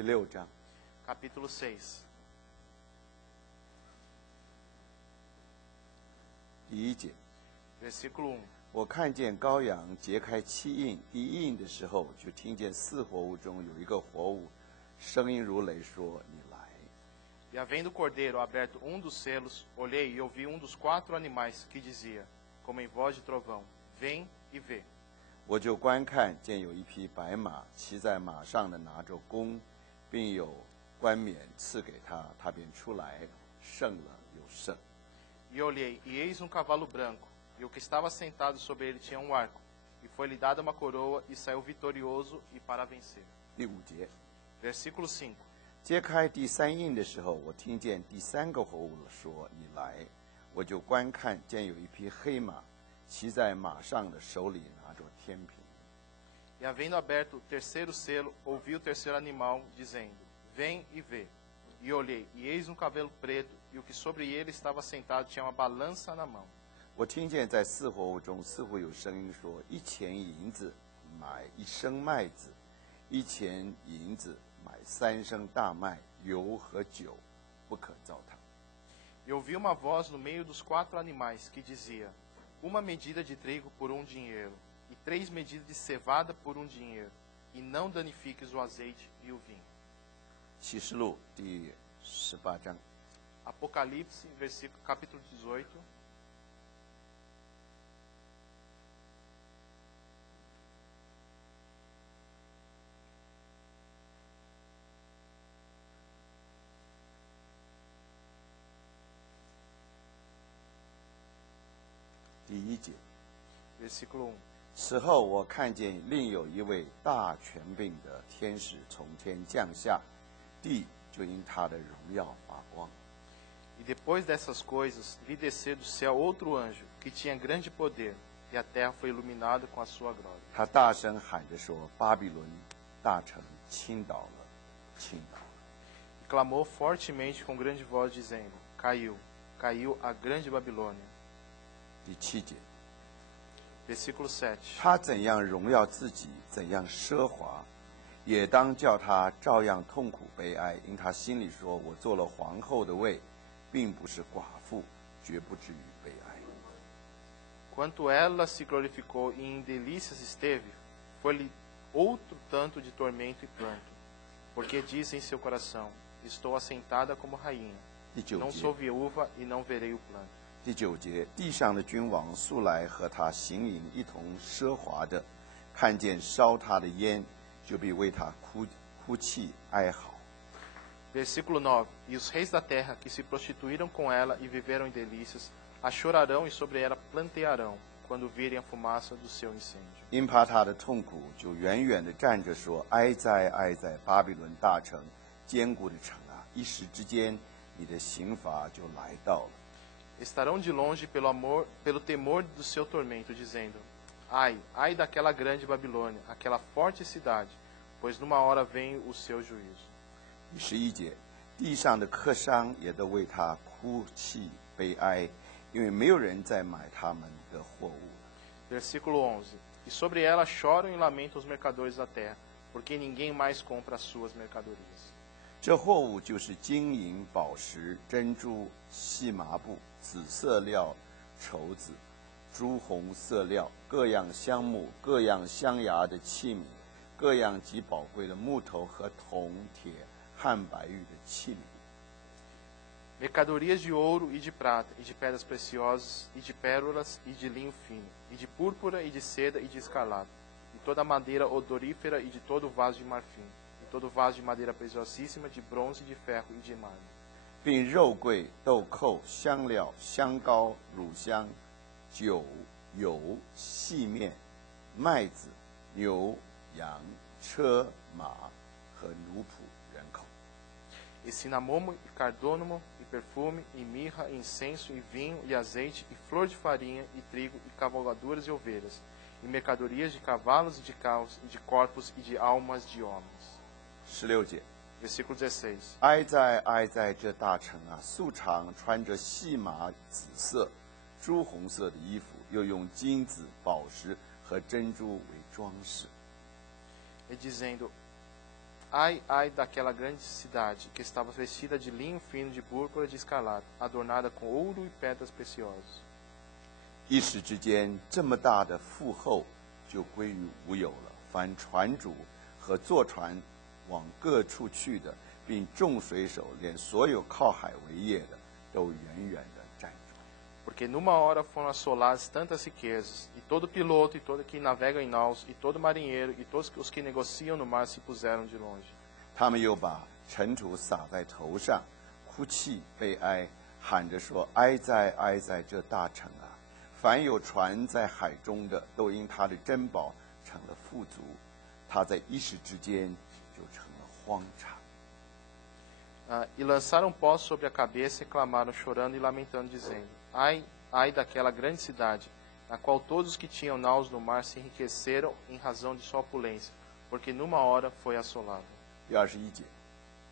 第6章 capítulo 6. 第1节， Versículo 1. 我看见羔羊揭开7印，第1印的时候，就听见4活物中有一个活物，声音如雷说：“你来。” E havendo o cordeiro aberto dos selos, olhei e ouvi dos 4 animais que dizia, como em voz de trovão, vem e vê. 我就观看，见有一匹白马，骑在马上的拿着弓，并有冠冕赐给他，他便出来，胜了又胜。 E olhei, e eis cavalo branco, e o que estava sentado sobre ele tinha arco, e foi-lhe dada uma coroa, e saiu vitorioso e para vencer. 第5节， Versículo 5. 揭开第3印的时候，我听见第3个活物说：“你来。”我就观看，见有一匹黑马，骑在马上的，手里拿着天平。 E havendo aberto o terceiro selo, ouvi o terceiro animal, dizendo, vem e vê. E olhei, e eis cavalo preto, e o que sobre ele estava sentado tinha uma balança na mão. 我听见在4活物中似乎有声音说：“1钱银子买1升麦子，1钱银子买3升大麦，油和酒，不可糟蹋。” E ouvi uma voz no meio dos 4 animais que dizia, uma medida de trigo por dinheiro, e 3 medidas de cevada por dinheiro, e não danifiques o azeite e o vinho. 启示录第18章， Apocalipse, capítulo 18. 第1节。 Versículo 1. 此后，我看见另有一位大权柄的天使从天降下，地就因他的荣耀发光。 E depois dessas coisas, vi descer do céu outro anjo, que tinha grande poder, e a terra foi iluminada com a sua glória. 他大声喊着说：“巴比伦大城倾倒了，倾倒了！” E clamou fortemente com grande voz, dizendo, caiu, caiu a grande Babilônia. 第7节， Versículo 7. 他怎样荣耀自己，怎样奢华，也当叫他照样痛苦悲哀，因他心里说：“我做了皇后的位，并不是寡妇，绝不至于悲哀。” Quanto ela se glorificou e em delícias esteve, foi-lhe outro tanto de tormento e pranto, porque diz em seu coração, estou assentada como rainha, 第9 não 节 sou viúva e não verei o planto. 第9节，地上的君王素来和他行淫一同奢华的，看见烧他的烟，就必为他哭泣哀嚎。 Versículo 9. E os reis da terra que se prostituíram com ela e viveram em delícias, a chorarão e sobre ela plantearão, quando virem a fumaça do seu incêndio. 因怕他的痛苦，就远远地站着说：“哀哉，哀哉！巴比伦大城，坚固的城啊！一时之间，你的刑罚就来到了。” Estarão de longe pelo temor do seu tormento, dizendo, ai, ai daquela grande Babilônia, aquela forte cidade, pois numa hora vem o seu juízo. 第11节，地上的客商也都为他哭泣悲哀，因为没有人再买他们的货物了。 Versículo 11. E sobre ela choram e lamentam os mercadores da terra, porque ninguém mais compra as suas mercadorias. 这货物就是金银、宝石、珍珠、细麻布、紫色料、绸子、朱红色料、各样香木、各样香牙的器皿、各样极宝贵的木头和铜、铁、汉白玉的器皿。 Mercadorias de ouro e de prata, e de pedras preciosas, e de pérolas, e de linho fino, e de púrpura, e de seda, e de escarlata, e toda madeira odorífera, e de todo vaso de marfim, e todo vaso de madeira preciosíssima, de bronze, de ferro e de mármore. 并肉桂、豆蔻、香料、香膏、乳香、酒、油、细面、麦子、牛、羊、车、马和奴仆、人口。 E cinamomo, e cardônimo, e perfume, e mirra, e incenso, e vinho, e azeite, e flor de farinha, e trigo, e cavalgaduras e ovelhas, e mercadorias de cavalos e de carros, e de corpos e de almas de homens. 16节， Versículo 16. 哀哉，哀哉！这大城啊，素常穿着细麻紫色、朱红色的衣服，又用金子、宝石和珍珠为装饰。E dizendo, Ai, ai daquela grande cidade, que estava vestida de linho fino, de púrpura, de escarlate, adornada com ouro e pedras preciosas. 一时之间，这么大的富厚就归于无有了。凡船主和坐船往各处去的，并众水手，连所有靠海为业的，都远远地站住。 Porque numa hora foram assoladas tantas riquezas, e todo piloto, e todo que navega em naus, e todo marinheiro, e todos os que negociam no mar se puseram de longe. 他们又把尘土撒在头上，哭泣悲哀，喊着说：“哀哉，哀哉，这大城啊！凡有船在海中的，都因他的珍宝成了富足，他在一时之间就成了荒场。” E lançaram pó sobre a cabeça e clamaram, chorando e lamentando, dizendo: Ai, ai daquela grande cidade, na qual todos os que tinham naus no mar se enriqueceram em razão de sua opulência, porque numa hora foi assolada. 第21节，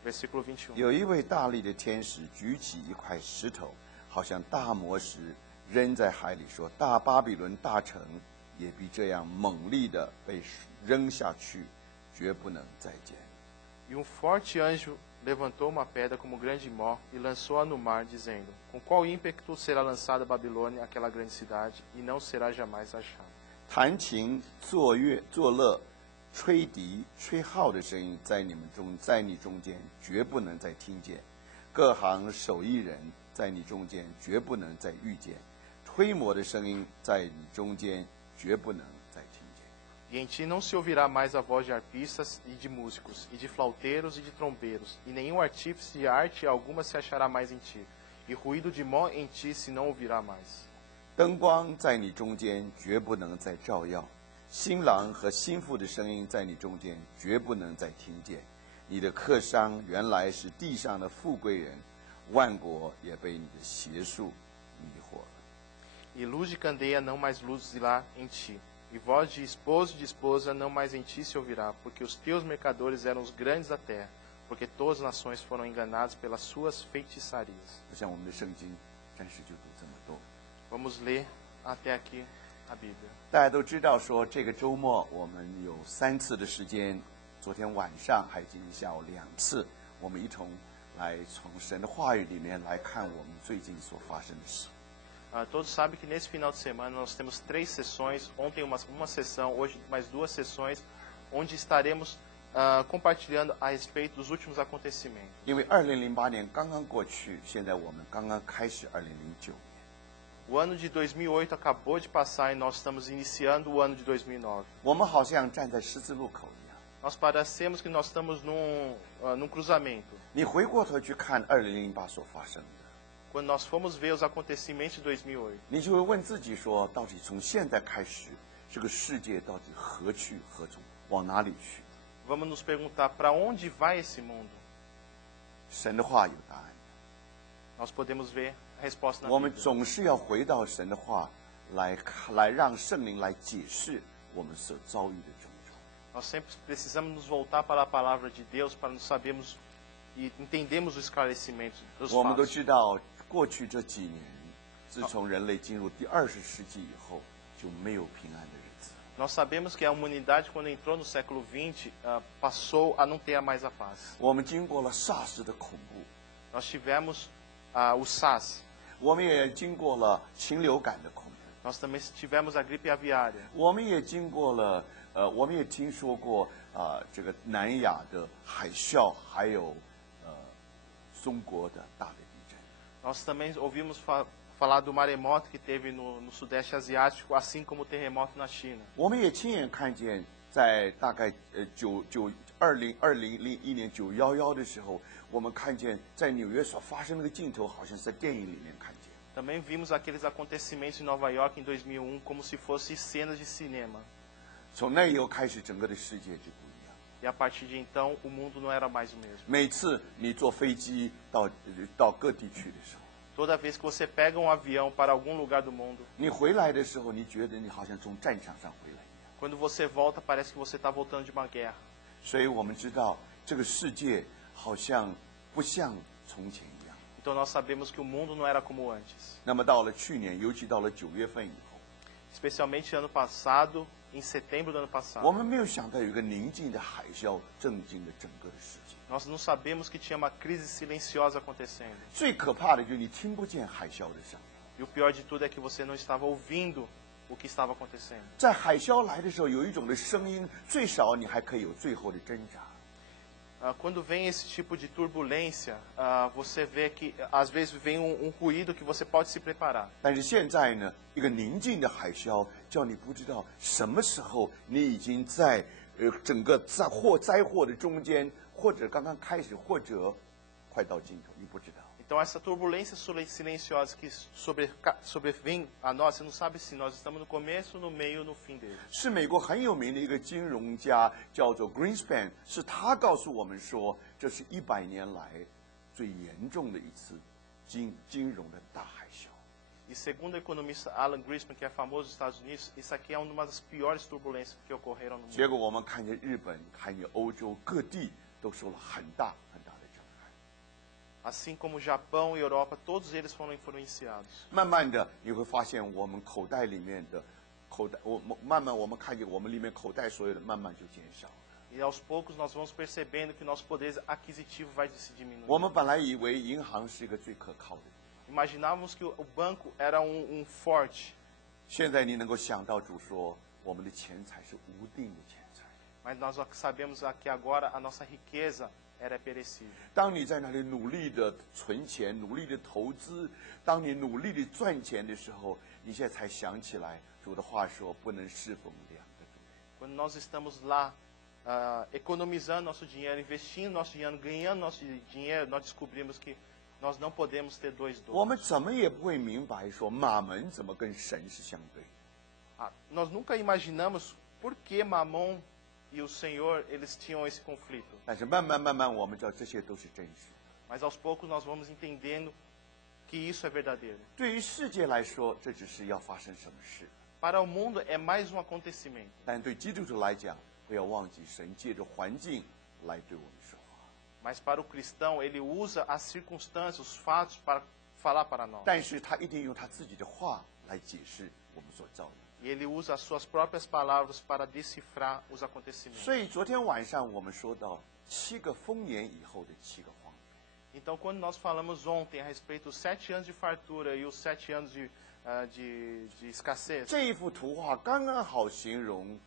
Versículo 21. 有一位大力的天使举起一块石头，好像大磨石，扔在海里，说：“大巴比伦大城也必这样猛力的被扔下去，绝不能再见。” E forte anjo levantou uma pedra como grande mó e lançou-a no mar, dizendo: Com qual ímpeto será lançada a Babilônia, aquela grande cidade, e não será jamais achada? 弹琴、作乐、作乐、吹笛、吹号的声音，在你中间绝不能再听见；各行手艺人在你中间绝不能再遇见；吹磨的声音在你中间绝不能再听见。 E em ti não se ouvirá mais a voz de arpistas e de músicos, e de flauteiros e de trombeiros, e nenhum artífice de arte alguma se achará mais em ti, e ruído de mó em ti se não ouvirá mais. 灯光在你中间绝不能再照耀，新郎和新妇的声音在你中间绝不能再听见。你的客商原来是地上的富贵人，万国也被你的邪术迷惑了。 E luz de candeia não mais luzirá em ti, e voz de esposo e de esposa não mais em ti se ouvirá, porque os teus mercadores eram os grandes da terra, porque todas as nações foram enganadas pelas suas feitiçarias. 我想我们的圣经暂时就读这么多。 Vamos ler até aqui a Bíblia. 大家都知道说，这个周末我们有3次的时间，昨天晚上还有今天下午2次，我们一同来从神的话语里面来看我们最近所发生的事。 Todos sabem que nesse final de semana nós temos 3 sessões, ontem uma sessão, hoje mais 2 sessões, onde estaremos compartilhando a respeito dos últimos acontecimentos. 因为2008年刚刚过去，现在我们刚刚开始2009年。 O ano de 2008 acabou de passar e nós estamos iniciando o ano de 2009. 我们好像站在十字路口一样。 Nós parecemos que nós estamos num cruzamento. 你回过头去看2008所发生的， Quando nós fomos ver os acontecimentos de 2008, 你就会问自己说：到底从现在开始，这个世界到底何去何从，往哪里去？ vamos nos perguntar para onde vai esse mundo? 神的话有答案。 Nós podemos ver a resposta na 我们 Bíblia. 总是要回到神的话来让圣灵来解释我们所遭遇的种种。 Nós sempre precisamos nos voltar para a palavra de Deus para nos sabermos e entendermos o esclarecimento dos 我们都 fatos. 知道，过去这几年，自从人类进入第20世纪以后，就没有平安的日子。 Nós sabemos que a humanidade, quando entrou no século XX, passou a não ter mais a paz. 我们经过了 SARS 的恐怖， Nós tivemos o SARS, 我们也经过了禽流感的恐怖， nós também tivemos a gripe aviária, 我们也经过了我们也听说过这个南亚的海啸，还有中国的大的地震。 nós também ouvimos falar do maremoto que teve no Sudeste Asiático, assim como o terremoto na China. 我们也亲眼看见，在大概2001年911的时候，我们看见在纽约所发生的镜头，好像是在电影里面看见。 Também vimos aqueles acontecimentos em Nova York em 2001 como se fossem cenas de cinema. 从那以后开始，整个的世界就不一样。 E a partir de então, o mundo não era mais o mesmo. 每次你坐飞机到各地去的时候， Toda vez que você pega um avião para algum lugar do mundo, 你回来的时候，你觉得你好像从战场上回来一样。 quando você volta, parece que você está voltando de uma guerra. 所以我们知道，这个世界好像不像从前一样。 Então nós sabemos que o mundo não era como antes. 那么到了去年，尤其到了9月份以后， Especialmente ano passado, em setembro do ano 我 passado. 们没有想到有一个宁静的海啸震惊了整个的世界。 Nós não sabemos que tinha uma crise silenciosa acontecendo. 最可怕的就是你听不见海啸的声音。 E o pior de tudo é que você não estava ouvindo o que estava acontecendo. 在海啸来的时候，有一种的声音，最少你还可以有最后的挣扎。 Quando vem esse tipo de turbulência, você vê que às vezes vem um ruído que você pode se preparar. 但是现在呢，一个宁静的海啸，叫你不知道什么时候你已经在整个灾祸的中间，或者刚刚开始，或者快到尽头，你不知道。 Então essa turbulência silenciosa que sobrevém a nós, você não sabe se nós estamos no começo, no meio ou no fim dele. 是美国很有名的一个金融家，叫做 Greenspan， 是他告诉我们说，这是100年来最严重的一次金融的大海啸。 E segundo o economista Alan Greenspan, que é famoso nos Estados Unidos, isso aqui é uma das piores turbulências que ocorreram no mundo. 结果我们看见日本，看见欧洲各地都受了很大很大的震撼。 Assim como o Japão e a Europa, todos eles foram influenciados. 慢慢的，你会发现我们口袋里面的慢慢我们看见我们里面口袋所有的慢慢就减少了。 E aos poucos nós vamos percebendo que nosso poder aquisitivo vai se 我 diminuindo. 们本来以为银行是一个最可靠的， Imaginávamos que o banco era forte, 现在你能够想到主说，我们的钱财是无定的钱财。 mas nós sabemos que agora a nossa riqueza era perecível. 当你在那里努力的存钱、努力的投资，当你努力的赚钱的时候，你现在才想起来，主的话说不能侍奉两个主人。 Quando nós estamos lá economizando nosso dinheiro, investindo nosso dinheiro, ganhando nosso dinheiro, nós descobrimos que nós não podemos ter dois 我 donos. 们怎么也不会明白说马门怎么跟神是相对。 Nós nunca imaginamos por que Mamon e o Senhor eles tinham esse conflito. 但是慢慢，我们知道这些都是真实。 Mas aos poucos nós vamos entendendo que isso é verdadeiro. 对于世界来说，这只是要发生什么事； Para o mundo é mais um acontecimento. 但对基督徒来讲，不要忘记神借着环境来对我们说话。 Mas para o cristão, ele usa as circunstâncias, os fatos para falar para nós. 但是他一定用他自己的话来解释我们所遭遇。 E ele usa as suas próprias palavras para decifrar os acontecimentos. 所以昨天晚上我们说到7个丰年以后的7个荒年。 Então, quando nós falamos ontem a respeito dos 7 anos de fartura e os 7 anos de escassez, 这一幅图画刚刚好形容，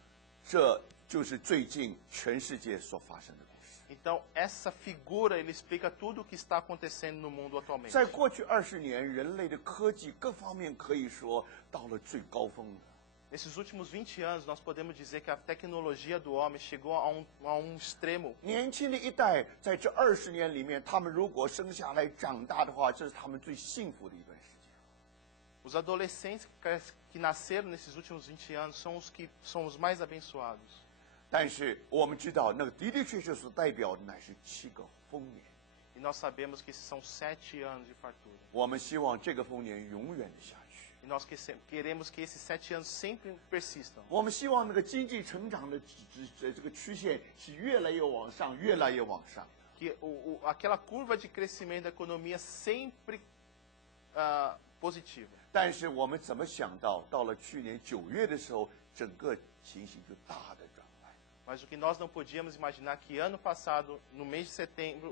这就是最近全世界所发生的故事。 então essa figura ele explica tudo o que está acontecendo no mundo atualmente. 在过去20年，人类的科技各方面可以说到了最高峰了。 Nesses últimos 20 anos, nós podemos dizer que a tecnologia do homem chegou a um extremo. 年轻的一代在这20年里面，他们如果生下来长大的话，这是他们最幸福的一段时间。 Os adolescentes que nasceram nesses últimos 20 anos são os mais abençoados. 但是我们知道，那个的确所代表的乃是7个丰年。 E nós sabemos que esses são 7 anos de fartura. 我们希望这个丰年永远的下去。 E nós queremos que esses 7 anos sempre persistam. 我们希望那个经济成长的这个曲线是越来越往上，越来越往上。 Que aquela curva de crescimento da economia sempre positiva. 但是我们怎么想到，到了去年9月的时候，整个情形就大的转弯。 Mas o que nós não podíamos imaginar que ano passado, no mês de setembro,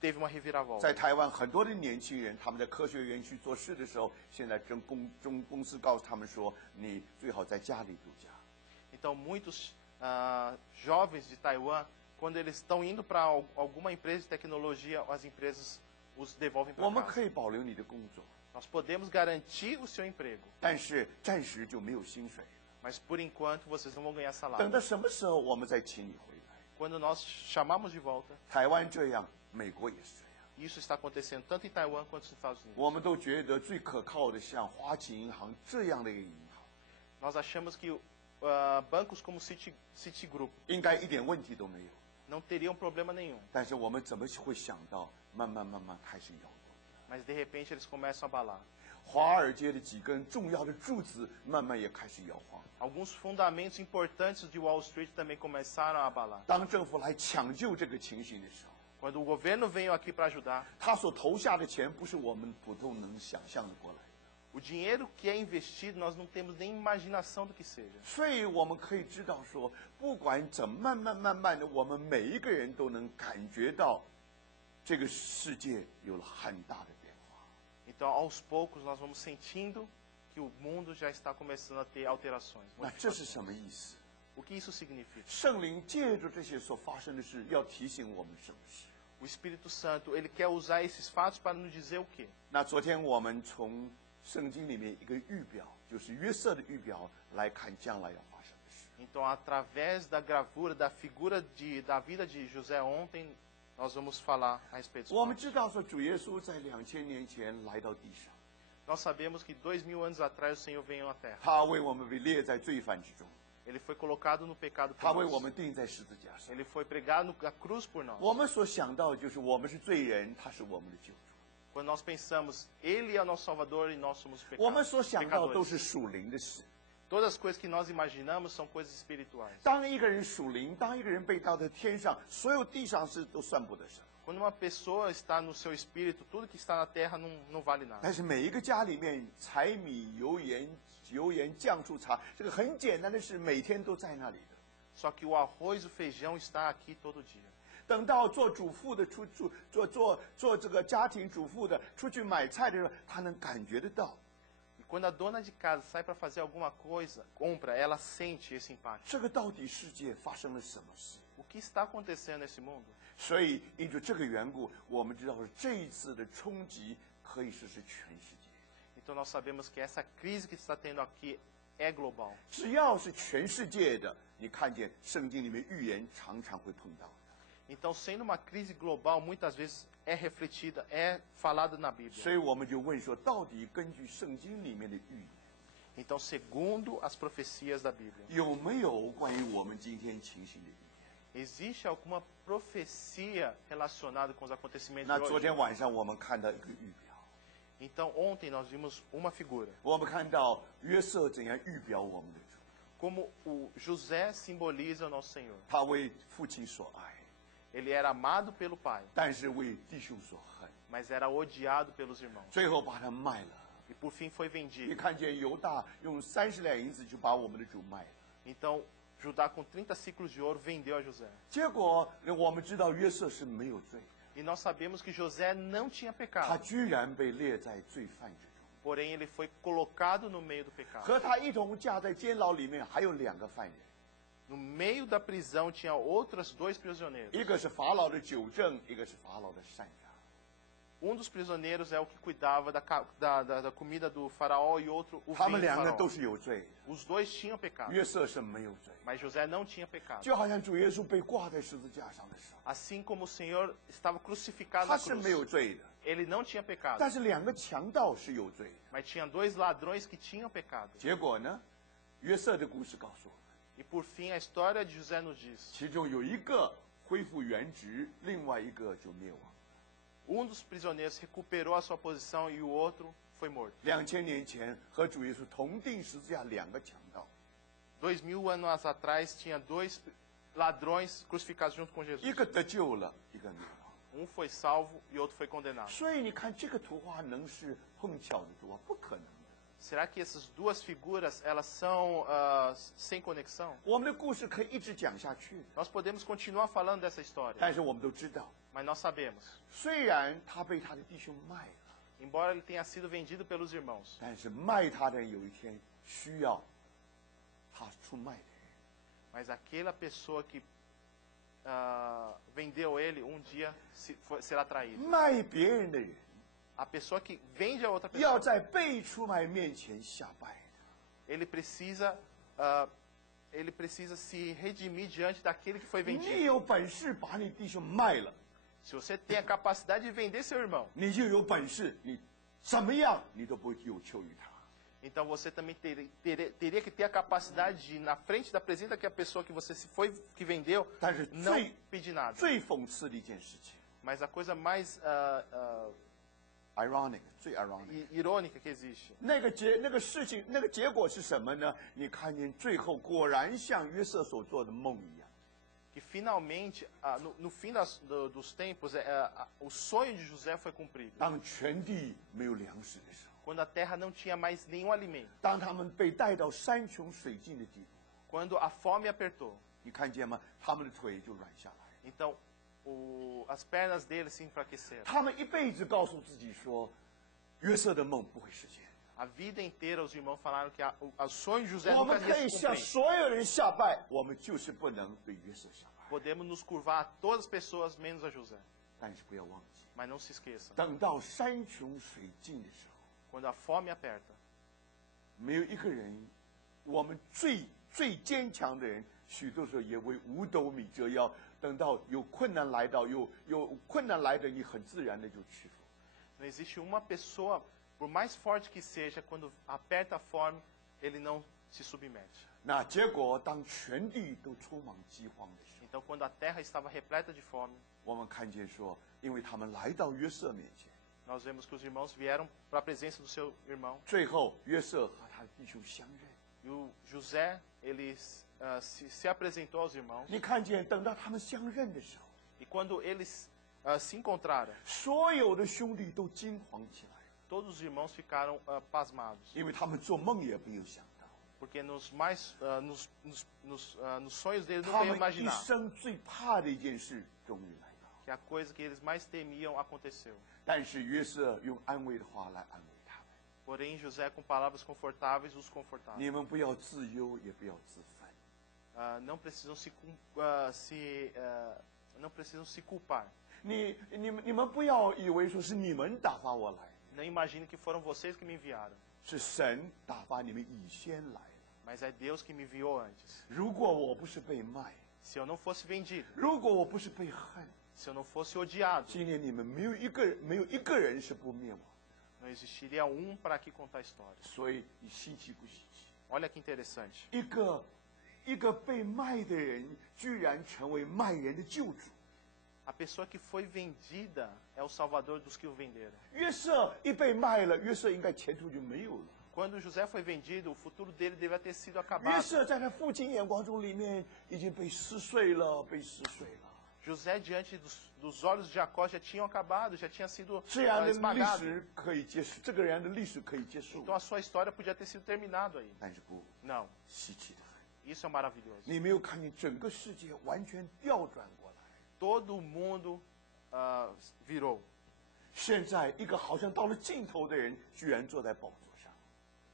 teve uma reviravolta. 在台湾，很多的年轻人，他们在科学园区做事的时候，现在公司告诉他们说，你最好在家里度假。 Então, muitos jovens de Taiwan, quando eles estão indo para alguma empresa de tecnologia, as empresas os devolvem 我 para 们 casa. 可以保留你的工作， Nós podemos garantir o seu emprego, 但是暂时就没有薪水。 mas por enquanto vocês não vão ganhar 等 salário. 到什么时候，我们再请你回来。 Quando nós chamamos de volta, 台湾这样，美国也是这样。 isso está acontecendo tanto em Taiwan quanto nos Estados Unidos. 我们都觉得最可靠的，像花旗银行这样的一个银行， Nós achamos que bancos como Citigroup 应该一点问题都没有。 não teriam problema nenhum. 但是我们怎么会想到，慢慢开始摇动？ Mas de repente eles começam a abalar. 华尔街的几根重要的柱子，慢慢也开始摇晃。 Alguns fundamentos importantes de Wall Street também começaram a abalar. 当政府来抢救这个情形的时候， Quando o governo veio aqui para ajudar, 他所投下的钱不是我们普通能想象的过来的。O dinheiro que é investido, nós não temos nem imaginação do que seja. 所以我们可以知道说，不管怎么慢慢的，我们每一个人都能感觉到，这个世界有了很大的变化。 Então, aos poucos, nós vamos sentindo que o mundo já está começando a ter alterações. 那这是什么意思？ O que isso significa? 圣灵借助这些所发生的事，要提醒我们什么事？ O Espírito Santo, ele quer usar esses fatos para nos dizer o quê? 那昨天我们从圣经里面一个预表，就是约瑟的预表来看将来要发生的事。 Então, através da gravura, da figura da vida de José ontem, nós vamos falar a respeito disso. 我们知道说，主耶稣在2000年前来到地上， Nós sabemos que 2000 anos atrás o Senhor veio à Terra. 他为我们被列在罪犯之中， Ele foi colocado no pecado 他 por 为我 nós. 们钉在十字架上。 Ele foi pregado na cruz por nós. 我们所想到的就是我们是罪人，他是我们的救主。 Quando nós pensamos, Ele é o nosso Salvador e nós somos 我们所想到的都 pecadores. 是属灵的事。 Todas as coisas que nós imaginamos são coisas espirituais. 当一个人属灵，当一个人被带到天上，所有地上事都算不得什么。 Quando uma pessoa está no seu espírito, tudo que está na terra não vale nada. 但是每一个家里面，柴米油盐酱醋茶，这个很简单的事，每天都在那里的。 Só que o arroz e o feijão está aqui todo dia. 等到做主妇的做这个家庭主妇的出去买菜的时候，他能感觉得到。 E quando a dona de casa sai para fazer alguma coisa, compra, ela sente esse impacto. 这个到底世界发生了什么事？ O que está acontecendo nesse mundo? 所以因着这个缘故，我们知道这一次的冲击可以说是全世界。 Então nós sabemos que essa crise que está tendo aqui é global. 只要是全世界的，你看见圣经里面预言常常会碰到的。 Então, sendo uma crise global, muitas vezes é refletida, é falada na Bíblia. 所以我们就问说，到底根据圣经里面的预言， Então, segundo as profecias da Bíblia, 有没有关于我们今天情形的预言？ existe alguma profecia relacionada com os acontecimentos 那 de 昨 hoje? 天晚上我们看到一个预表， Então, ontem nós vimos uma figura. 我们看到约瑟怎样预表我们的主， Como o José simboliza o nosso Senhor. 他为父亲所爱， Ele era amado pelo pai, 但是为弟兄所恨， mas era odiado pelos irmãos. 最后把他卖了。 E por fim foi 你 vendido. 看见犹大用30两银子就把我们的主卖了。 Então, Judá, com 30 ciclos de ouro, vendeu a José. 结果我们知道约瑟是没有罪的， E nós sabemos que José não tinha 他 pecado. 居然被列在罪犯之中。 Porém, ele foi colocado no meio do pecado. 和他一同架在监牢里面还有2个犯人， No meio da prisão tinha outros 2 prisioneiros. 一个是法老的酒政，一个是法老的善长。 Um dos prisioneiros é o que cuidava da comida do faraó e outro o 他 vinho 们 do 2个 faraó. 都是有罪的， Os 2 tinham pecado, 约瑟是没有罪， mas José não tinha pecado. 就好像主耶稣被挂在十字架上的时候， Assim como o Senhor estava crucificado 他 na 是没有 cruz, 罪的， ele não tinha pecado, 但是2个强盗是有罪的。 mas tinha 2 ladrões que tinham pecado. 结果呢，约瑟的故事告诉我们， E por fim, a história de José nos diz: 其中有一个恢复原职，另外一个就灭亡。 um dos prisioneiros recuperou a sua posição e o outro foi morto. 2000年前和主耶稣同定十字架2个强盗， 2000 anos atrás, tinha 2 ladrões crucificados junto com 一 Jesus. 个得救了，一个灭亡。 Foi salvo e outro foi condenado. 所以你看这个图画能是碰巧的图画？不可能的。 Será que essas 2 figuras elas são sem conexão? 我们的故事可以一直讲下去， Nós podemos continuar falando dessa história, 但是我们都知道， mas nós sabemos, 虽然他被他的弟兄卖了， embora ele tenha sido vendido pelos irmãos, 但是卖他的人有一天需要他出卖的人。 mas aquela pessoa que vendeu ele dia será traído. 卖别人的人 A pessoa que vende a outra 要 pessoa, 在被出卖面前下拜。 ele precisa se redimir diante daquele que foi 你 vendido. 有本事把你弟兄卖了， Se você tem a capacidade de vender seu irmão, 你就有本事，你怎么样你都不会有求于他。 então você também teria que ter a capacidade de ir na frente da presença daquela pessoa que você que vendeu, 但是 não 最 pedir nada. 最讽刺的一件事情 Mas a coisa mais，ironic， 最 ironic。 irônica que existe, 那个事情，那个结果是什么呢？你看见最后果然像约瑟所做的梦一样， que finalmente, no fim dos tempos, o sonho de José foi cumprido. 当全地没有粮食的时候， Quando a terra não tinha mais nenhum alimento. 当他们被带到山穷水尽的地步， Quando a fome apertou. 你看见吗？他们的腿就软下来。 Então, as pernas dele se enfraqueceram. 他们一辈子告诉自己说，约瑟的梦不会实现。 A vida inteira os irmãos falaram que o sonho de José 我 nunca 们可 ia 以 se 向 cumprir. 所有人下拜，我们就是不能对约瑟下拜。 Podemos nos curvar a todas as pessoas, menos a José. 但是不要忘记， Mas não se esqueça, 等到山穷水尽的时候， quando a fome aperta, 没有一个人，我们最坚强的人，许多时候也为五斗米折腰。等到有困难来到，有困难来的，你很自然的就屈服。 não existe uma pessoa, por mais forte que seja, quando aperta a fome, ele não se submete. 那结果，当全地都充满饥荒的时候， Então, quando a terra estava repleta de fome, 我们看见说，因为他们来到约瑟面前， nós vemos que os irmãos vieram para a presença do seu irmão. 最后约瑟和他的弟兄相认。 E o José, ele se apresentou aos irmãos. 你看见，等到他们相认的时候， E quando eles se encontraram, 所有的兄弟都惊慌起来， todos os irmãos ficaram pasmados. 因为他们做梦也没有想到， Porque nos sonhos deles 他 nunca iam 们一 imaginar 生最怕的一件事终于来到。 que a coisa que eles mais temiam aconteceu. 但是约瑟用安慰的话来安慰他们： Porém, José, com palavras confortáveis, os confortava. 你们不要自忧，也不要自愤。 Não precisam não precisam se culpar. 你们不要以为说是你们打发我来， Não imagine que foram vocês que me enviaram, 是神打发你们以先来的。 mas é Deus que me enviou antes. 如果我不是被卖， Se eu não fosse vendido, 如果我不是被恨， se eu não fosse odiado, 今天你们没有一个人是不灭亡。 não existiria para aqui contar a história. 所以你稀奇不稀奇？ Olha que interessante. 一个被卖的人，居然成为卖人的救主。 A pessoa que foi vendida é o salvador dos que o venderam. 约瑟一被卖了，约瑟应该前途就没有了。 Quando José foi vendido, o futuro dele devia ter sido 约 acabado. 瑟在他父亲眼光中里面已经被撕碎了，被撕碎了。 José, diante dos olhos de Jacó, já tinham acabado, já tinha sido 这样的历 esmagado. 史可以结束，这个人的历史可以结束 Então，a sua história podia ter sido terminado aí. 但是不， Não, 稀奇的很。 isso é maravilhoso. 你没有看见整个世界完全调转过来。 Todo mundo virou. 现在一个好像到了尽头的人，居然坐在宝座上；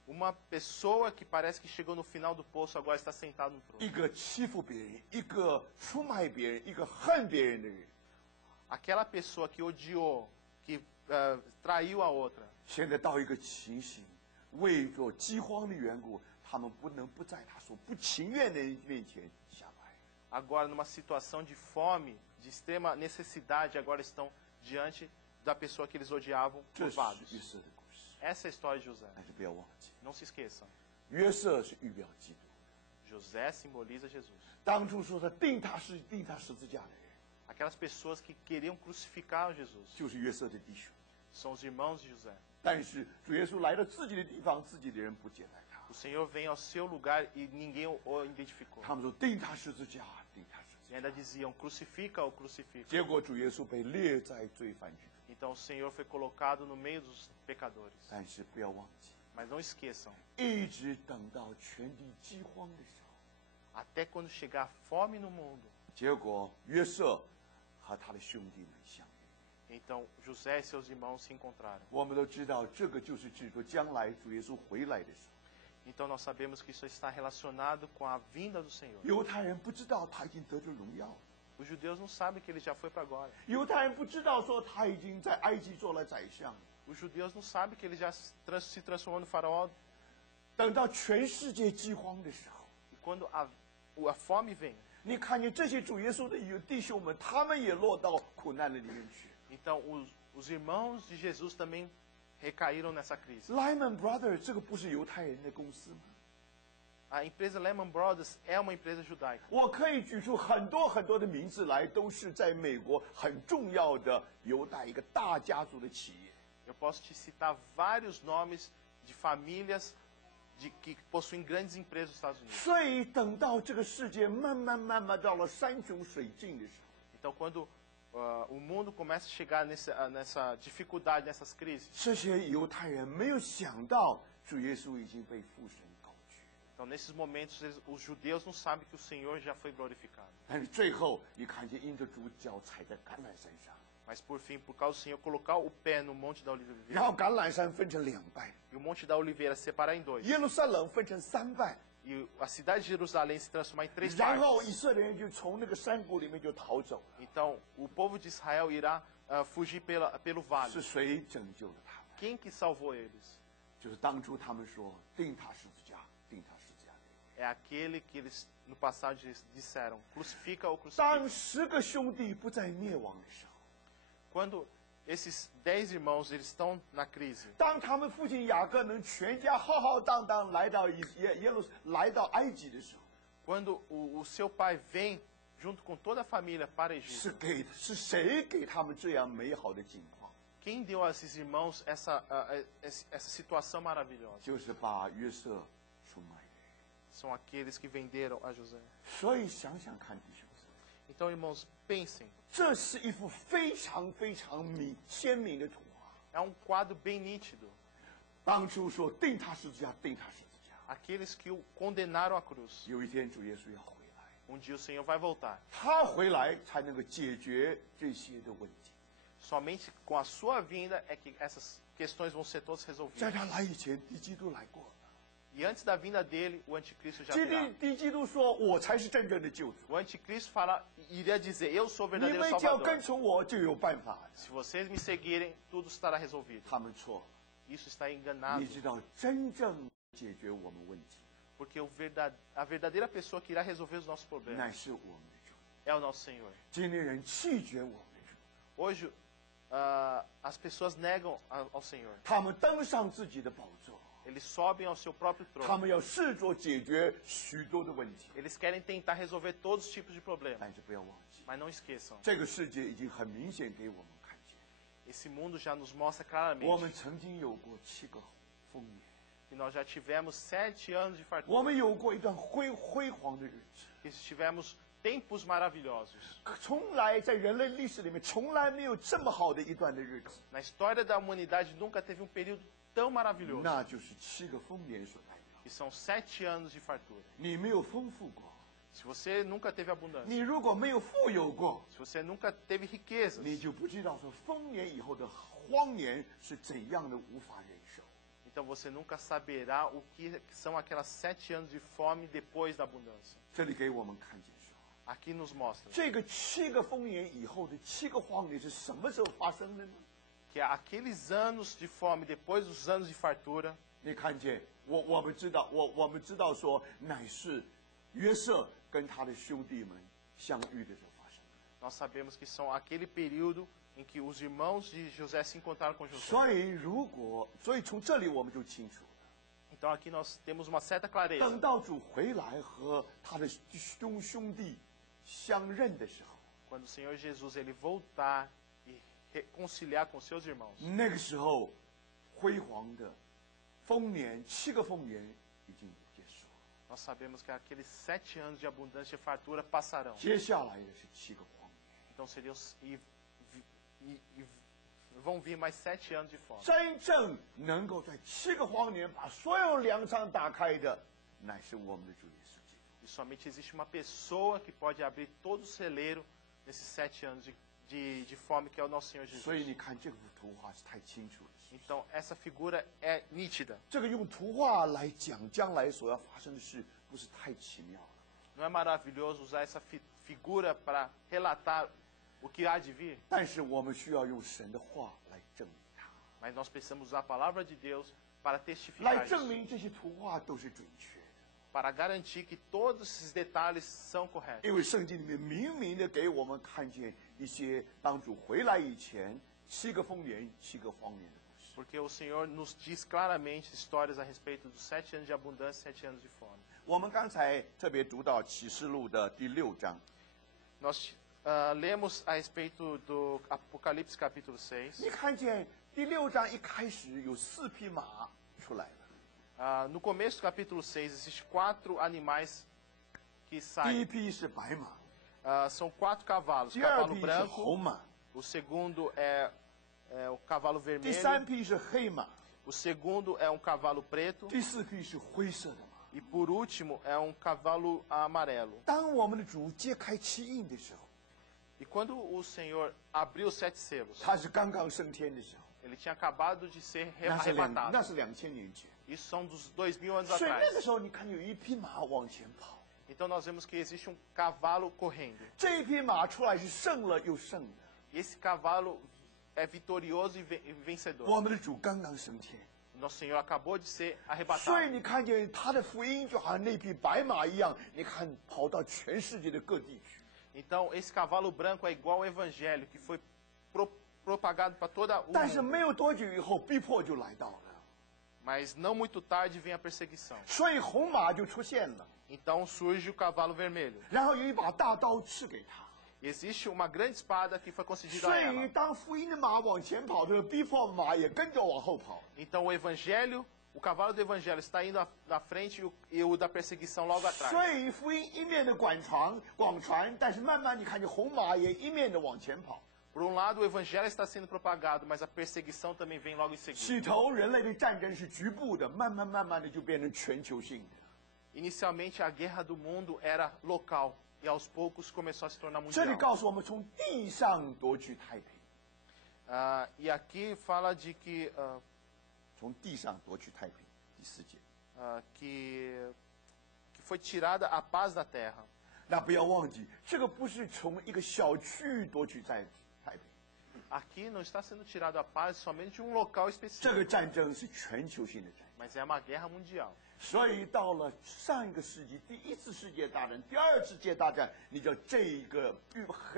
Uma pessoa que parece que chegou no final do poço agora está sentado no trono. 一个欺负别人，一个出卖别人，一个恨别人的人， Aquela pessoa que odiou, que traiu a outra, 现在到一个情形，为着饥荒的缘故，他们不能不在他所不情愿的人面前下拜。 agora numa situação de fome, de extrema necessidade, agora estão diante da pessoa que eles odiavam, 这是 curvados. 约瑟的故事， Essa é a história de José. 但是不要忘记， Não se esqueçam. 约瑟是预表基督。 José simboliza Jesus. 当初说的钉他十字架的人， Aquelas pessoas que queriam crucificar Jesus 就是约瑟的弟兄。 são os irmãos de José. 但是主耶稣来到自己的地方，自己的人不接待他。 O Senhor vem ao seu lugar e ninguém o identificou. 他们说钉他十字架，钉他十 E 字架。 ainda diziam, crucifica-o, crucifica. 结果主耶稣被列在罪犯之中。 Então o Senhor foi colocado no meio dos pecadores. 但是不要忘记， Mas não esqueçam, 一直等到全地饥荒的时候， até quando chegar a fome no mundo, 结果约瑟和他的兄弟们相遇。 então José e seus irmãos se encontraram. 我们都知道，这个就是指着将来主耶稣回来的时候。 Então nós sabemos que isso está relacionado com a vinda do Senhor. 犹太人不知道他已经得着荣耀， Os judeus não sabem que ele já foi para agora. 犹太人不知道说他已经在埃及做了宰相。 Os judeus não sabem que ele já se transformou no faraó. 等到全世界饥荒的时候， E quando a fome vem, 你看见这些主耶稣的弟兄们，他们也落到苦难的里面去。 então os irmãos de Jesus também recaíram nessa crise. Lehman Brothers 这个不是犹太人的公司吗？ A empresa Lehman Brothers é uma empresa judaica. 我可以举出很多的名字来，都是在美国很重要的犹太一个大家族的企业。 Eu posso te citar vários nomes de famílias que possuem grandes empresas nos Estados Unidos. 所以等到这个世界慢慢到了山穷水尽的时候， Então, quando o mundo começa a chegar nessa dificuldade, nessas crises, 这些犹太人没有想到主耶稣已经被父神高举， então nesses momentos os judeus não sabem que o Senhor já foi glorificado. 但是最后你看见因着主脚踩在橄榄山上， Mas por fim, por causa do Senhor colocar o pé no Monte da Oliveira 然后橄榄山分成2半， e o Monte da Oliveira se separar em dois, 耶路撒冷分成3半， e a cidade de Jerusalém se transformar em 3然后以 partes. 色列人就从那个山谷里面就逃走了。 Então, o povo de Israel irá fugir pelo 是 vale. 谁拯救了他们？ Quem que salvou eles? 就是当初他们说钉他十字架，钉他十字架。 É aquele que eles no passado disseram, crucifica ou 当 crucifica. 10个兄弟不再灭亡的时候， Quando esses 10 irmãos eles estão na crise, 当他们父亲雅各能全家浩浩荡荡来到来到埃及的时候， quando o seu pai vem junto com toda a família para Egito, 是谁给他们这样美好的景况？ quem deu a esses irmãos essa situação maravilhosa? 就是把约瑟出卖人。 São aqueles que venderam a José. 所以想想看，弟兄姊妹， Então, irmãos, pensem, 这是一幅非常鲜明的图画。 é um quadro bem nítido. 当初说钉他十字架，钉他十字架， Aqueles que o condenaram à cruz. 有一天主耶稣要回来， Um dia o Senhor vai voltar. 他回来才能够解决这些的问题。 Somente com a sua vinda é que essas questões vão ser todas 在 resolvidas. 他来以前，敌基督来过了。 E antes da vinda dele, o anticristo já virá. 敌基督说：“我才是真正的救主， O anticristo iria dizer, eu sou o 你 verdadeiro 们只要跟 salvador. 从我，就有办法的。 Se vocês me seguirem, tudo estará resolvido. ”他们错了， Isso está enganado. 你知道真正解决我们问题， Porque a verdadeira pessoa que irá resolver os nossos problemas 乃是我们的主。 é o nosso Senhor. 今天人拒绝我们的主， Hoje, as pessoas negam ao Senhor. 他们登上自己的宝座， Eles sobem ao seu próprio 他 trono. 们要试着解决许多的问题。 Eles querem tentar resolver todos os tipos de problemas. 但是不要忘记， Mas não esqueçam, 这个世界已经很明显给我们看见， esse mundo já nos mostra 我们 claramente 曾经有过7个丰年， que nós já tivemos 7 anos de 我 fartura, 们有过一段辉煌的日子。 que tivemos tempos maravilhosos. 从来在人类历史里面，从来没有这么好的一段的日子， Na história da humanidade nunca teve um período tão maravilhoso, 那就是7个丰年所代表。 que são 7 anos de fartura. 你没有丰富过， Se você nunca teve abundância, 你如果没有富有过， se você nunca teve riquezas, 你就不知道说丰年以后的荒年是怎样的无法忍受。 então você nunca saberá o que são aquelas 7 anos de fome depois da abundância. 这里给我们看见说， Aqui nos mostra 这个7个丰年以后的7个荒年是什么时候发生的呢？ que aqueles anos de fome depois dos anos de fartura, 你看见我们知道，我们知道说，乃是约瑟跟他的兄弟们相遇的时候发生的。 nós sabemos que são aquele período em que os irmãos de José se encontraram com José. 所以从这里我们就清楚了。 Então aqui nós temos uma certa clareza. 等到主回来和他的兄弟相认的时候， Quando o Senhor Jesus ele voltar e reconciliar com seus irmãos, 那个时候辉煌的丰年7个丰年已经结束了， nós sabemos que aqueles 7 anos de abundância e fartura passarão. 接下来的是7个荒年。 Então seriam vão vir mais 7 anos de fome. 真正能够在7个荒年把所有粮仓打开的，乃是我们的主耶稣基督。 E somente existe uma pessoa que pode abrir todo o celeiro nesses 7 anos de fome, que é o nosso Senhor 所以 Jesus. 你看这幅图画是太清楚了。 Então essa figura é nítida. 这个用图画来讲将来所要发生的事，不是太奇妙了？ Não é maravilhoso usar essa figura para relatar o que há de vir? 但是我们需要用神的话来证明它， Mas nós precisamos usar a palavra de Deus para 来 testificar 证 isso, 明这些图画都是准确的。 para garantir que todos esses detalhes são corretos. 因为圣经里面明明的给我们看见一些当主回来以前7个丰年、7个荒年的故事。 Porque o Senhor nos diz claramente histórias a respeito dos 7 anos de abundância e 7 anos de fome. 我们刚才特别读到启示录的第6章， Nós lemos a respeito do Apocalipse capítulo 6. 你看见第6章一开始有4匹马出来了， No começo do capítulo 6, existem 4 animais que 第一 saem. 批是白马， São 4 cavalos. 第二 Cavalo 批是 branco, 红马， o segundo é o cavalo 第三 vermelho, 批是黑马， o segundo é um cavalo preto 第四批是灰色的马。 e por último é um cavalo amarelo. 当我们的主揭开七印的时候， E quando o Senhor abriu os 7 selos, 他是刚刚升天的时候， ele tinha acabado de ser 那是 arrebatado. 2000年前。 Isso são dos 2000 anos 所以那个 atrás. 时候，你看有一匹马往前跑， Então nós vemos que existe um cavalo correndo. 这一匹马出来是胜了又胜的。 E esse cavalo é vitorioso e vencedor. 我们的主刚刚升天， Nosso Senhor acabou de ser 所以 arrebatado. 你看见他的福音就好像那匹白马一样，你看跑到全世界的各地去。 Então esse cavalo branco é igual ao evangelho que foi propagado para toda o 但是 mundo. 没有多久以后，逼迫就来到了， Mas não muito tarde vem a perseguição. 所以红马就出现了， Então surge o cavalo vermelho. 然后有一把大刀赐给他。 Existe uma grande espada que foi concedida 所 a 以 ela. 当福音的马往前跑的时候，逼迫马也跟着往后跑。 Então o evangelho, o cavalo do evangelho está indo na frente e o da perseguição logo 所 atrás. 以福音一面的广传，但是慢慢你看见红马也一面的往前跑。 Por um lado, o evangelho está sendo propagado, mas a perseguição também vem logo em 起 seguida. 头人类的战争是局部的，慢慢的就变成全球性的。 Inicialmente, a guerra do mundo era local e aos poucos começou a se tornar 这里 mundial. 告诉我们，从地上夺取太平， E aqui fala de que, 从地上夺取太平。第4节， que foi tirada a paz da terra. 那不要忘记，这个不是从一个小区域夺取太平， Aqui não está sendo tirada a paz somente de um local 这 específico, 个战争是全球性的战争。 mas é uma guerra mundial. 所以到了上一个世纪，第1次世界大战、第2次世界大战，你知道这个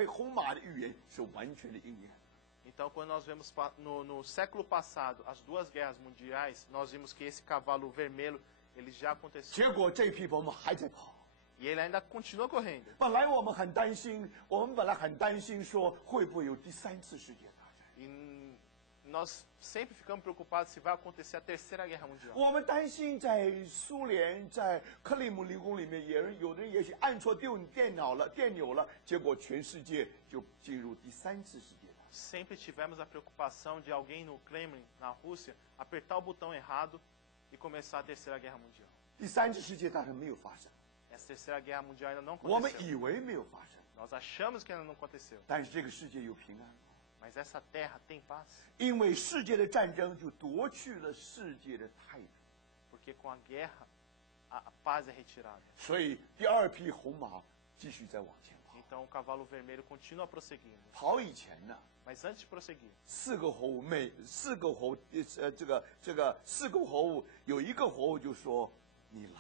红马的预言是完全的应验。 Então, quando nós vemos no século passado as 2 guerras mundiais, nós vimos que esse cavalo vermelho ele já aconteceu. 结果这匹我们还在跑。 E ele ainda continua correndo. 本来我们很担心，说会不会有第3次世界大战？ E nós sempre ficamos preocupados se vai acontecer a terceira guerra mundial. 我们担心在苏联在克里姆林宫里面，有的人也许按错电钮了，结果全世界就进入第3次世界大战。 Sempre tivemos a preocupação de alguém no Kremlin, na Rússia, apertar o botão errado e começar a terceira guerra mundial. 第3次世界大战没有发生， Essa terceira guerra mundial ainda não 我们 aconteceu. 以为没有发生， Nós achamos que ainda não aconteceu. 但是这个世界有平安。 Mas essa terra tem paz. 因为世界的战争就夺去了世界的太平， Porque com a guerra, a paz é retirada. 所以第2批红马继续在往前跑。 Então o cavalo vermelho continua prosseguindo. 跑以前呢，Mas antes de prosseguir, ，4个活物，4个活物，4个活物有1个活物就说你来，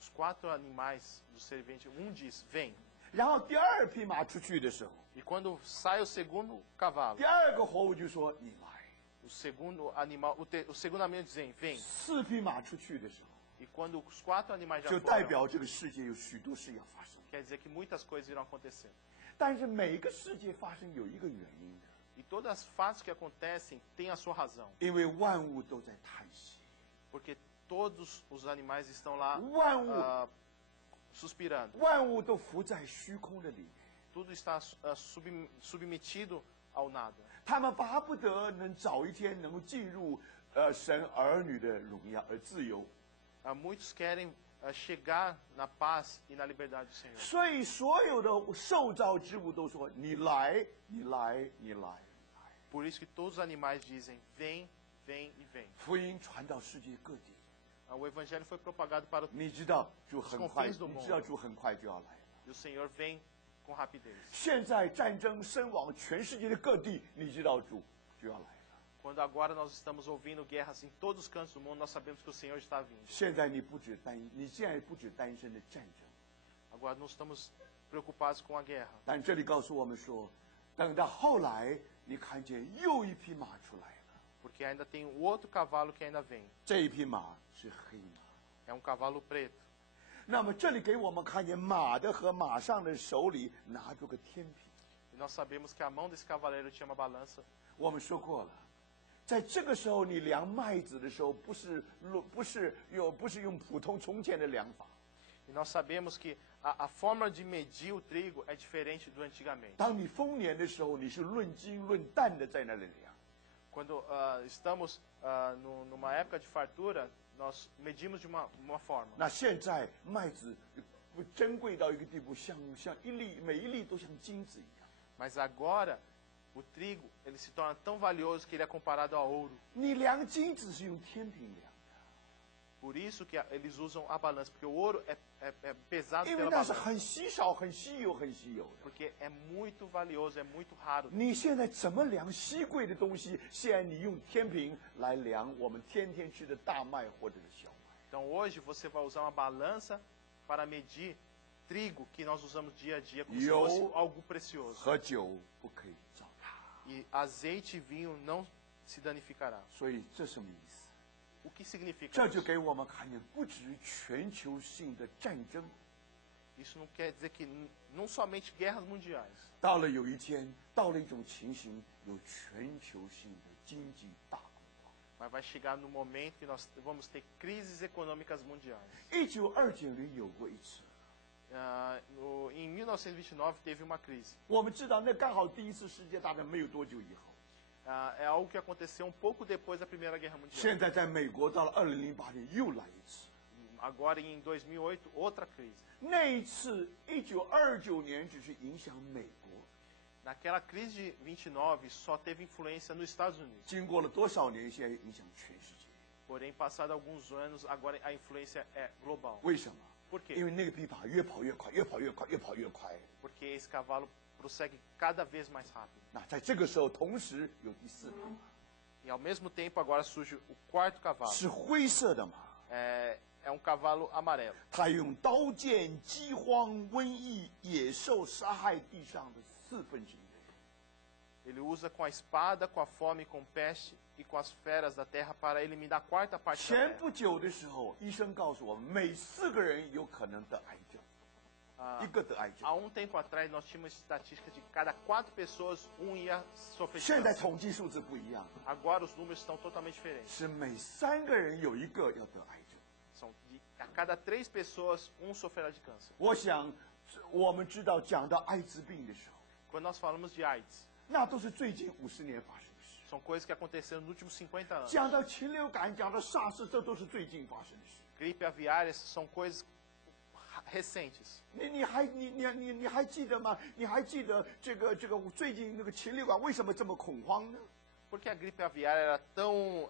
os 4 animais do ser vivente, um diz, vem. 然后第2匹马出去的时候， E quando sai o segundo cavalo, 第2个活物就说你来， o segundo animal, o segundo animal dizem, vem. 4匹马出去的时候， E quando os 4 animais já 就代 foram, 表这个世界有许多事要发生。 quer dizer que muitas coisas irão acontecer. 但是每个世界发生有一个原因的， E todas as fatos que acontecem têm a sua razão. 因为万物都在叹息， Porque todos os animais estão lá 万物 suspirando. 万物都浮在虚空的里面， Tudo está submetido ao nada. 他们巴不得能早一天能够进入神儿女的荣耀而自由。 Muitos querem chegar na paz e na liberdade do Senhor. 所以所有的受造之物都说：“你来，你来，你来。” Por isso que todos os animais dizem, vem, vem e vem. 福音传到世界各地， O evangelho foi propagado para o 你知道主很快， confins do 你 mundo. 知道主很快就要来了。 E o Senhor vem com rapidez. 现在战争身亡，全世界的各地，你知道主就要来了。 Quando agora nós estamos ouvindo guerras em todos os cantos do mundo, nós sabemos que o Senhor está vindo. 现在你现在不止单身的战争， Agora não estamos preocupados com a guerra. 但这里告诉我们说，等到后来，你看见又一匹马出来了， Porque ainda tem o outro cavalo que ainda vem. 这一匹马是黑马。 É um cavalo preto. 那么这里给我们看见马的和马上的手里拿着个天平。 E nós sabemos que a mão desse cavaleiro tinha uma balança. 我们说过了，在这个时候，你量麦子的时候，不是用普通从前的量法。 E nós sabemos que a forma de medir o trigo é diferente do antigamente. 当你丰年的时候，你是论斤论担的在那里量。 Quando estamos numa época de fartura, nós medimos de uma forma. 那现在麦子珍贵到一个地步，像每一粒都像金子一样。 Mas agora, o trigo ele se torna tão valioso que ele é comparado a ouro. 你量金子是用天平量， Por isso que eles usam a balança, porque o ouro é pesado 因为 pela 那是 balança. 很稀少、很稀有、很稀有的。 Porque é muito valioso, é muito raro. 你现在怎么量稀贵的东西？现在你用天平来量我们天天吃的大麦或者是小麦。 Então hoje você vai usar uma balança para medir trigo que nós usamos dia a dia como se fosse algo precioso. 和酒不可以糟蹋。 E azeite e vinho não se danificará. 所以这什么意思？ O que significa 这就 isso? 给我们看见，不止全球性的战争， Isso não quer dizer que não somente guerras mundiais, 到了有一天，到了一种情形，有全球性的经济大恐慌。 mas vai chegar no momento que nós vamos ter crises econômicas mundiais. 1929年有过一次， Em 1929 teve uma crise. 我们知道那刚好第一次世界大战没有多久以后。 É algo que aconteceu um pouco depois da Primeira Guerra Mundial. 现在在美国，到了2008年又来一次。 Agora em 2008 outra crise. 那一次1929年只是影响美国， Naquela crise de 29 só teve influência nos Estados Unidos. 经过了多少年，现在影响全世界。 Porém, passado alguns anos, agora a influência é global. 为什么？ Por quê? 因为那个匹马越跑越快，越跑越快，越跑越快。 Porque esse cavalo prossegue cada vez mais rápido. 那在这个时候，同时有第四匹马， E ao mesmo tempo agora surge o quarto cavalo. 是灰色的马， É um cavalo amarelo. 他用刀剑、饥荒、瘟疫、野兽杀害地上的1/4的人。 Ele usa com a espada, com a fome, com peste e com as feras da terra para eliminar a quarta parte da 前 terra. 不久的时候，医生告诉我们，每4个人有可能得癌症，一个得癌症。 Há um tempo atrás nós tínhamos estatística de cada 4 pessoas, um ia sofrer de 现在 câncer. 统计数字不一样， Agora os números estão totalmente diferentes. 是每3个人有1个要得癌症。 A cada 3 pessoas, um sofrerá de câncer. 我想，我们知道讲到艾滋病的时候， Quando nós falamos de AIDS, 那都是最近50年发生的事。 são coisas que aconteceram nos últimos 50 anos. 讲到禽流感，讲到SARS，这都是最近发生的事。 Gripe aviária são coisas recentes. 你还记得吗？你还记得这个最近那个禽流感为什么这么恐慌呢？ Por que a gripe aviária era tão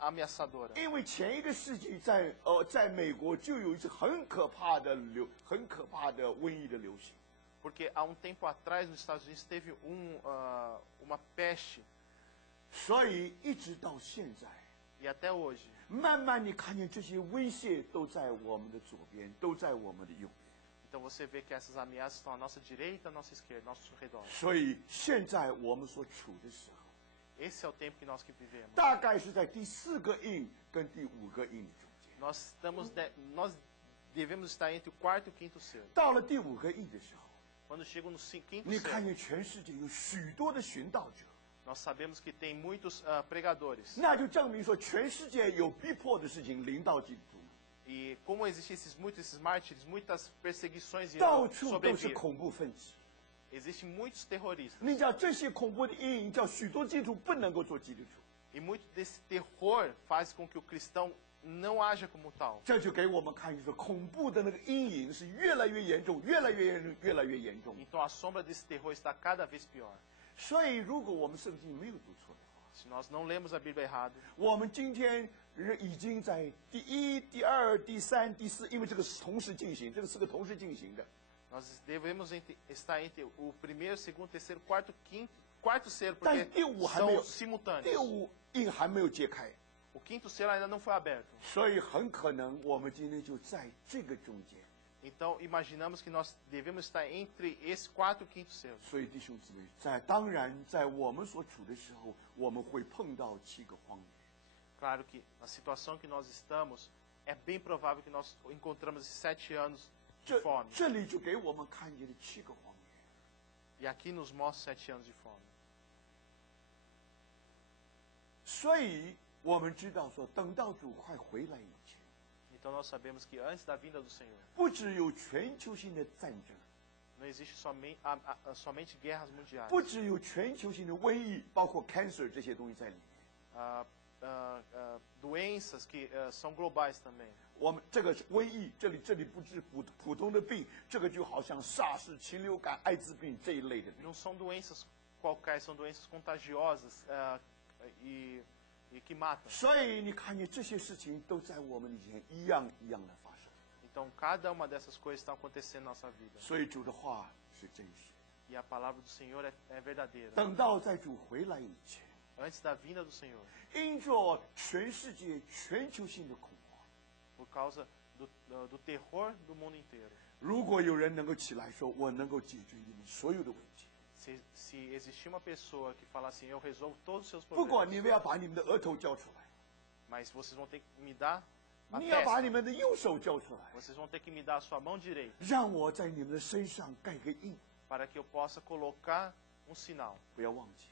ameaçadora? 因为前一个世纪在美国就有一次很可怕的瘟疫的流行。 Porque há um tempo atrás nos Estados Unidos teve uma peste 所以一直到现在， e até hoje 慢慢你看见这些威胁都在我们的左边，都在我们的右边。 Então você vê que essas ameaças estão à nossa direita, à nossa esquerda, ao nosso redor. 所以现在我们所处的时候， Esse é o tempo que nós que vivemos. 大概是在第4个印跟第5个印中间。 Nós devemos estar entre o quarto e o quinto selo. 到了第5个印的时候， Quando chega no quinto 你看 selo, 见全世界有许多的寻道者， nós sabemos que tem muitos pregadores. 那就证明说全世界有逼迫的事情临到基督徒， E como existem esses mártires, muitas perseguições 到 irão 处都是 sobrevir. 恐怖分子。 Existem muitos terroristas. 你知道这些恐怖的阴影，叫许多基督徒不能够做基督徒。 E muito desse terror faz com que o cristão não haja como tal. 这就给我们看，就是恐怖的那个阴影是越来越严重，越来越严重，越来越严重。 Então a sombra desse terror está cada vez pior. 所以，如果我们圣经没有读错的话， Se nós não lemos a Bíblia errado, 我们今天已经在第1、第2、第3、第4，因为这个是同时进行，这个是个同时进行的。 nós devemos estar entre o primeiro, segundo, terceiro, quarto selo, 但是 porque 第5还没有， são simultâneos. 第5印还没有揭开， O quinto selo ainda não foi aberto. 所以很可能我们今天就在这个中间。 Então imaginamos que nós devemos estar entre esse quarto e quinto selo. 所以弟兄姊妹，当然在我们所处的时候，我们会碰到7个荒野。 Claro que na situação que nós estamos, é bem provável que nós encontramos esses 7 anos de fome. 这里就给我们看见了7个荒野。 E aqui nos mostra 7 anos de fome. 所以我们知道说，等到主快回来以前， Então nós sabemos que antes da vinda do Senhor, 不只有全球性的战争， não existe somente guerras mundiais, 不只有全球性的瘟疫，包括 cancer 这些东西在里面。 doenças que são globais também. 我们这个是瘟疫，这里不是普通的病，这个就好像SARS、禽流感、艾滋病这一类的病。 Não são doenças qualquer, são doenças contagiosas e que matam. 所以你看见这些事情都在我们以前一样一样的发生。 Então cada uma dessas coisas está acontecendo na nossa vida. 所以主的话是真实。 E a palavra do Senhor é verdadeira. 等到在主回来以前， Antes da vinda do Senhor, 因着全世界全球性的恐慌， por causa do terror do mundo inteiro. 如果有人能够起来说，我能够解决你们所有的问题， Se existir uma pessoa que fala assim, eu resolvo todos os seus 不管 problemas, 你们要把你们的额头交出来， mas vocês vão ter que me dar a 你要把 testa, 你们的右手交出来， vocês vão ter que me dar a sua mão direita, 让我在你们的身上盖个印。 para que eu possa colocar sinal. 不要忘记，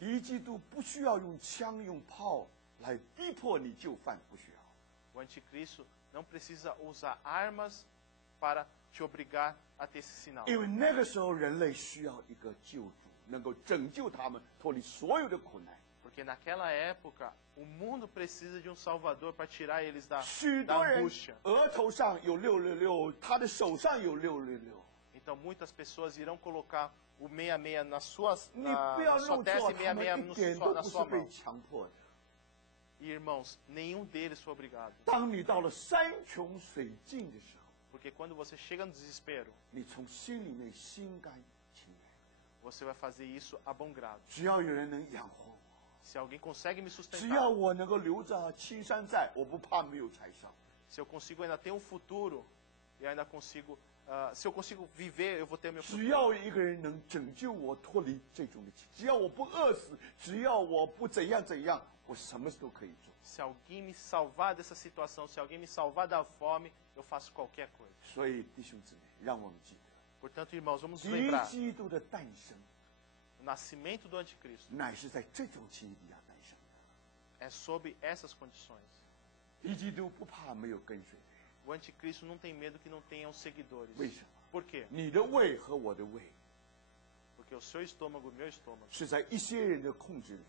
敌基督不需要用枪用炮来逼迫你就范，不需要。 O anticristo não precisa usar armas para te obrigar a ter esse sinal. 因为那个时候人类需要一个救主，能够拯救他们脱离所有的苦难。 Porque naquela época, o mundo precisa de um salvador para tirar eles da 许多人 angústia. 额头上有666，他的手上有666。 Então muitas pessoas irão colocar o 66 nas suas 你不要 na sua 弄 testa 错， e 他们 66一点都 na 不是 sua 被 mão. 强迫的。 E irmãos, nenhum deles foi obrigado. 当你到了山穷水尽的时候， Porque quando você chega no desespero, 你从心里面心甘情愿， você vai fazer isso a bom grado. 只要有人能养活我， Se alguém consegue me 只要 sustentar, 我能够留着青山在，我不怕没有柴烧。 se eu consigo ainda ter um futuro, eu ainda consigo, se eu consigo viver, eu vou ter meu 只 futuro. 要一个人能拯救我脱离这种的情，只要我不饿死，只要我不怎样怎样，我什么都可以做。 Se alguém me salvar dessa situação, se alguém me salvar da fome, eu faço qualquer coisa. 所以弟兄姊妹，让我们记得， Portanto, irmãos, vamos 敌 lembrar, 基督的诞生 o nascimento do anticristo 乃是在这种情形底下诞生的。 é sob essas condições. 敌基督不怕没有跟随的人， O anticristo não tem medo que não tenham seguidores. 为什么？ Por quê? 你的胃和我的胃 Porque o seu estômago, o meu estômago, 是在一些人的控制里面，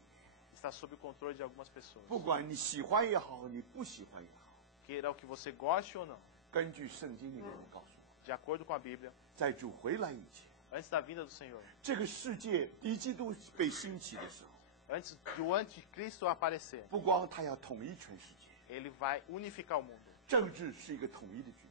está sob o controle de algumas pessoas. 不管你喜欢也好，你不喜欢也好， Queira o que você goste ou não. 根据圣经里面的告诉我， De acordo com a Bíblia, 在主回来以前， antes da vinda do Senhor, 这个世界敌基督被兴起的时候， antes do anticristo aparecer, 不光他要统一全世界， ele vai unificar o mundo. 政治是一个统一的局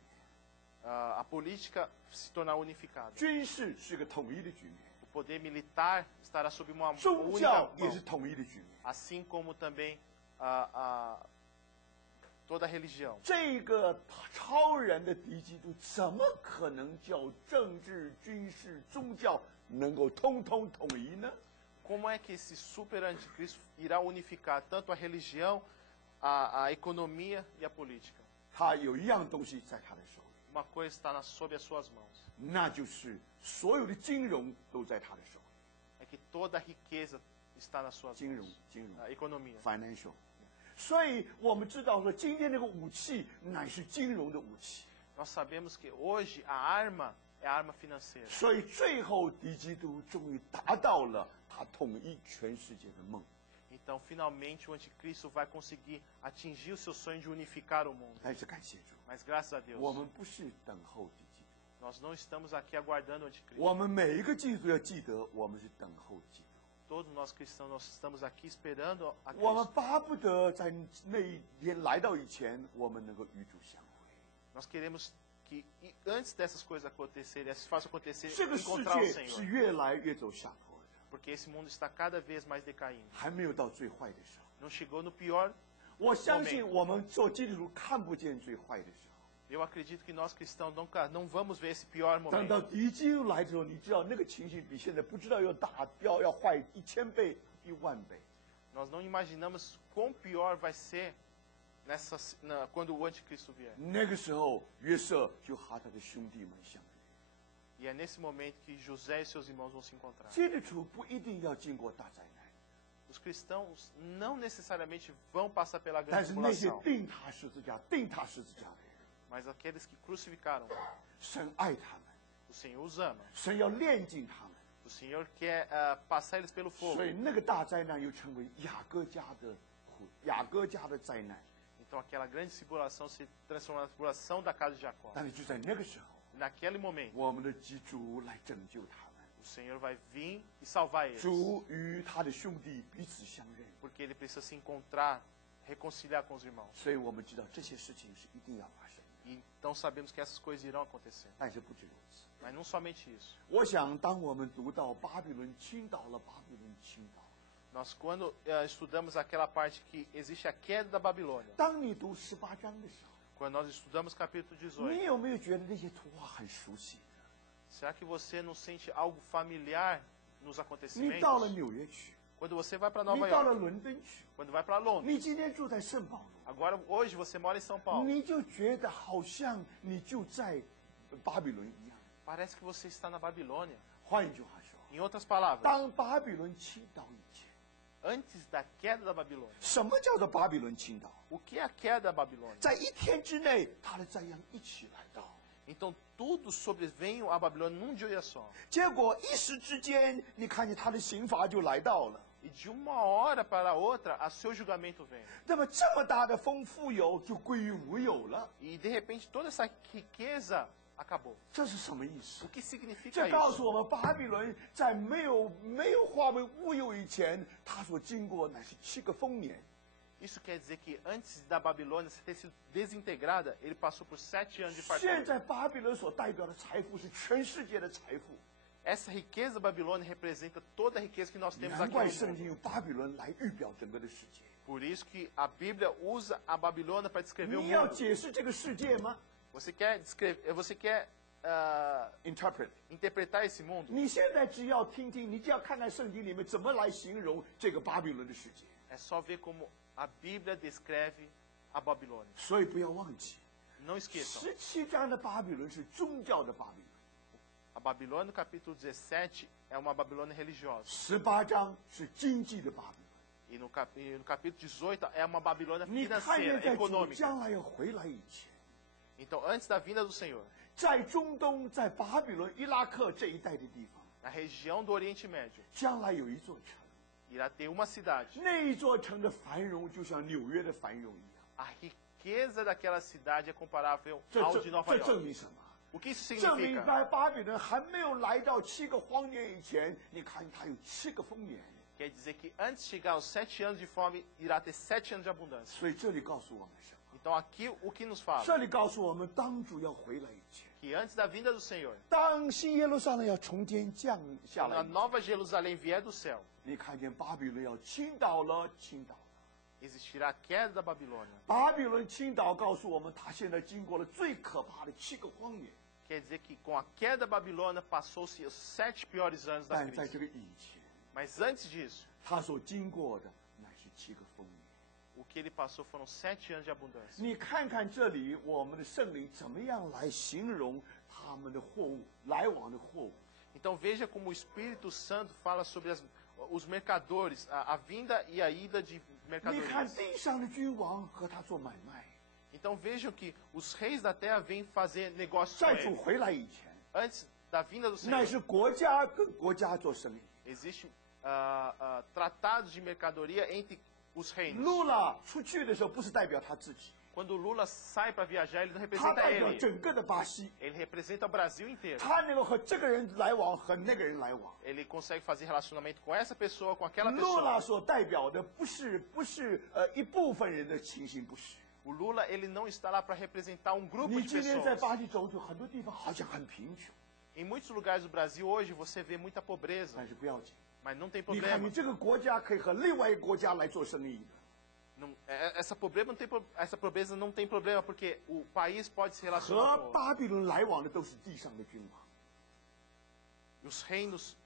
面， A política se tornar unificada. 军事是一个统一的局面， O poder militar estará sob uma 宗 única 教也 mão. 是统一的局面。 Assim como também toda religião. 这个超然的敌基督，怎么可能叫政治、军事、宗教能够通通统一呢？ Como é que esse super anticristo irá unificar tanto a religião, a economia e a política? 他有一样东西在他的手里， Uma coisa está sob as suas mãos. 那就是所有的金融都在他的手里。 É que toda a riqueza está nas suas 金融 mãos. A economia. ，financial。所以我们知道说，今天这个武器乃是金融的武器。 Nós sabemos que hoje a arma é a arma financeira. 所以最后敌基督终于达到了他统一全世界的梦。 Então, finalmente, o anticristo vai conseguir atingir o seu sonho de unificar o mundo. 但是感谢主， Mas graças a Deus, 我们不是等候敌基督， nós não estamos aqui aguardando o anticristo. 我们每一个基督徒要记得，我们是等候基督。 Todos nós cristãos, nós estamos aqui esperando a 我们 Cristo. 巴不得在那一天来到以前，我们能够与主相会。 Nós queremos que antes dessas coisas acontecerem, essas façam acontecer, 这个世 encontrar o 界是 Senhor. 越来越走下坡的， Porque esse mundo está cada vez mais decaindo. 还没有到最坏的时候。 Não chegou no pior. 我相信我们做基督徒看不见最坏的时候。 Eu acredito que nós cristãos não vamos ver esse pior 等到 momento. 敌基督来之后，你知道那个情形比现在不知道要坏1000倍、10000倍。 Nós não imaginamos quão pior vai ser quando o anticristo vier. 那个时候，约瑟就和他的兄弟们相遇。 E é nesse momento que José e seus irmãos vão se encontrar. 基督徒不一定要经过大灾难， Os cristãos não necessariamente vão passar pela 但 grande 是那些 tribulação, 钉他十字架的人， mas aqueles que crucificaram, 神爱他们， o Senhor os ama. 神要炼净他们， O Senhor quer passar eles pelo fogo. 所以那个大灾难又称为雅各家的灾难。 Então aquela grande tribulação se transforma na tribulação da casa de Jacó. 但是就在那个时候， Naquele momento, 我们的基主来拯救他们， o Senhor vai vir e salvar eles. 主与他的兄弟彼此相认， Porque ele precisa se encontrar, reconciliar com os irmãos. 所以我们知道这些事情是一定要发生的。 Então sabemos que essas coisas irão acontecer. 但是不止如此， Mas não somente isso. 我想当我们读到巴比伦倾倒了，巴比伦倾倒了， Nós, quando estudamos aquela parte que existe a queda da Babilônia, 当你读18章的时候， quando nós estudamos capítulo 你 18, 有没有觉得那些图画很熟悉？ será que você não sente algo familiar nos 你到了 acontecimentos? 纽约去， Quando você vai para 你 Nova 到了 York, 伦敦去， quando vai para Londres, 你今天住在圣保罗， agora hoje você mora em São Paulo, 你就觉得好像你就在巴比伦一样。 parece que você está na Babilônia. 换一句话说， Em outras palavras, 当巴比伦倾倒以前， antes da queda da Babilônia, 什么叫做巴比伦倾倒？ o que é a queda da Babilônia? 在一天之内，他的灾殃一起来到， Então tudo sobreveio a Babilônia num dia só. 结果一时之间，你看见他的刑罚就来到了。 E de uma hora para a outra, a seu julgamento vem. 那么这么大的富有就归于无有了， E de repente toda essa riqueza acabou. 这是什么意思 O？que significa 这告 isso? 诉我们，巴比伦在没有化为乌有以前，他所经过乃是7个丰年。 Isso quer dizer que antes da Babilônia ter sido desintegrada, ele passou por 7 anos de 现 fartura. 在巴比伦所代表的财富是全世界的财富， Essa riqueza babilônica representa toda a riqueza que nós temos 难 aqui 怪 no 圣经 mundo. 用巴比伦来预表整个的世界。 Por isso que a Bíblia usa a Babilônia para descrever o 你要 mundo. 解释这个世界吗 Você quer？Interpret。 interpretar esse mundo? 你现在只要听听，你只要看看圣经里面怎么来形容这个巴比伦的世界。 É só ver como a Bíblia descreve a Babilônia. 所以不要忘记， Não esqueçam, 17章的巴比伦是宗教的巴比伦， a Babilônia no capítulo 17 é uma Babilônia religiosa. 18章是经济的巴比伦。 E no capítulo 18 é uma Babilônia 你看见 financeira, 在主 econômica. 将来要回来以前， Então, antes da vinda do Senhor, 在中东、在巴比伦、伊拉克这一带的地方， na região do Oriente Médio, 将来有一座城， irá ter uma cidade. 那一座城的繁荣就像纽约的繁荣一样。 A riqueza daquela cidade é comparável 这 ao de Nova 这证 York. 明什么？ O que isso 证明 significa? 巴比伦还没有来到7个荒年以前，你看它有7个丰年。 Quer dizer que antes de chegar aos 7 anos de fome, irá ter 7 anos de abundância. 所以这里告诉我们什么？ Então, aqui o que nos fala? 这里告诉我们，当主要回来以前， Que antes da vinda do Senhor, 当新耶路撒冷要从天降下 quando 来 a，nova Jerusalém vier do céu, 你看见巴比伦要倾倒了，倾倒了。 existirá a queda da Babilônia. 巴比伦倾倒告诉我们，他现在经过了最可怕的7个荒年。 Quer dizer que com a queda da Babilônia passou-se os 7 piores anos da 但在 crise. 这个以前， Mas antes disso, 他所经过的乃是7个丰年。 o que ele passou foram 7 anos de abundância. 你看看这里，我们的圣灵怎么样来形容他们的货物来往的货物？ Então veja como o Espírito Santo fala sobre os mercadores, a vinda e a ida de 你看 mercadorias. 地上的君王和他做买卖， Então vejam que os reis da terra vêm fazer negócios com 在主 ele. 回来以前， Antes da vinda do 乃 Senhor, 是国家跟国家做生意。 existe tratados de mercadoria entre os reinos. 路拉出去的时候，不是代表他自己， Quando Lula sai para viajar, ele não 他 representa 代表 ele. 整个的巴西。 Ele representa o Brasil inteiro. 他能够和这个人来往，和那个人来往。 Ele consegue fazer relacionamento com essa pessoa, com aquela 路拉 pessoa. 所代表的不是一部分人的情形，不是。 O Lula, ele não está lá para representar um grupo 你 de 今天在 pessoas. 巴西走走，很多地方好像很贫穷， Em muitos lugares do Brasil hoje você vê muita pobreza, 但是不要紧。 mas não tem 你看，你 problema. 这个国家可以和另外一个国家来做生意的。 Essa pobreza não tem problema, porque o país pode se 和 relacionar com 巴比伦来往的都是地上的君王， os reinos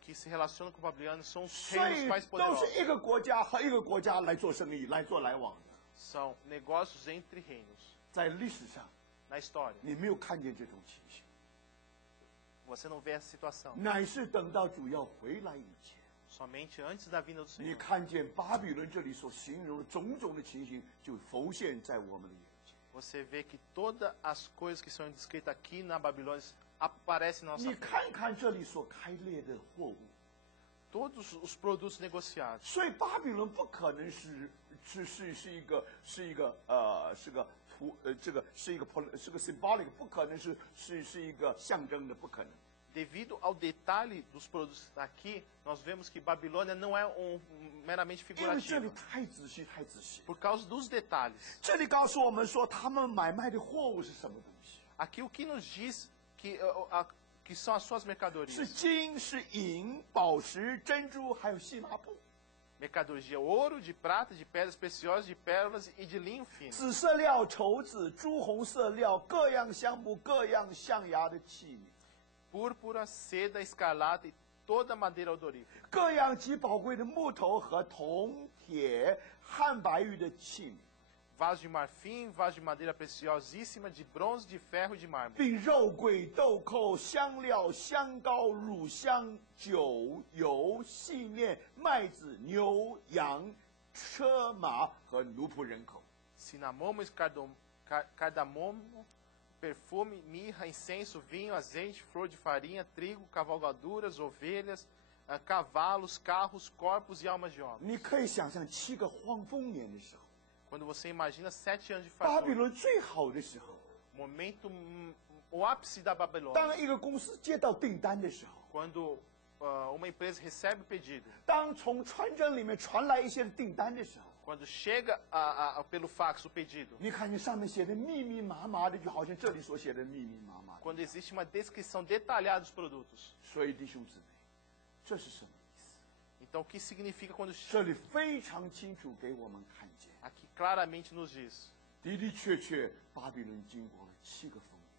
que se relacionam com o Babilônia são os 所 reinos 以 mais 都 poderosos. 是一个国家和一个国家来做生意、来做来往的。 São negócios entre reinos. 在历史上， Na história, 你没有看见这种情形， você não vê essa situação. 乃是等到主要回来以前， Somente antes da vinda do 你 Senhor. 看见巴比伦这里所形容的种种的情形，就浮现在我们的眼前。 Você vê que todas as coisas que são descritas aqui na Babilônia aparecem na nossa 你 frente. 看看这里所开列的货物， Todos os produtos negociados. 所以巴比伦不可能是一个图这个是一个 symbolic， 不可能是一个象征的，不可能。 Devido ao detalhe dos produtos aqui, nós vemos que Babilônia não é meramente 因为这里 figurativa. 太仔细，太仔细。 Por causa dos detalhes. 这里告诉我们说，他们买卖的货物是什么东西？ Aqui o que nos diz que são as suas 是 mercadorias. 金，是银、宝石、珍珠，还有细麻布。 Mercadoria, ouro, de prata, de pedras preciosas, de pérolas e de linho fino. 紫色料、绸子、朱红色料，各样香木、各样象牙的器皿， Púrpura, seda, escarlata e toda madeira odorífera. 各样极宝贵的木头和铜、铁、汉白玉的器皿， Vaso de marfim, vaso de madeira preciosíssima, de bronze, de ferro e de mármore. 并肉桂、豆蔻、香料、香膏、乳香、酒、油、细面、麦子、牛、羊、车马和奴仆人口。 Cinamomo, cardamomo, perfume, mirra, incenso, vinho, azeite, flor de farinha, trigo, cavalgaduras, ovelhas, cavalos, carros, corpos e almas de homens. 你可以想象7个荒风年的时候， Quando você imagina 7 anos de 巴比 fartura, 伦最好的时候， momento, o ápice da Babilônia, 当一个公司接到订单的时候， quando uma empresa recebe o pedido, 当从传真里面传来一些订单的时候， quando chega pelo fax o pedido, 你看见上面写的密密麻麻的，就好像这里所写的密密麻麻的。 quando existe uma descrição detalhada dos produtos. 所以弟兄姊妹，这是什么意思？ Então, o que significa quando 这里非常清楚给我们看见， aqui claramente nos diz 的的确确，巴比伦经过了7个风年，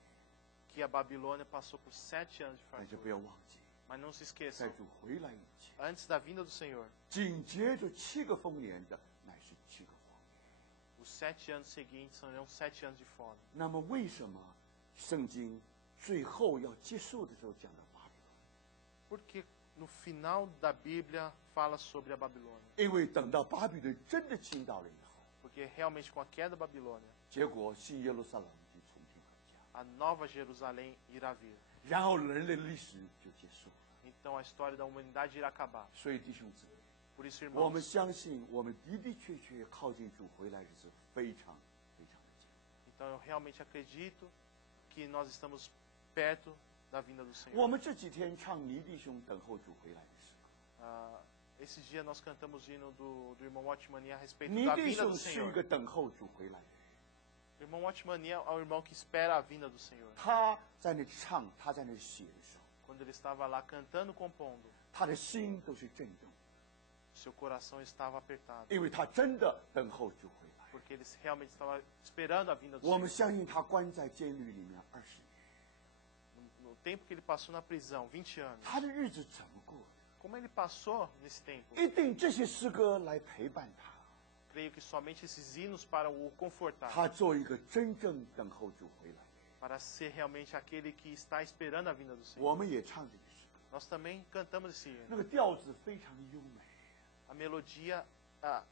que a Babilônia passou por 7 anos de 但是不 fartura. 要忘记， Mas não se 在 esqueçam, 主回来以前， antes da vinda do Senhor, 紧接着7个丰年的乃是7个荒年。 os 7 anos seguintes serão 7 anos de fome. 那么为什么圣经最后要结束的时候讲到巴比伦？ Porque no final da Bíblia fala sobre a Babilônia. 因为等到巴比伦真的倾倒了以后， Porque realmente com a queda da Babilônia, 结果新耶路撒冷就重新回家， a nova Jerusalém irá vir. 然后人类历史就结束了。 Então a história da humanidade irá acabar. 所以弟兄姊妹， Por isso, 我们 irmãos, 相信，我们的的确确靠近主回来日子非常非常的近。 então eu realmente acredito que nós estamos perto da vinda do 我 Senhor. 们这几天唱尼弟兄等候主回来的时候， Esse dia nós cantamos o hino do irmão Watmania a respeito 尼 da 弟 vinda 兄 do 是一 Senhor. 个等候主回来的人。 O irmão Watmania é o irmão que espera a vinda do Senhor. 他在那唱，他在那写的时候， Quando ele estava lá cantando, compondo, 他的心都是震动， seu coração estava apertado. 因为他真的等候主回来。 Porque ele realmente estava esperando a vinda do 我们 Senhor. 相信他关在监狱里面20年， No tempo que ele passou na prisão, 20 anos. 他的日子怎么过的？ Como ele passou nesse tempo? 一定这些诗歌来陪伴他， Creio que somente esses hinos para o confortar. 他做一个真正等候主回来的人。 Para ser realmente aquele que está esperando a vinda do Senhor. 我们也唱这个诗歌， Nós também cantamos esse 那 hino. 个调子非常的优美， A melodia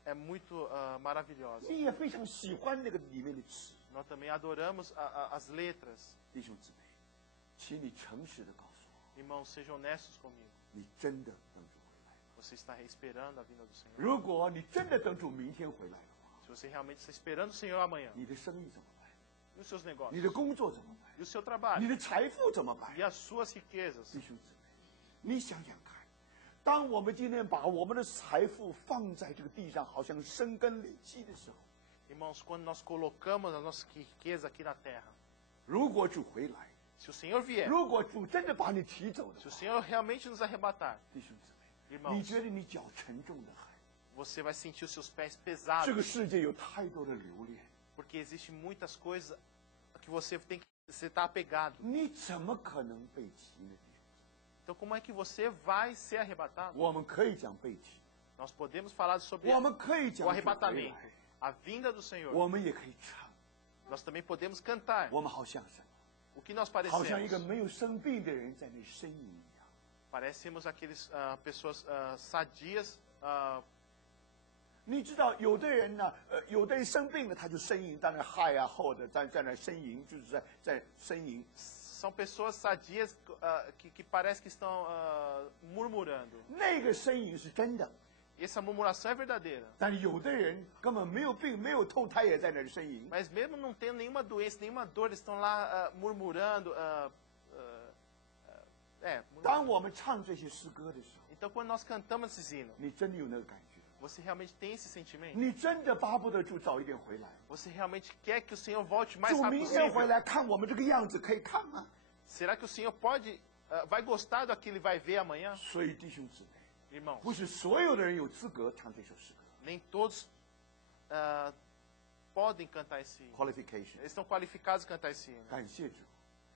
é muito maravilhosa. 你也非常喜欢那个里面的词。 Nós também adoramos as letras. 弟兄姊妹，请你诚实的告诉我， Irmãos, sejam honestos comigo. 你真的等主回来吗？ Você está esperando a vinda do Senhor? 如果你真的等主明天回来的话， Se você realmente está esperando o Senhor amanhã, 你的生意怎么办？ e os seus 你 negócios? 的工作怎么办？ E o seu 你 trabalho? 的财富怎么办？ E as suas riquezas? 弟兄姊妹，你想想看，当我们今天把我们的财富放在这个地上，好像生根累积的时候， Irmãos, quando nós colocamos a nossa riqueza aqui na terra, 如果主回来， se o Senhor vier, 如果主真的把你提走的 se o 话， Senhor realmente nos arrebatar, 弟兄姊妹， irmãos, 你觉得你脚沉重的很？ você vai sentir os seus pés 这 pesados, 个世界有太多的留恋， porque existem muitas coisas que você tem que você está apegado. 你怎么可能被提呢？弟兄姊妹， Então, como é que você vai ser arrebatado? 我们可以讲被提， Nós podemos falar sobre 我们可以讲 o 主回 arrebatamento, 来， a vinda do Senhor. 我们也可以唱， Nós também podemos cantar. 我们好像什么？ O que nós 好像一个 parecemos? 没有生病的人在那呻吟一样。Parecemos aqueles pessoas sadias. 你知道，有的人呢，有的人生病了，他就呻吟，在那嗨啊吼的，在那呻吟，就是在呻吟。 São pessoas sadias que parece que estão murmurando. 那个呻吟是真的， E essa murmuração é verdadeira. 但是有的人根本没有病，没有痛，他也在那里呻吟。 Mas mesmo não tendo nenhuma doença, nenhuma dor, eles estão lá murmurando. 当我们唱这些诗歌的时候， Então, quando nós cantamos esses hinos, 你真的有那个感觉， você realmente tem esse sentimento? 你真的巴不得主早一点回来。 Você realmente quer que o Senhor volte o mais 主 rápido 明天回 possível? 来看我们这个样子，可以看吗？ Será que o Senhor vai gostar do que ele vai ver amanhã? 所以弟兄姊妹， Irmãos, 不是所有的人有资格唱这首诗歌。 nem todos podem cantar esse hino. Qualification， Eles estão qualificados a cantar esse hino. 感谢主，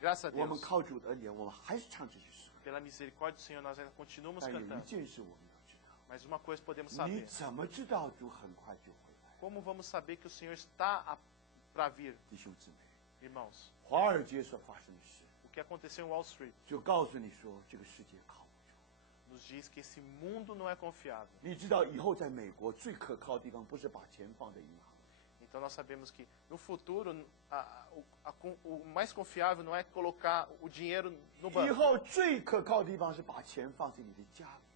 Graças a 我们 Deus. 靠主的恩典，我们还是唱这些诗歌。 Pela misericórdia do Senhor, nós ainda continuamos 但有一 cantando. 件事我们要知道， Mas uma coisa podemos 你 saber. 怎么知道主很快就回来？ Como vamos saber que o Senhor está para vir, 弟兄姊妹， irmãos? 华尔街所发生的事， O que aconteceu em Wall Street 就告诉你说，这个世界靠不住。 nos diz que esse mundo não é confiável. 你知道以后在美国最可靠的地方不是把钱放在银行， Então nós sabemos que no futuro o mais confiável não é colocar o dinheiro no 以 banco. 后最可靠的地方是把钱放在你的家里。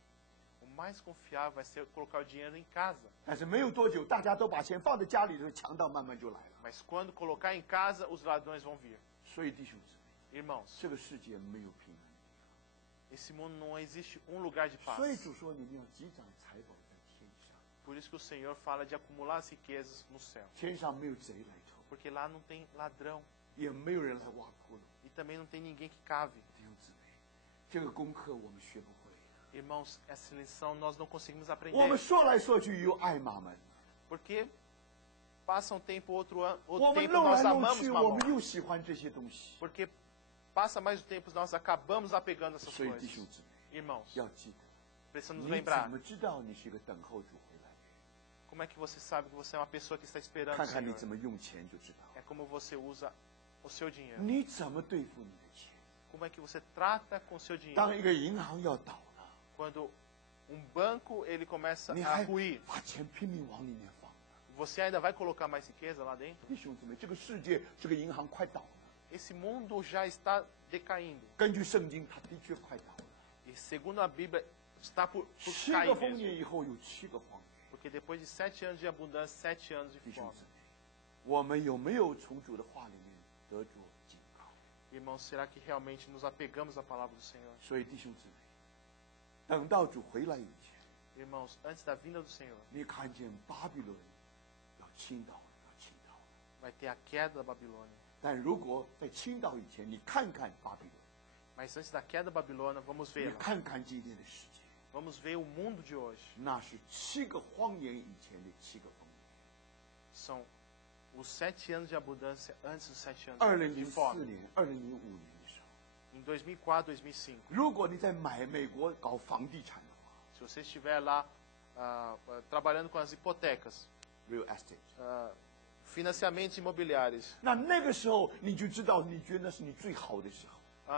O mais confiável vai ser colocar o dinheiro em casa. 但是没有多久，大家都把钱放在家里的时候，强盗慢慢就来了。 Mas quando colocar em casa, os ladrões vão vir. 所以弟兄姊妹， Irmãos, 这个世界没有平安。 esse mundo não existe um lugar de 所以 paz. 主说你们要积攒财宝在天上， Por isso que o Senhor fala de acumular as riquezas no céu. 天上没有贼来偷， Porque lá não tem ladrão 也没有人来挖窟窿。 e também não tem ninguém que cave. 弟兄姊妹，这个功课我们学不会。 Irmãos, essa lição nós não conseguimos 我 aprender. 们说来说去又爱马门， Porque passa um tempo, outro 我们 tempo 弄 nós 来弄 amamos 去，我 mamão. 们又喜欢这些东西。 Porque passa mais o tempo, nós acabamos apegando essas 所以弟兄 coisas. 姊妹 Irmãos, 要记得， precisamos 你 lembrar. 怎么知道你是一个等候主回来的 Como é que você sabe que você é uma pessoa que está 人？ esperando o 看看你 Senhor? 怎么用钱就知道。 É como você usa o seu dinheiro. 你怎么对付你的钱？ Como é que você trata com o seu dinheiro? 当一个银行要倒了， Quando um banco ele começa 你 a 还 ruir, 把钱拼命往里面放。 você ainda vai colocar mais riqueza lá dentro? 弟兄姊妹，这个世界这个银行快倒了。 Esse mundo já está decaindo. 根据圣经，它的确快倒了。 E segundo a Bíblia, está por 7个 cair 丰 mesmo. 年以后有7个荒年。 Porque depois de 7 anos de abundância, 7 anos de 弟兄 fome. 姊妹，我们有没有从主的话里面得着警告？ Irmãos, será que realmente nos apegamos à palavra do Senhor? 所以弟兄姊妹，等到主回来以前， Irmãos, antes da vinda do Senhor, 你看见巴比伦要倾倒了，要倾倒了。 vai ter a queda da Babilônia. 但如果在倾倒以前，你看看巴比伦， Mas antes da queda da Babilônia, vamos 你 ver. 看看今天的世界， Vamos ver o mundo de hoje. 那是7个荒年以前的7个丰年。 São os 7 anos de abundância antes dos 7 anos de 2004 fome. 年、2005年的时候， Em 2004, 2005. 如果你在美国搞房地产的话 Se você estiver lá trabalhando com as hipotecas, ，real estate， financiamentos imobiliários, 那个时候你就知道，你觉得那是你最好的时候。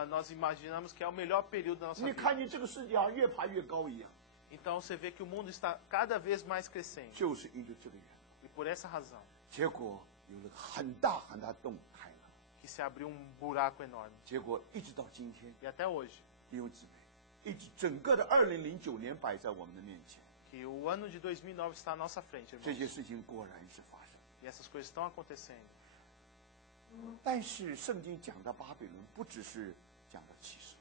nós imaginamos que é o melhor período da nossa 你 vida. 看见这个世界好像越爬越高一样， Então você vê que o mundo está cada vez mais crescente. 就是因为这个原因。 E por essa razão 结果有了很大很大洞开了， que se abriu um buraco enorme. 结果一直到今天， E até hoje, 弟兄姊妹，一直整个的2009年摆在我们的面前， que o ano de 2009 está à nossa frente, 这些 irmãos. 事情果然是发生。 E essas coisas estão acontecendo. 但是圣经讲到巴比伦，不只是讲到启示，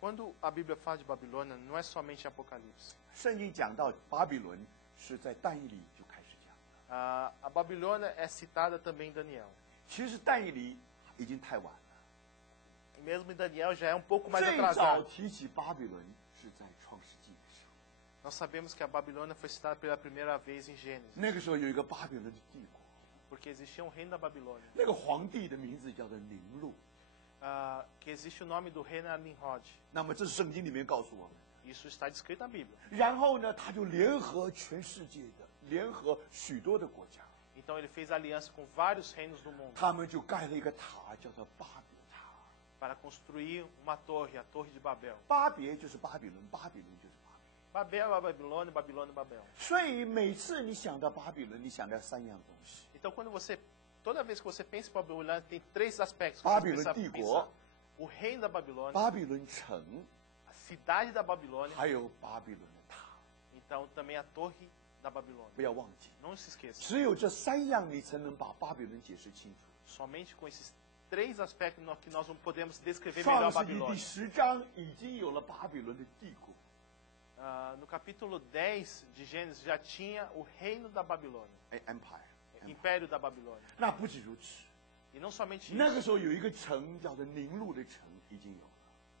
Quando a Bíblia fala de Babilônia, não é somente Apocalipse. 圣经讲到巴比伦是在但以理就开始讲了。 A Babilônia é citada também em Daniel. 其实但以理已经太晚了， E mesmo em Daniel já é um pouco mais 最早 atrasado. 提起巴比伦是在创世纪的时候， Nós sabemos que a Babilônia foi citada pela primeira vez em Gênesis, 那个时候有一个巴比伦的帝国， porque existia um reino da Babilônia, 那个皇帝的名字叫做宁禄。 que existe o nome do rei Nimrod. 那么这是圣经里面告诉我们。 Isso está descrito na Bíblia. 然后呢，他就联合全世界的，联合许多的国家， Então ele fez aliança com vários reinos do mundo. 他们就盖了一个塔，叫做巴比塔。para construir uma torre, a Torre de Babel. 巴别就是巴比伦，巴比伦就是巴比伦。 Babel é Babilônia, Babilônia é Babel. 所以每次你想到巴比伦，你想到三样东西： Então, toda vez que você pensa em Babilônia, tem três aspectos que Babilônia você precisa帝国, pensar. O reino da Babilônia, 巴比伦城， a cidade da Babilônia, 还有巴比伦的塔。 então também a torre da Babilônia. 不要忘记， Não se esqueça. 只有这三样，你才能把巴比伦解释清楚。 Somente com esses três aspectos que nós podemos descrever melhor a 创世纪第 Babilônia. 10章已经有了巴比伦的帝国， No capítulo 10 de Gênesis já tinha o reino da Babilônia, empire。 império da Babilônia. 那不止如此， E não somente 那个 isso, 时候有一个城叫做宁路的城已经有了。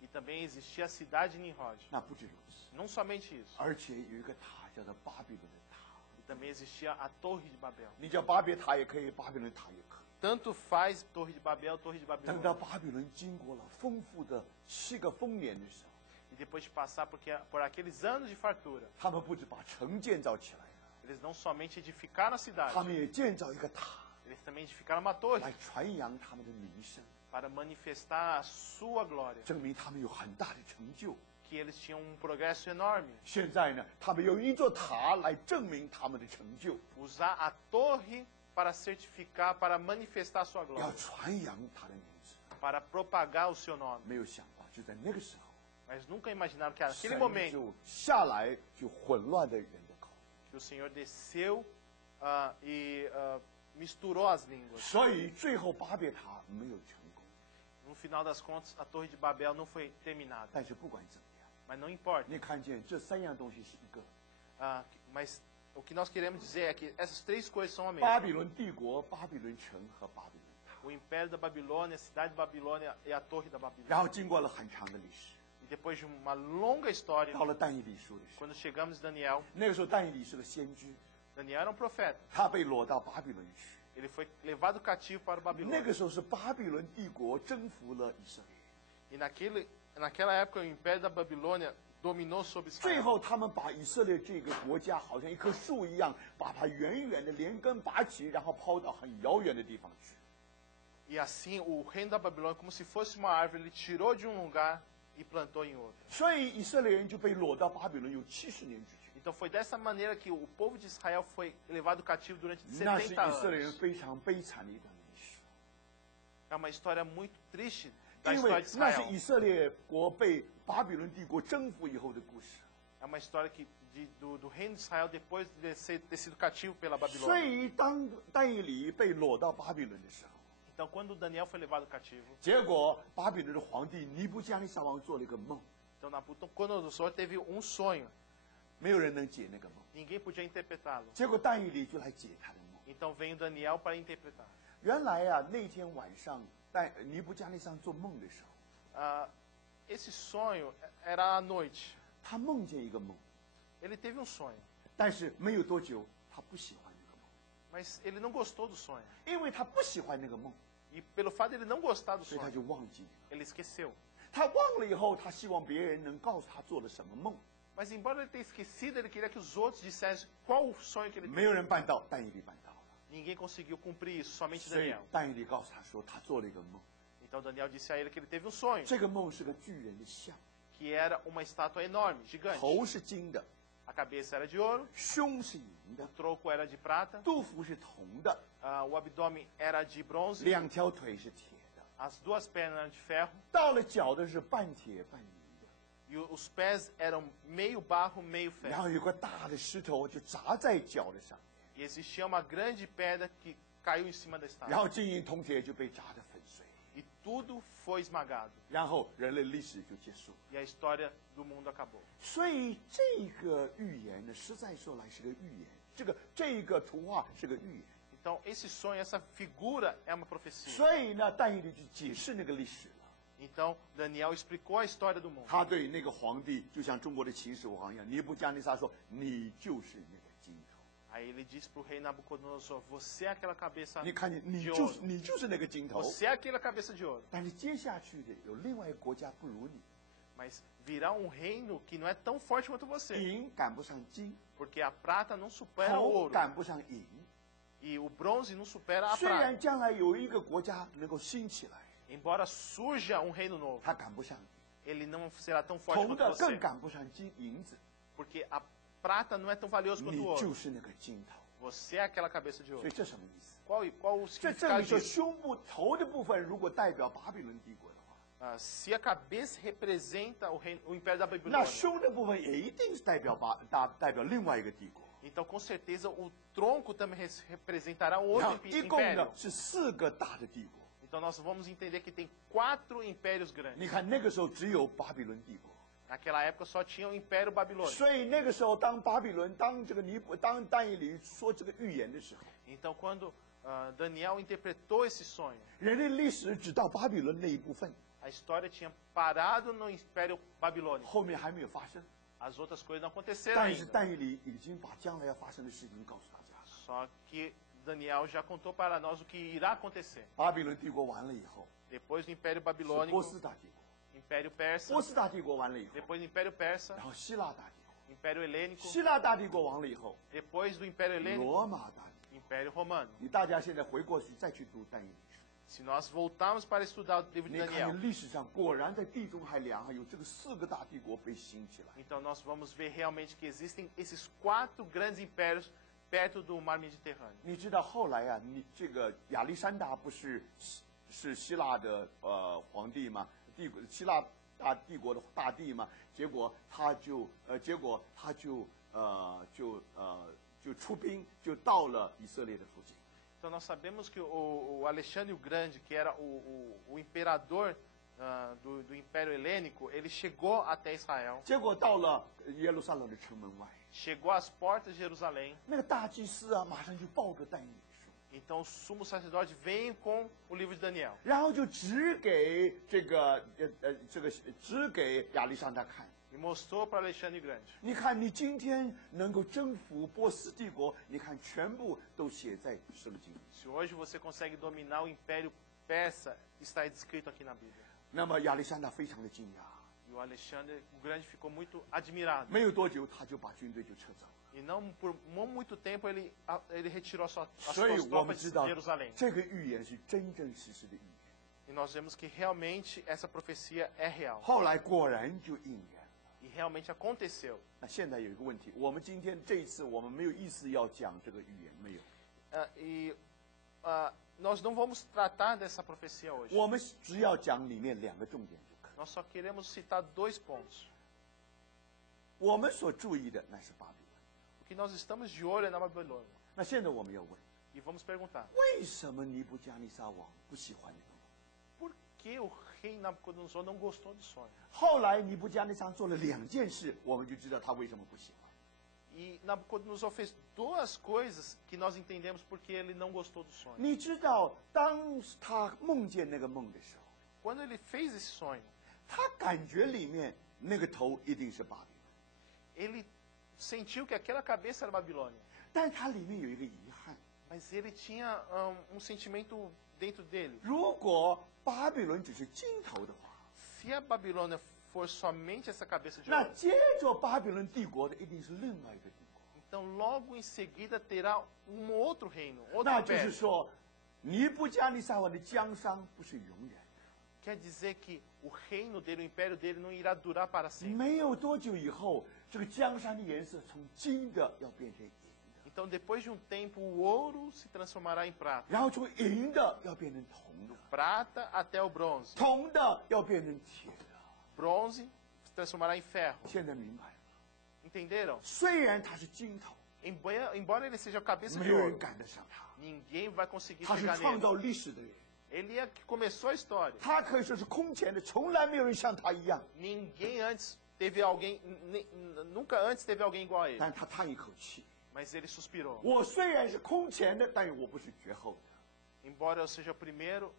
e também existia a cidade de Nimrod. 那不止如此， Não somente isso, 而且有一个塔叫做巴比伦的塔。 e também existia a Torre de Babel. 你叫巴别塔也可以，巴比伦塔也可以。 Tanto faz Torre de Babel, Torre de 等到 Babilônia. 巴比伦经过了丰富的7个丰年的时候， E depois de passar por aqueles anos de fartura, 他们不止把城建造起来了， eles não somente edificaram a cidade, 他们也建造一个塔 eles também edificaram uma torre 来传扬他们的名声， para manifestar a sua glória, 证明他们有很大的成就。 que eles tinham progresso enorme. 现在呢，他们用一座塔来证明他们的成就， Usar a torre para certificar, para manifestar a sua 要 glória, 传扬他的名字。 para propagar o seu nome. 没有想到，就在那个时候， Mas nunca imaginaram que naquele 神 momento 就下来，就混乱的人的口。 que o Senhor desceu e misturou as línguas. 所以最后巴别塔没有成功。 No final das contas, a Torre de Babel não foi terminada. 但是不管怎么样， Mas não importa. 你看见这三样东西是一个： Mas o que nós queremos dizer é que essas três coisas são a 巴 mesma. 比伦帝国、巴比伦城和巴比伦塔。 O Império da Babilônia, a cidade de Babilônia e a Torre da 然 Babilônia. 后经过了很长的历史， E depois de uma longa história, 到了但以理书的时候， quando chegamos em Daniel, 那个时候但以理是个先知， Daniel era um profeta. 他被掳到巴比伦去。 Ele foi levado cativo para o 那 Babilônia. 个时候是巴比伦帝国征服了以色列， E naquela época, o Império da Babilônia dominou sobre 最 Israel. 后他们把以色列这个国家好像一棵树一样，把它远远的连根拔起，然后抛到很遥远的地方去。 E assim, o reino da Babilônia, como se fosse uma árvore, ele tirou de um lugar e plantou em outro. 所以以色列人就被掳到巴比伦有70年之久。 Então foi dessa maneira que o povo de Israel foi levado cativo durante 那是 70以色列人 anos. 非常悲惨的一段历史， É uma história muito triste da 因 história 为 de 那是 Israel. 以色列国被巴比伦帝国征服以后的故事。 É uma história do reino de Israel depois de ter sido cativo pela 所 Babilônia. 以当但以理被掳到巴比伦的时候， Então quando Daniel foi levado cativo, 结果巴比伦的皇帝尼布加尼撒王做了一个梦， então Nabucodonosor teve um sonho. 没有人能解那个梦。 Ninguém podia interpretá-lo. 结果但以理就来解他的梦。 Então veio Daniel para interpretar. 原来啊，那天晚上尼布加尼撒做梦的时候， Esse sonho era à noite. 他梦见一个梦， Ele teve um sonho, 但是没有多久，他不喜欢那个梦， mas ele não gostou do sonho. 因为他不喜欢那个梦， E pelo fato de ele não gostar do 所以他 sonho, 就忘记了。 ele esqueceu. 他忘了以后，他希望别人能告诉他做了什么梦， Mas embora ele tenha esquecido, ele queria que os outros dissessem qual o sonho que ele 没有 teve. 人办到，但以理办到了。 Ninguém conseguiu cumprir isso, somente 所以 Daniel. 但以理告诉他说，他做了一个梦， Então Daniel disse a ele que ele teve um sonho, 这个梦是个巨人的像， que era uma estátua enorme, gigante. 头是金的， A cabeça era de ouro, 胸是银的 o，tronco era de prata, 肚腹是铜的， o abdômen era de bronze, 两条腿是铁的， as duas pernas eram de ferro, 到了脚的是半铁半泥的。 e os pés eram meio barro, meio 然 ferro. 后有个大的石头就砸在脚的上面， E existia uma grande pedra que caiu em cima da 然 estátua. 后金银铜铁就被砸得粉碎， E tudo foi esmagado. 然后人类历史就结束了。 E a história do mundo acabou. 所以这个预言呢，实在说来是个预言，这个图画是个预言。 Então, esse sonho, essa figura é uma profecia. 所以呢，但以理就解释那个历史了。 Então, Daniel explicou a história do mundo. 他对那个皇帝，就像中国的秦始皇一样，尼布加尼撒说：“你就是那个金头。 Aí ele disse para o rei Nabucodonosor, você é aquela cabeça 你看见，你 de 就 ouro. 是你就是那个金头。 Você é aquela cabeça de ouro. 但是接下去的有另外一个国家不如你， Mas virá um reino que não é tão forte quanto você. 银赶不上金， Porque a prata não supera o 铜 ouro. 赶不上银。 E o bronze não supera a 虽然 prata. 将来有一个国家能够兴起来， Embora surja um reino novo, 他赶不上你， ele não será tão forte 铜 quanto 的更 você. 赶不上银子， Porque a prata não é tão valiosa quanto 你 o 就 ouro. 是那个金头。 Você é aquela cabeça de 所 ouro. 以这什么意思？ Qual o 这证 significado 明说 disso? 胸部头的部分如果代表巴比伦帝国的话， Se a cabeça representa o império da 那 Babilônia, 胸的部分也一定是代表代表另外一个帝国。 então com certeza o tronco também representará um 然 outro 后一共呢 império. 是4个大的帝国。 Então nós vamos entender que tem 4 impérios 你 grandes. 看那个时候只有巴比伦帝国， Naquela época só tinha o Império Babilônico. 所以那个时候当巴比伦当但以理说这个预言的时候， Então quando Daniel interpretou esse sonho, 人类历史只到巴比伦那一部分， a história tinha parado no Império Babilônico. 后面还没有发生。 As outras coisas não aconteceram 但是 ainda. 但以理已经把将来要发生的事情告诉大家了。 Só que Daniel já contou para nós o que irá acontecer. 巴比伦帝国完了以后， Depois do Império 是波 Babilônico, 斯大帝国。 Império Persa, 波斯大帝国完了以后， depois do Império Persa, 然后希腊大帝国。 Império Helênico, 希腊大帝国完了以后， depois do Império Helênico, 罗马大帝国。 Império Romano. 你大家现在回过去再去读但以理书， Se nós voltarmos para estudar o livro 你 de 看 Daniel, 见历史上果然在地中海两岸有这个4个大帝国被兴起来。 então nós vamos ver realmente que existem esses 4 grandes impérios perto do mar Mediterrâneo. 你知道后来啊，你这个亚历山大不是希腊的皇帝吗？希腊大帝国的大帝吗？结果他就出兵就到了以色列的附近。 Então nós sabemos que o Alexandre o Grande, que era o imperador do Império Helênico, ele chegou até Israel, 结果到了耶路撒冷的城门外， chegou às portas de Jerusalém. 那个大祭司啊，马上就抱着但以理书， Então o sumo sacerdote vem com o livro de Daniel 然后就指给指给亚历山大看。 e mostrou para Alexandre o Grande. 你看，你今天能够征服波斯帝国，你看全部都写在圣经里。 Se hoje você consegue dominar o Império Persa, está descrito aqui na Bíblia. 那么亚历山大非常的惊讶， E o Alexandre o Grande ficou muito admirado. 没有多久他就把军队就撤走了。 E por não muito tempo ele retirou as 所以 suas 我们 tropas 知 de 道 Jerusalém. 这个预言是真真实实的预言。 E nós vemos que realmente essa profecia é real. 后来果然就应验了。 E realmente aconteceu. 那现在有一个问题，我们今天这一次我们没有意思要讲这个预言，没有， Nós não vamos tratar dessa profecia hoje. 我们只要讲里面2个重点就可以。 Nós só queremos citar 2 pontos. 我们所注意的那是巴比伦。 O que nós estamos de olho é na Babilônia. 那现在我们要问， E vamos perguntar: 为什么尼布加尼撒王不喜欢这个梦？ por que o rei Nabucodonosor não gostou do sonho? 后来尼布加尼撒做了2件事，我们就知道他为什么不喜欢。 E Nabucodonosor fez 2 coisas que nós entendemos porque ele não gostou do sonho. 你知道，当他梦见那个梦的时候， Quando ele fez esse sonho, 他感觉里面那个头一定是巴比伦， ele sentiu que aquela cabeça era Babilônia. 但是他里面有一个遗憾： Mas ele tinha sentimento dentro dele. 如果巴比伦只是金头的话， Se a Babilônia for somente essa cabeça de 那 ouro, 接着巴比伦帝国的一定是另外一个帝国。 então logo em seguida terá outro reino, outro 那就是 império. 说，尼布加尼撒王的江山不是永远的。 Quer dizer que o reino dele, o império dele não irá durar para sempre. 没有多久以后，这个江山的颜色从金的要变成银的， Então depois de um tempo o ouro se transformará em prata, 然后从银的要变成铜的， prata até o bronze, 铜的要变成铁的。 bronze se transformará em ferro. 现在明白了， Entenderam? 虽然他是金头， Embora ele seja a cabeça 没 de 有人 ouro, 赶得上他。 ninguém vai conseguir 他是 chegar 创 nele. 造历史的人， Ele é que começou a história. 他可以说是空前的，从来没有人像他一样。 Ninguém antes teve alguém, nunca antes teve alguém igual a ele. 但他叹一口气： Mas ele suspirou. 我虽然是空前的，但是我不是绝后的。 Embora eu seja o primeiro,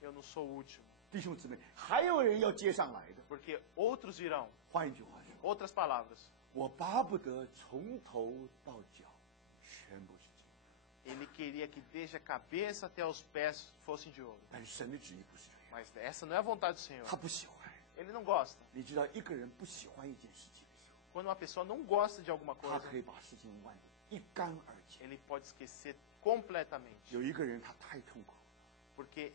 eu não sou o último. 弟兄姊妹，还有人要接上来的。 Porque outros virão. 换一句话说， Outras palavras. 我巴不得从头到脚全部是金。 Ele queria que desde a cabeça até os pés fossem de ouro. 但是神的旨意不是这样， Mas essa não é a vontade do Senhor. 他不喜欢。 Ele não gosta. 你知道，一个人不喜欢一件事情的时候， Quando uma pessoa não gosta de alguma 他 coisa, 可以把事情忘得一干二净。 ele pode esquecer completamente. 有一个人他太痛苦了， Porque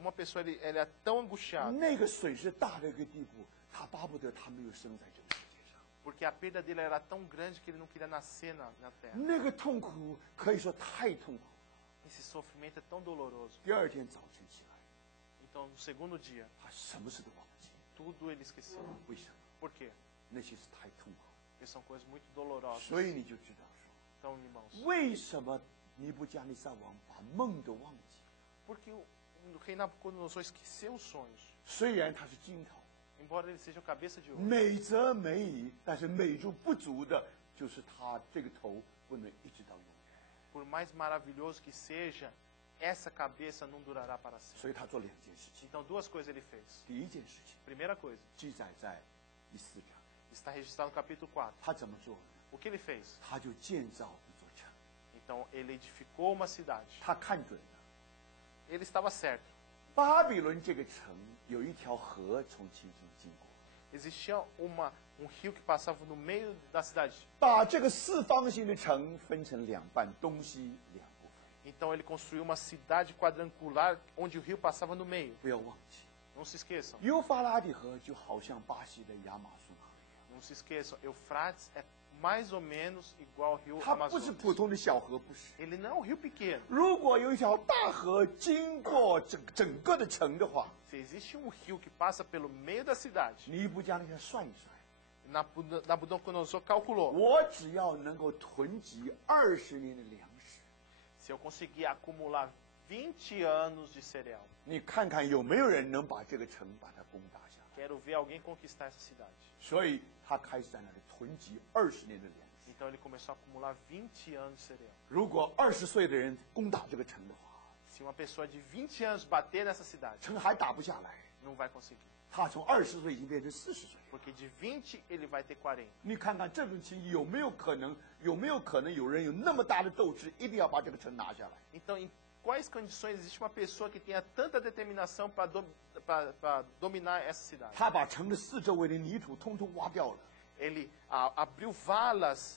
uma pessoa ele é tão angustiado 那个损失大到一个地步，他巴不得他没有生在这个世界上。 porque a perda dele era tão grande que ele não queria nascer na terra. 那个痛苦可以说太痛苦。 Esse sofrimento é tão doloroso. 第二天早晨起来， Então, no segundo dia, 他什么事都忘记。 tudo ele esqueceu. 为什么？ Por quê? 那些是太痛苦。 Porque são coisas muito dolorosas. 所以你就知道说， Então, irmãos, 为什么尼布加尼撒王把梦都忘记？ porque o rei Nabucodonosor esqueceu os sonhos. 虽然他是金头， Embora ele seja o cabeça de ouro. 美则美矣，但是美中不足的就是他这个头不能一直到永远。 Por mais maravilhoso que seja, essa cabeça não durará para sempre. 所以他做两件事情。 Então, duas coisas ele fez. 第一件事情 Primeira coisa, 记载在第4章， está registrado no capítulo 4. 他怎么做呢？ O que ele fez? 他就建造一座城， Então, ele edificou uma cidade. 他看准了 Ele estava certo. 巴比伦这个城有一条河从其中经过， Existia rio que passava no meio da cidade. 把这个四方形的城分成两半，东西两部分。 Então, ele construiu uma cidade quadrangular onde o rio passava no meio. 不要忘记， Não se esqueçam. 幼发拉底河就好像巴西的亚马逊河一样， Não se esqueçam. Eufrates é mais ou menos igual ao rio 它不是 Amazonas. 普通的小河，不是。 Ele não é um rio pequeno. 如果有一条大河经过整个的城的话， Se existe um rio que passa pelo meio da cidade, 尼布加尼撒算一算， Nabucodonosor calculou. 我只要能够囤积20年的粮食， Se eu conseguir acumular 20 anos de cereal, 你看看有没有人能把这个城把它攻打下来。 quero ver alguém conquistar essa cidade. 所以他开始在那里囤积20年的粮食。 Então ele começou a acumular 20 anos de cereal. 如果20岁的人攻打这个城的话， Se uma pessoa de 20 anos bater nessa cidade, 城还打不下来。 não vai conseguir. 他从20岁已经变成40岁。 Porque de 20 ele vai ter 40. 你看看这种情形有没有可能？有没有可能有人有那么大的斗志，一定要把这个城拿下来？ Então, em quais condições existe uma pessoa que tenha tanta determinação para dominar essa cidade? 他把城的四周围的泥土通通挖掉了， Ele abriu valas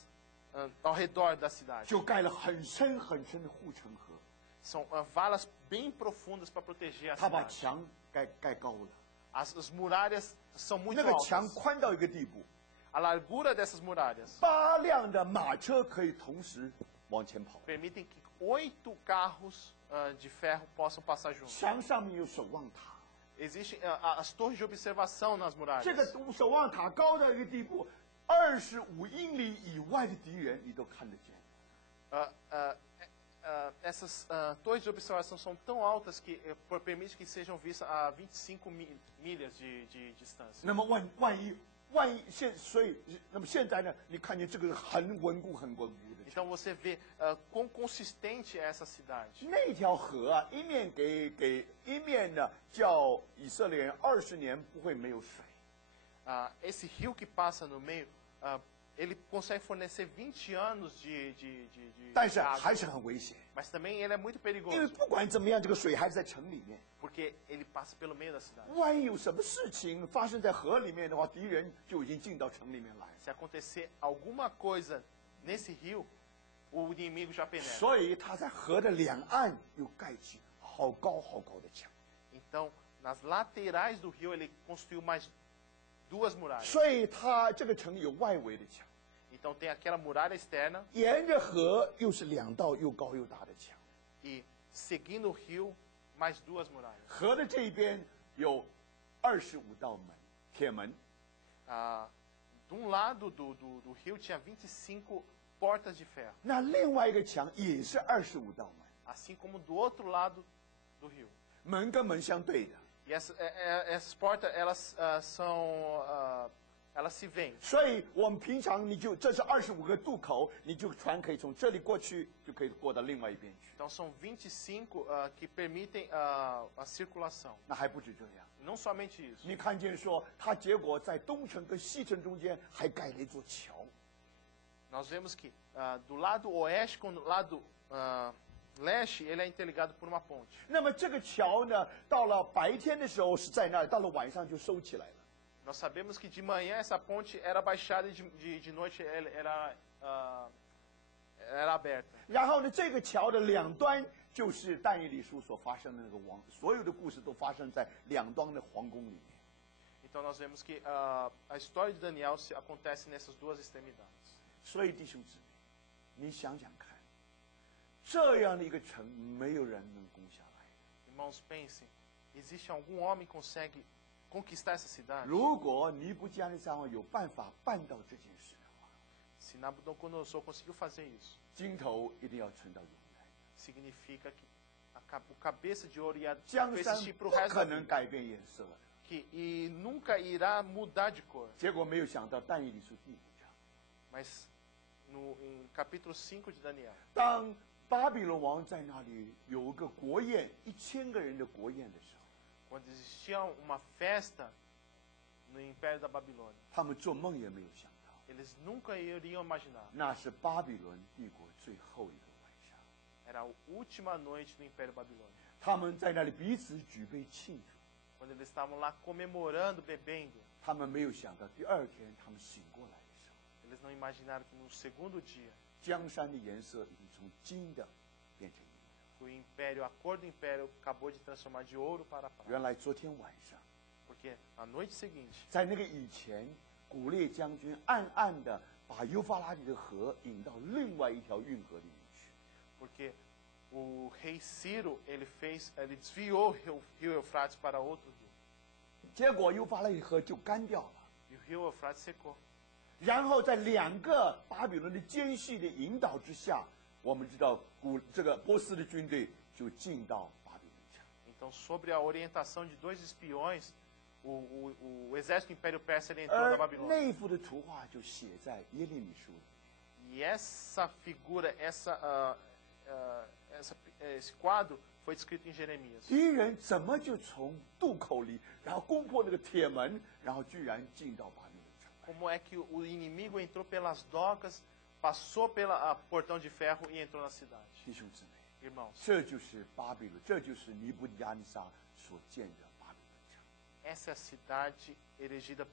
ao redor da cidade. 就盖了很深很深的护城河。 São valas bem profundas para proteger a 他把 cidade. 墙盖高了， As muralhas são muito 那个墙 altas. 宽到一个地步， A largura dessas muralhas 8辆的马车可以同时往前跑。 permitem que 8 carros de ferro possam passar juntos. 墙上面有守望塔， Existem as torres de observação nas muralhas. 这个守望塔高到一个地步，25英里以外的敌人你都看得见。 Essas torres de observação são tão altas que permite que sejam vistas a 25 milhas de distância. 那么那么现在呢？你看见这个很稳固、很稳固的城。 Então você vê quão consistente é essa cidade. 那条河啊，一面一面呢，叫以色列人20年不会没有水。 Esse rio que passa no meio, ele consegue fornecer 20 anos de 但是 água. 还是很危险， Mas também ele é muito 因为 perigoso, 不管怎么样，这个水还是在城里面。 porque ele passa pelo meio da cidade. 万一有什么事情发生在河里面的话，敌人就已经进到城里面来。 Se acontecer alguma coisa nesse rio, o inimigo já penetra. 所以他在河的两岸又盖起好高好高的墙。 Então, nas laterais do rio, ele construiu mais 2 muralhas. 所以他这个城有外围的墙， Então tem aquela muralha externa 沿着河又是2道又高又大的墙。 e seguindo o rio, mais 2 muralhas. 河的这一边有25道门，铁门。 De um lado do rio tinha 25 portas de ferro, 那另外一个墙也是25道门， assim como do outro lado do rio. 门跟门相对的。 E essas portas, elas elas se veem. 所以我们平常这是25个渡口，你就船可以从这里过去，就可以过到另外一边去。 Então são 25 que permitem a circulação. 那还不止这样， Não somente isso. 你看见说，它结果在东城跟西城中间还盖了一座桥。 Nós vemos que do lado oeste com o lado leste, ele é interligado por uma ponte. 那么这个桥呢，到了白天的时候是在那儿，到了晚上就收起来了。 Nós sabemos que de manhã essa ponte era baixada e de noite ela era aberta. 然后呢，这个桥的两端就是但以理书所发生的那个王，所有的故事都发生在两端的皇宫里面。 Então nós vemos que a história de Daniel acontece nessas duas extremidades. 所以弟兄姊妹，你想想看，这样的一个城，没有人能攻下来。 Irmãos, pensem, existe algum homem que consegue conquistar essa cidade? 如果尼布加尼撒王有办法办到这件事的话， Se Nabucodonosor conseguiu fazer isso, 金头一定要存到永远， significa que o cabeça de ouro ia 江山 persistir 不 para o resto 可 da 能 vida. 改变颜色的。 E nunca irá mudar de cor. 结果没有想到但以理书第5章， Mas em capítulo 5 de Daniel, 当巴比伦王在那里有个国宴，1000个人的国宴的时候， quando existia uma festa no Império da Babilônia, 他们做梦也没有想到， eles nunca iriam imaginar. 那是巴比伦帝国最后一个晚上。 Era a última noite do Império Babilônico. 他们在那里彼此举杯庆祝， Quando eles estavam lá comemorando, bebendo, 他们没有想到第2天他们醒过来的时候， eles não imaginaram que no segundo dia, 江山的颜色已经从金的变成银的。 o império, a cor do império acabou de transformar de ouro para prata. 原来昨天晚上， Porque na noite seguinte, 在那个以前，古列将军暗暗的把幼发拉底的河引到另外一条运河里面去。 porque o rei Ciro, ele desviou o rio Eufrates para outro rio. 结果幼发拉底河就干掉了。 E o rio Eufrates secou. 然后在2个巴比伦的奸细的引导之下，我们知道这个波斯的军队就进到巴比伦城。 Então, sobre a orientação de 2 espiões, o exército do Império Persa ele entrou 而 na Babilônia. 那幅的图画就写在耶利米书里。 E essa figura, esse quadro foi descrito em Jeremias. 敌人怎么就从渡口里，然后攻破那个铁门，然后居然进到巴比伦城？ Como é que o inimigo entrou pelas docas, passou pelo portão de ferro e entrou na cidade? 弟兄姊妹， Irmãos, 这就是巴比伦，这就是尼布加尼撒所建的巴比伦城。 essa é a cidade erigida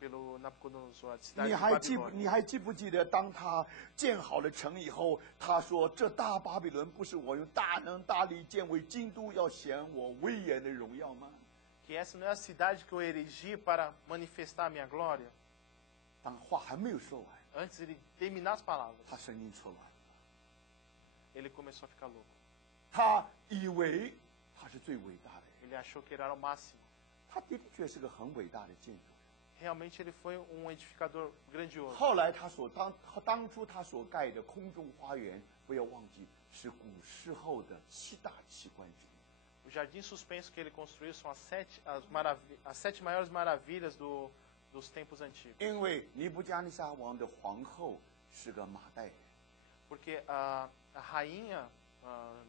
pelo Nabucodonosor, a cidade 你 de 还记 Babilônia. 不记得，当他建好了城以后，他说：“这大巴比伦不是我用大能大力建为京都，要显我威严的荣耀吗 Que essa não é a cidade que eu erigi para manifestar a minha glória? ”当话还没有说完， Antes ele terminar as palavras, 他神经错乱了。 ele começou a ficar louco. 他以为他是最伟大的人， Ele achou que ele era o máximo. 他的确是个很伟大的建筑人。 Realmente ele foi um edificador grandioso. 后来当初他所盖的空中花园，不要忘记是古时候的7大奇观之一。 O jardim suspenso que ele construiu são as 7 maiores maravilhas dos tempos antigos. 因为尼布加尼撒王的皇后是个马代人， Porque a rainha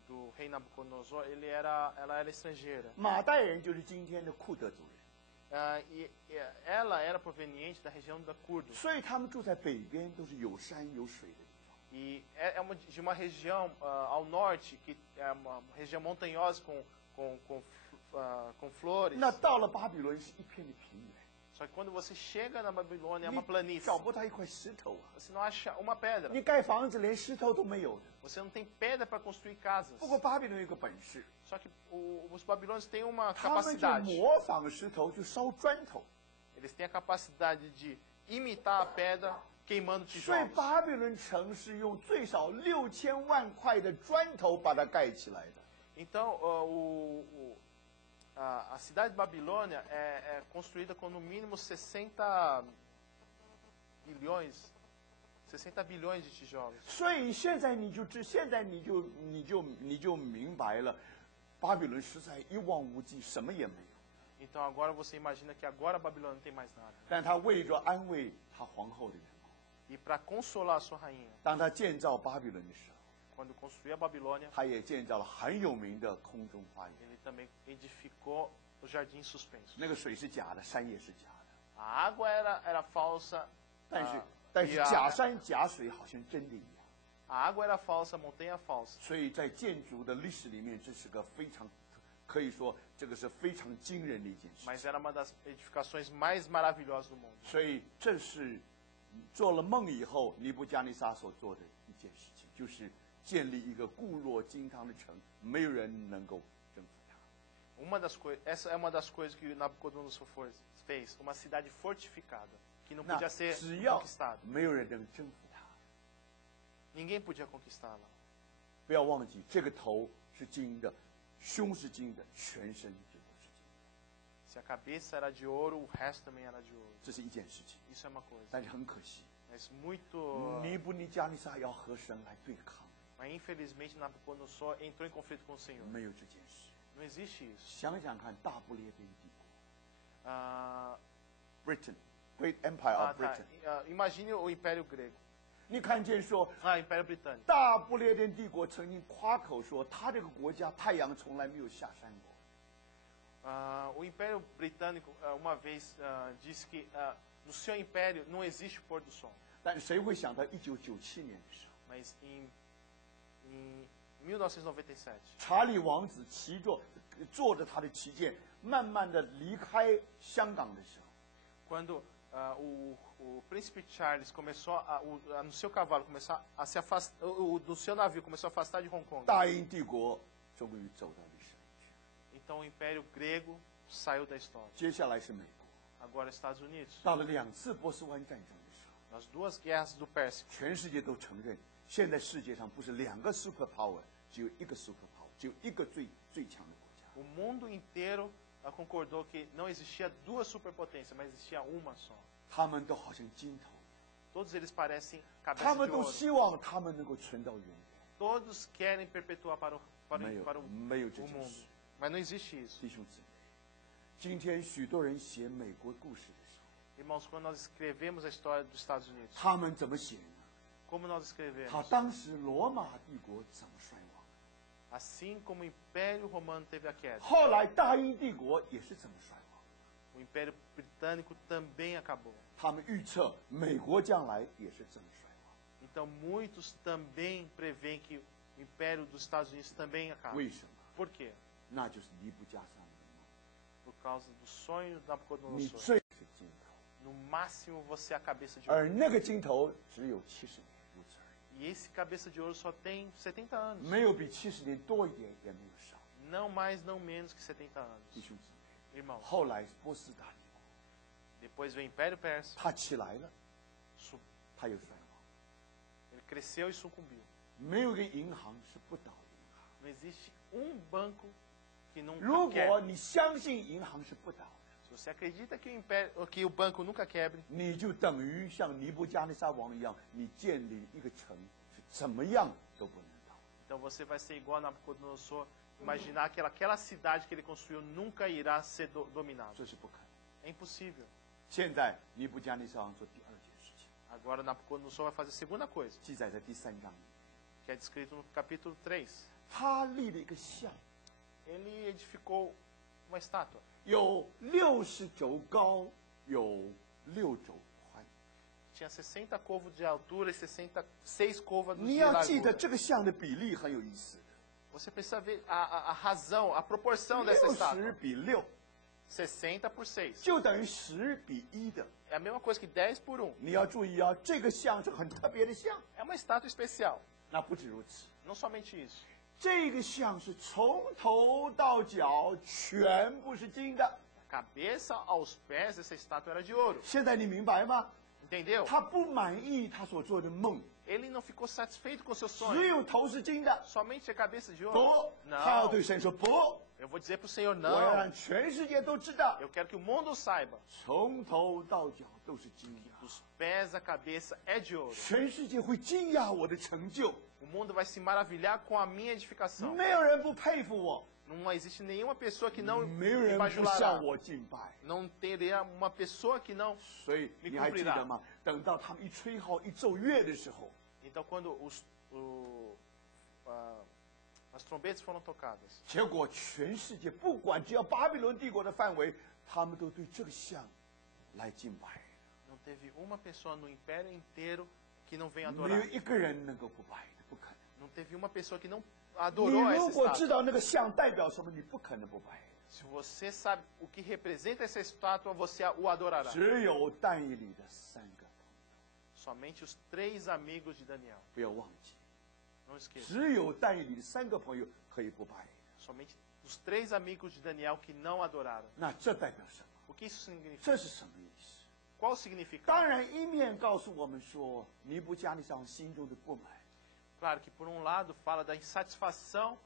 do rei Nabucodonosor, ela era estrangeira. 马代人就是今天的库德族人。 E ela era proveniente da região da Curdo. 所以他们住在北边，都是有山有水的地方。 E é de uma região ao norte, que é uma região montanhosa com flores. 那到了巴比伦是一片的平原， Só que quando você chega na Babilônia, é uma 你 planície. 找不到一块石头啊！ Você não acha uma pedra. 你盖房子连石头都没有的。 Você não tem pedra para construir casas. 不过巴比伦有个本事， Só que os babilônios têm uma 他们就 capacidade. 模仿石头，就烧砖头。 Eles têm a capacidade de imitar a pedra queimando 所以 tijolos. 巴比伦城是用最少6000万块的砖头把它盖起来的。 Então, a cidade de Babilônia é construída com no mínimo 60 bilhões de tijolos. 所以现在你就明白了，巴比伦实在一望无际，什么也没有。 Então agora você imagina que agora a Babilônia não tem mais nada. 但他为着安慰他皇后的人， E para consolar a sua rainha, 当他建造巴比伦的时候， quando construiu a Babilônia, 他也建造了很有名的空中花园。 ele também edificou o jardim suspenso. 那个水是假的，山也是假的， A água era falsa, 但是 e a- 假山假水好像真的一样。 a água era falsa, a montanha falsa. 所以在建筑的历史里面，这是个非常，可以说这个是非常惊人的一件事。 Mas era uma das edificações mais maravilhosas do mundo. 所以这是做了梦以后尼布加尼撒所做的一件事情，就是建立一个固若金汤的城，没有人能够征服它。 Essa é uma das coisas que Nabucodonosor fez, uma cidade fortificada, que não 那 podia ser 只要 conquistada. 没有人能征服它， Ninguém podia conquistá-la. 不要忘记这个头是金的，胸是金的，全身就都是金的， Se a cabeça era de ouro, o resto também era de ouro. 这是一件事情。 Isso é uma coisa. 但是很可惜， Mas muito... 尼布尼加尼撒要和神来对抗， Mas infelizmente Nabucodonosor entrou em conflito com o Senhor. 没有这件事。 Não existe isso. 想想看，大不列颠帝国 Ah, ，Britain, Great Empire tá. of Britain， Imagine o Império Grego. 你看见说 Império Britânico. 大不列颠帝国曾经夸口说，他这个国家太阳从来没有下山过。 O Império Britânico uma vez disse que no seu império não existe o pôr do sol. 但是谁会想到1997年的时候， Mas em 1997, 查理王子坐着他的旗舰，慢慢的离开香港的时候， quando o príncipe Charles começou no seu cavalo começou a se afastar, do seu navio começou a afastar de Hong Kong. 大英帝国终于走到历史里去。 Então o Império Grego saiu da história. 接下来是美国， Agora Estados Unidos. 到了2次波斯湾战争的时候， Nas duas guerras do Pérsico, 全世界都承认，现在世界上不是2个 super power，只有1个 super power，只有1个最强的国家。 o mundo inteiro concordou que não existia duas superpotências, mas existia uma só. 他们都好像金头， Todos eles parecem 他 cabeça 们 de 都 ouro. 希望他们能够存到永远。 Todos querem perpetuar para o 没有这件 mundo. 事， Mas não existe isso. 弟兄姊妹。今天许多人写美国故事的时候， Irmãos, quando nós escrevemos a história dos Estados Unidos, 他们怎么写呢？ como nós 他 escrevemos? 当时罗马帝国怎么衰亡？ Assim como o Império Romano teve a queda, 后来大英帝国也是怎么衰亡？ o Império Britânico também acabou. 他们预测美国将来也是这么衰亡。 Então muitos também preveem que o Império dos Estados Unidos também acaba. 为什么？ Por quê? 那就是尼布加沙的 Por causa do sonho de 梦，你 Nabucodonosor. 最是金头， No máximo você é a cabeça de 而 ouro. 那个金头只有70年，如此而已， E esse cabeça de ouro só tem 70 anos. 没有比70年多一点，也没有少。 Não mais, não menos que 70弟 anos. 兄姊妹， Irmãos, 后来波斯大帝国 depois veio o Império Persa. 他起来了， su- 他又衰亡。 Ele cresceu e sucumbiu. 没有一个银行是不倒的银行。 Não existe banco que nunca 如果 quebre. 你相信银行是不倒的， Se você acredita que o banco nunca quebre, 你就等于像尼布加尼撒王一样，你建立一个城是怎么样都不能倒。 então você vai ser igual a Nabucodonosor. Imaginar que aquela cidade que ele construiu nunca irá ser dominada. 这是不可能。 É impossível. 现在尼布加尼撒王做第二件事情， Agora Nabucodonosor vai fazer a segunda coisa, 记载在第3章里。 que é descrito no capítulo 3. 他立了一个像， Ele edificou uma estátua. 有60肘高，有6肘宽。 Tinha 60 côvados de altura e 66 côvados 你 de 要记得 largura. 这个像的比例很有意思， Você precisa ver a razão, a proporção dessa 60 estátua. 比6， 60 por 6. 就等于10比1的。 É a mesma coisa que 10 por 1. 你要注意啊，这个像是很特别的像。 É uma estátua especial. 那不止如此， Não somente isso. 这个像是从头到脚全部是金的。 Cabeça aos pés dessa estátua era de ouro. 现在你明白吗？ Entendeu? 他不满意他所做的梦， Ele não ficou satisfeito com seu 只 sonho. 有头是金的。 Somente a cabeça de 不 ouro.，他要 Não. 对神说不， Eu vou dizer para o Senhor 我要 não. 让全世界都知道， Eu quero que o mundo saiba. 从头到脚都是金的。 Dos pés à cabeça é de ouro. 全世界会惊讶我的成就， O mundo vai se maravilhar com a minha edificação. 没有人不佩服我， Não existe nenhuma pessoa que não 没有人 me 不 bajulará. 向我敬拜。 Não teria uma pessoa que não. 所以你还记得吗？等到他们一吹号一奏乐的时候， Então, quando as trombetas foram tocadas, 结果全世界不管只要巴比伦帝国的范围，他们都对这个像来敬拜， não teve uma pessoa no império inteiro que não venha 没有 adorar. 一个人能够不拜的，不可能。 Não teve uma pessoa que não 你 adorou a 如 essa 果知 estátua. 道那个像代表什么，你不可能不拜。 Se você sabe o que representa essa estátua, você o adorará. 只有但以理的3个朋友， Somente os 3 amigos de Daniel. 不要忘记， Não esqueça. 只有但以理的3个朋友可以不拜。 Somente os 3 amigos de Daniel que não adoraram. 那这代表什么？ O que isso significa? 这是什么意思？ Qual o 当 significado? 然，一面告诉我们说尼布加尼撒王心中的不满， Claro que por um lado fala da insatisfação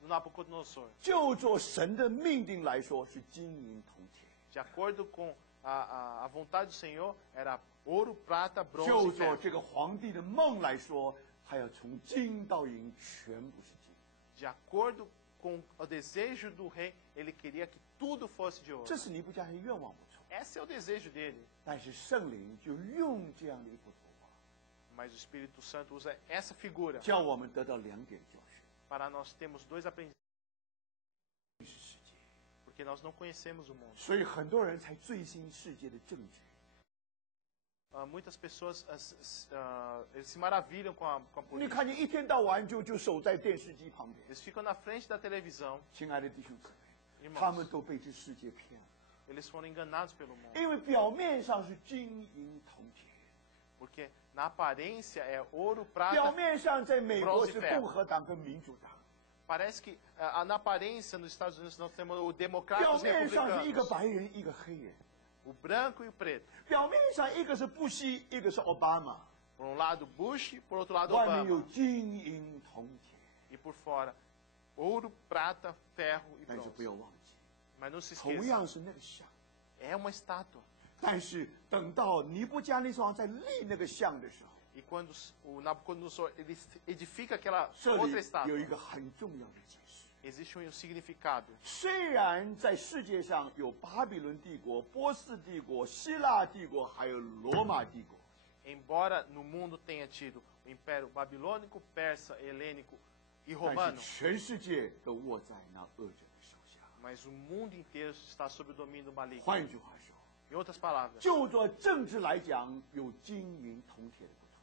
do Nabucodonosor. 就做神的命定来说是金银铜铁， De acordo com a vontade do Senhor, era ouro, prata, 就 bronze e 做 ferro. 这个皇帝的梦来说，还要从金到银全部是金。 De acordo com o desejo do rei, ele queria que tudo fosse de ouro. 这是尼布加尼愿望不错， Esse é o desejo dele. 但是圣灵就用这样的一幅图画， Mas o Espírito Santo usa essa figura 叫我们得到2点教训： para nós termos 2 aprendizados. 认识世界， Porque nós não conhecemos o mundo. 所以很多人才醉心世界的政治。 Muitas pessoas eles se maravilham com a 你 política. 看见一天到晚就守在电视机旁边， Eles ficam na frente da televisão. 亲爱的弟兄姊妹， Irmãos, 他们都被这世界骗了。 eles foram enganados pelo mundo. 因为表面上是金银铜铁， Porque na aparência é ouro, prata. 表面上在美国 Bronze 是 ferro 共和党跟民主党， Parece que na aparência nos Estados Unidos nós temos o 表 democratas e 面上是一个 republicanos. 白人，一个黑人， O branco e o preto. 表面上一个是布希，一个是奥巴马， Por um lado Bush, por outro lado 外面有 Obama. 金银铜铁。 E por fora ouro, prata, ferro e 但是不 bronze. 要忘记， Mas não se 同 esqueça, 样是那个像。 é uma estátua. 但是等到尼布加尼撒王在立那个像的时候， E quando o Nabucodonosor ele edifica aquela 这 outra 里有 estátua, 一个很重要的解释。 existe um significado. 虽然在世界上有巴比伦帝国、波斯帝国、希腊帝国，还有罗马帝国， Embora no mundo tenha tido o Império Babilônico, Persa, Helênico e 但 Romano, 是全世界都握在那恶者的手下。 mas o mundo inteiro está sob o domínio do maligno. 换句话说， Em outras palavras, 就做政治来讲，有金银铜铁的不同；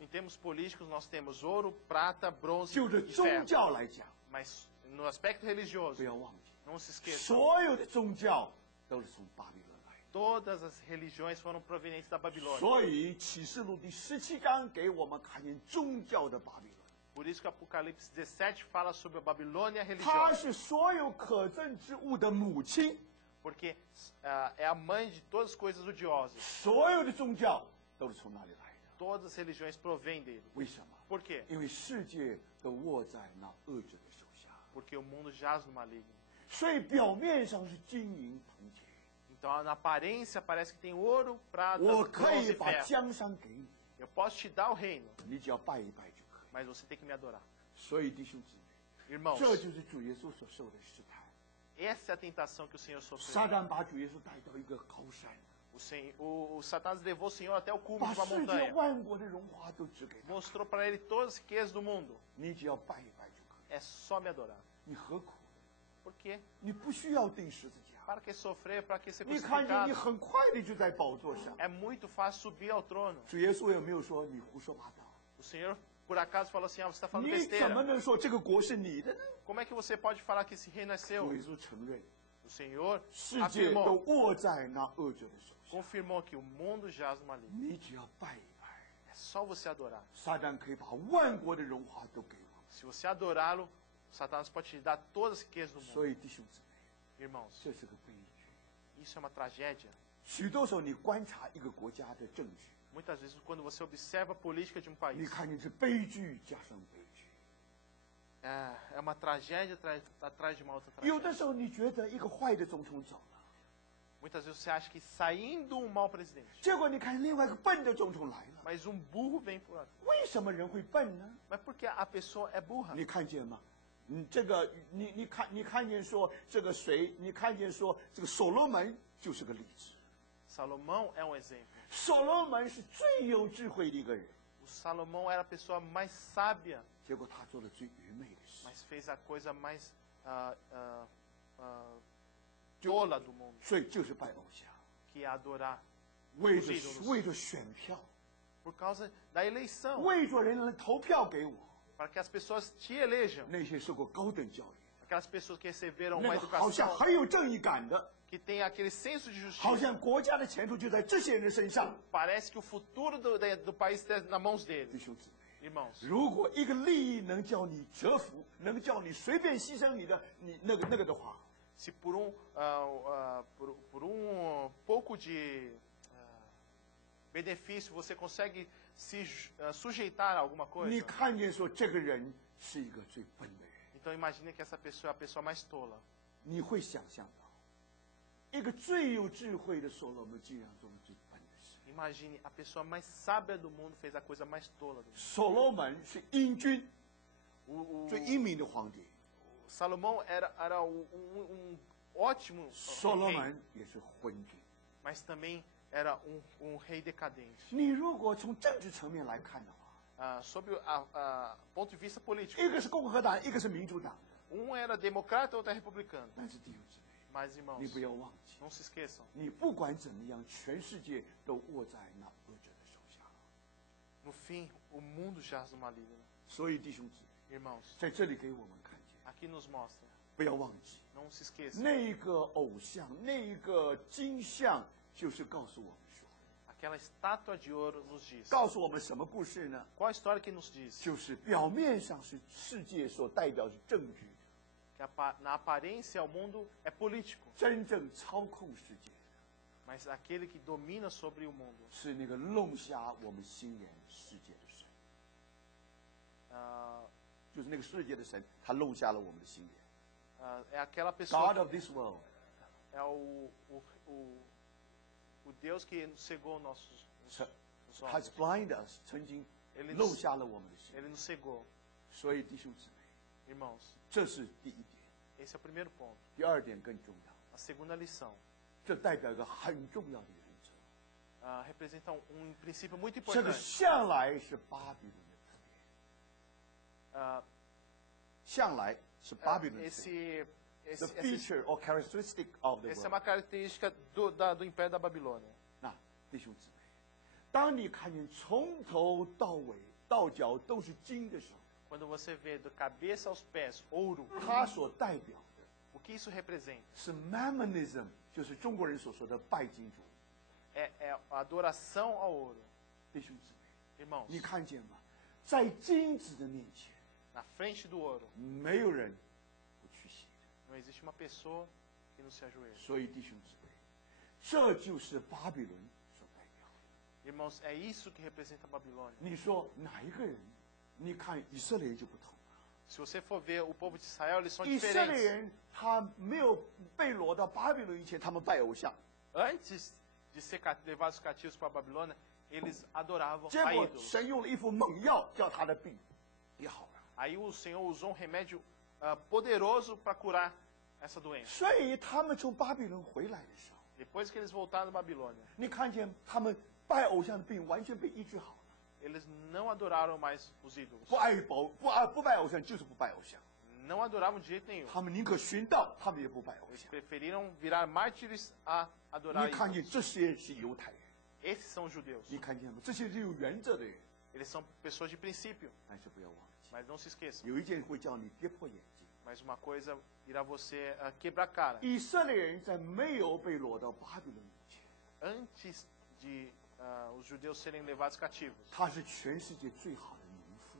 em termos políticos nós temos ouro, prata, bronze 就着 e 宗 ferro. 教来讲， Mas no aspecto religioso, 不要忘记， não se esqueça, 所有的宗教都是从巴比伦来的。 todas as religiões foram provenientes da Babilônia. 所以启示录第17章给我们看见宗教的巴比伦， Por isso que Apocalipse 17 fala sobre a Babilônia 它 religiosa. 是所有可憎之物的母亲。 Porque é a mãe de todas as coisas odiosas. 所有的宗教都是从那里来的。 Todas as religiões provêm dele. 为什么？ Por quê? 因为世界都握在那恶者的手下， Porque o mundo jaz no maligno. 所以表面上是金银铜铁。 Então, na aparência, parece que tem ouro, prata, 我可 bronze 以 e 把 ferro. 江山给你， Eu posso te dar o reino, 你只要拜一拜就可以。 mas você tem que me adorar. 所以弟兄姊妹， Irmãos, 这就是主耶稣所受的试探。 essa é a tentação que o Senhor 撒 sofreu. 旦把主耶稣带到一个高山， O Satanás levou o Senhor até o cume 把 de uma 世界 montanha. 万国的荣华都指给他， Mostrou para ele todas as riquezas do mundo. 你只要拜一拜就可以。 É só me adorar. 你何苦？ Por quê? 你不需要钉十字架。 Para que sofrer? Para que ser 你看见你 crucificado? 很快的就在宝座上。 É muito fácil subir ao trono. 主耶稣有没有说你胡说八道？ O Senhor, por acaso, falou assim, você está falando 你怎么 besteira. 能说这个国是你的呢？ Como é que você pode falar que esse reino é 主 seu? 耶稣承认， O Senhor 世界都 afirmou, 握在那恶者的手下。 confirmou que o mundo jaz no maligno. 你只要拜一拜， É só você adorar. 撒旦可以把万国的荣华都给我。 Se você adorá-lo, Satanás pode te dar todas as riquezas do mundo. 所以弟兄姊妹， Irmãos, 这是个悲剧。 isso é uma tragédia. 许多时候，你观察一个国家的政治， Muitas vezes, quando você observa a política de um país, 你看见是悲剧加上悲剧。 é uma tragédia atrás de uma outra 有 tragédia. 的时候，你觉得一个坏的总统走了， Muitas vezes você acha que saindo um mau presidente, 结果你看另外一个笨的总统来了。 mas um burro vem por lá. 为什么人会笨呢？ Mas por que a pessoa é burra? 你看见吗？这个你看见说这个谁？你看见说这个所罗门就是个例子。 Salomão é um exemplo. 所罗门是最有智慧的一个人， O Salomão era a pessoa mais sábia, 结果他做了最愚昧的事， mas fez a coisa mais tola do mundo, 所以就是拜偶像， que é adorar 为 os ídolos. 为着选票， Por causa da eleição, 为着人来投票给我。 para que as pessoas te elejam. 那些受过高等教育， Aquelas pessoas que receberam 那 uma 个好像 educação, 很有正义感的， que tem aquele senso de 好 justiça. 像国家的前途就在这些人身上。 Parece que o futuro do país está nas mãos 弟 deles. 兄姊妹， Irmãos, 如果一个利益能叫你折服，能叫你随便牺牲你那个的话， se por um pouco de benefício você consegue se sujeitar a alguma 你 coisa, 看见说这个人是一个最笨的人， então imagine que essa pessoa é a pessoa mais tola. 你会想象到，一个最有智慧的所罗门竟然做了最笨的事。 Imagine, a pessoa mais sábia do mundo fez a coisa mais tola do mundo. 所罗门是英君， O 最英明的皇帝， Salomão era ótimo 所罗 rei, 门也是昏君。 mas também era rei decadente. 你如果从政治层面来看的话， Sob ponto de vista político, 一个是共和党，一个是民主党， era democrata, outro é republicano. 但是弟兄姊妹， Mas, irmãos, 你不要忘记， não se esqueçam, 你不管怎么样，全世界都握在那恶者的手下。 no fim, o mundo jaz do maligno. 所以弟兄姊妹， Irmãos, 在这里给我们看见， aqui nos mostra, 不要忘记， não se esqueçam, 那个偶像，那个金像，就是告诉我们说， aquela estátua de ouro nos diz. 告诉我们什么故事呢？ Qual a história que nos diz? 就是表面上是世界所代表是政治， Que na aparência o mundo é político, 真正操控世界 mas aquele que domina sobre o mundo 是那个弄瞎我们心眼世界的神， 就是那个世界的神，他弄瞎了我们的心眼。 é aquela pessoa, God of this world， é o Deus que cegou nossos has olhos. blind us，曾经 Ele 弄 nos, 瞎了我们的心。 ele nos cegou. 所以弟兄姊妹， Irmãos, 这是第一点。 esse é o primeiro ponto. 第二点更重要， A segunda lição 这代表一个很重要的原则。 representa princípio muito 这个 importante. 向来是巴比伦的特点， Ah, 向来是巴比伦的特点。The essa feature or characteristic of the é world。 uma característica do Império da Babilônia. 那弟兄姊妹，当你看见从头到尾到脚都是金的时候， Quando você vê do cabeça aos pés ouro, 它所代表的 o que isso representa? 是 Mammonism，就是中国人所说的拜金主义。 É a adoração ao ouro. 弟兄姊妹， Irmãos, 你看见吗？在金子的面前， na frente do ouro, 没有人不屈膝的。 não existe uma pessoa que não se ajoelhe. 所以弟兄姊妹，这就是巴比伦所代表的。 Irmãos, é isso que representa a Babilônia. 你说哪一个人？你看以色列就不同了。 Se você for ver o povo de Israel, eles são 以色列 diferentes. 人他没有被掳到巴比伦以前，他们拜偶像， Antes de ser levados cativos para a Babilônia, eles adoravam 结 a 果 ídolos. 神用了一副猛药，叫他的病也好了。 Aí o Senhor usou um remédio poderoso para curar essa doença. 所以他们从巴比伦回来的时候， Depois que eles voltaram da Babilônia, 你看见他们拜偶像的病完全被医治好了。 eles não adoraram mais os ídolos. 不拜偶像就是不拜偶像， Não adoravam de jeito nenhum. 他们宁可寻道，他们也不拜偶 Eles 像。 preferiram virar mártires a adorar 你看 ídolos. 见这些是犹太人， Esses são os judeus. 你看见吗？这些是有原则的人， Eles são pessoas de princípio. 但是不要忘记， Mas não se esqueçam. 有一件会叫你跌破眼镜。 Mas uma coisa irá você quebrar a cara. 以色列人在没有被掳到巴比伦以前， Antes de os judeus serem levados cativos, 他是全世界最好的农夫。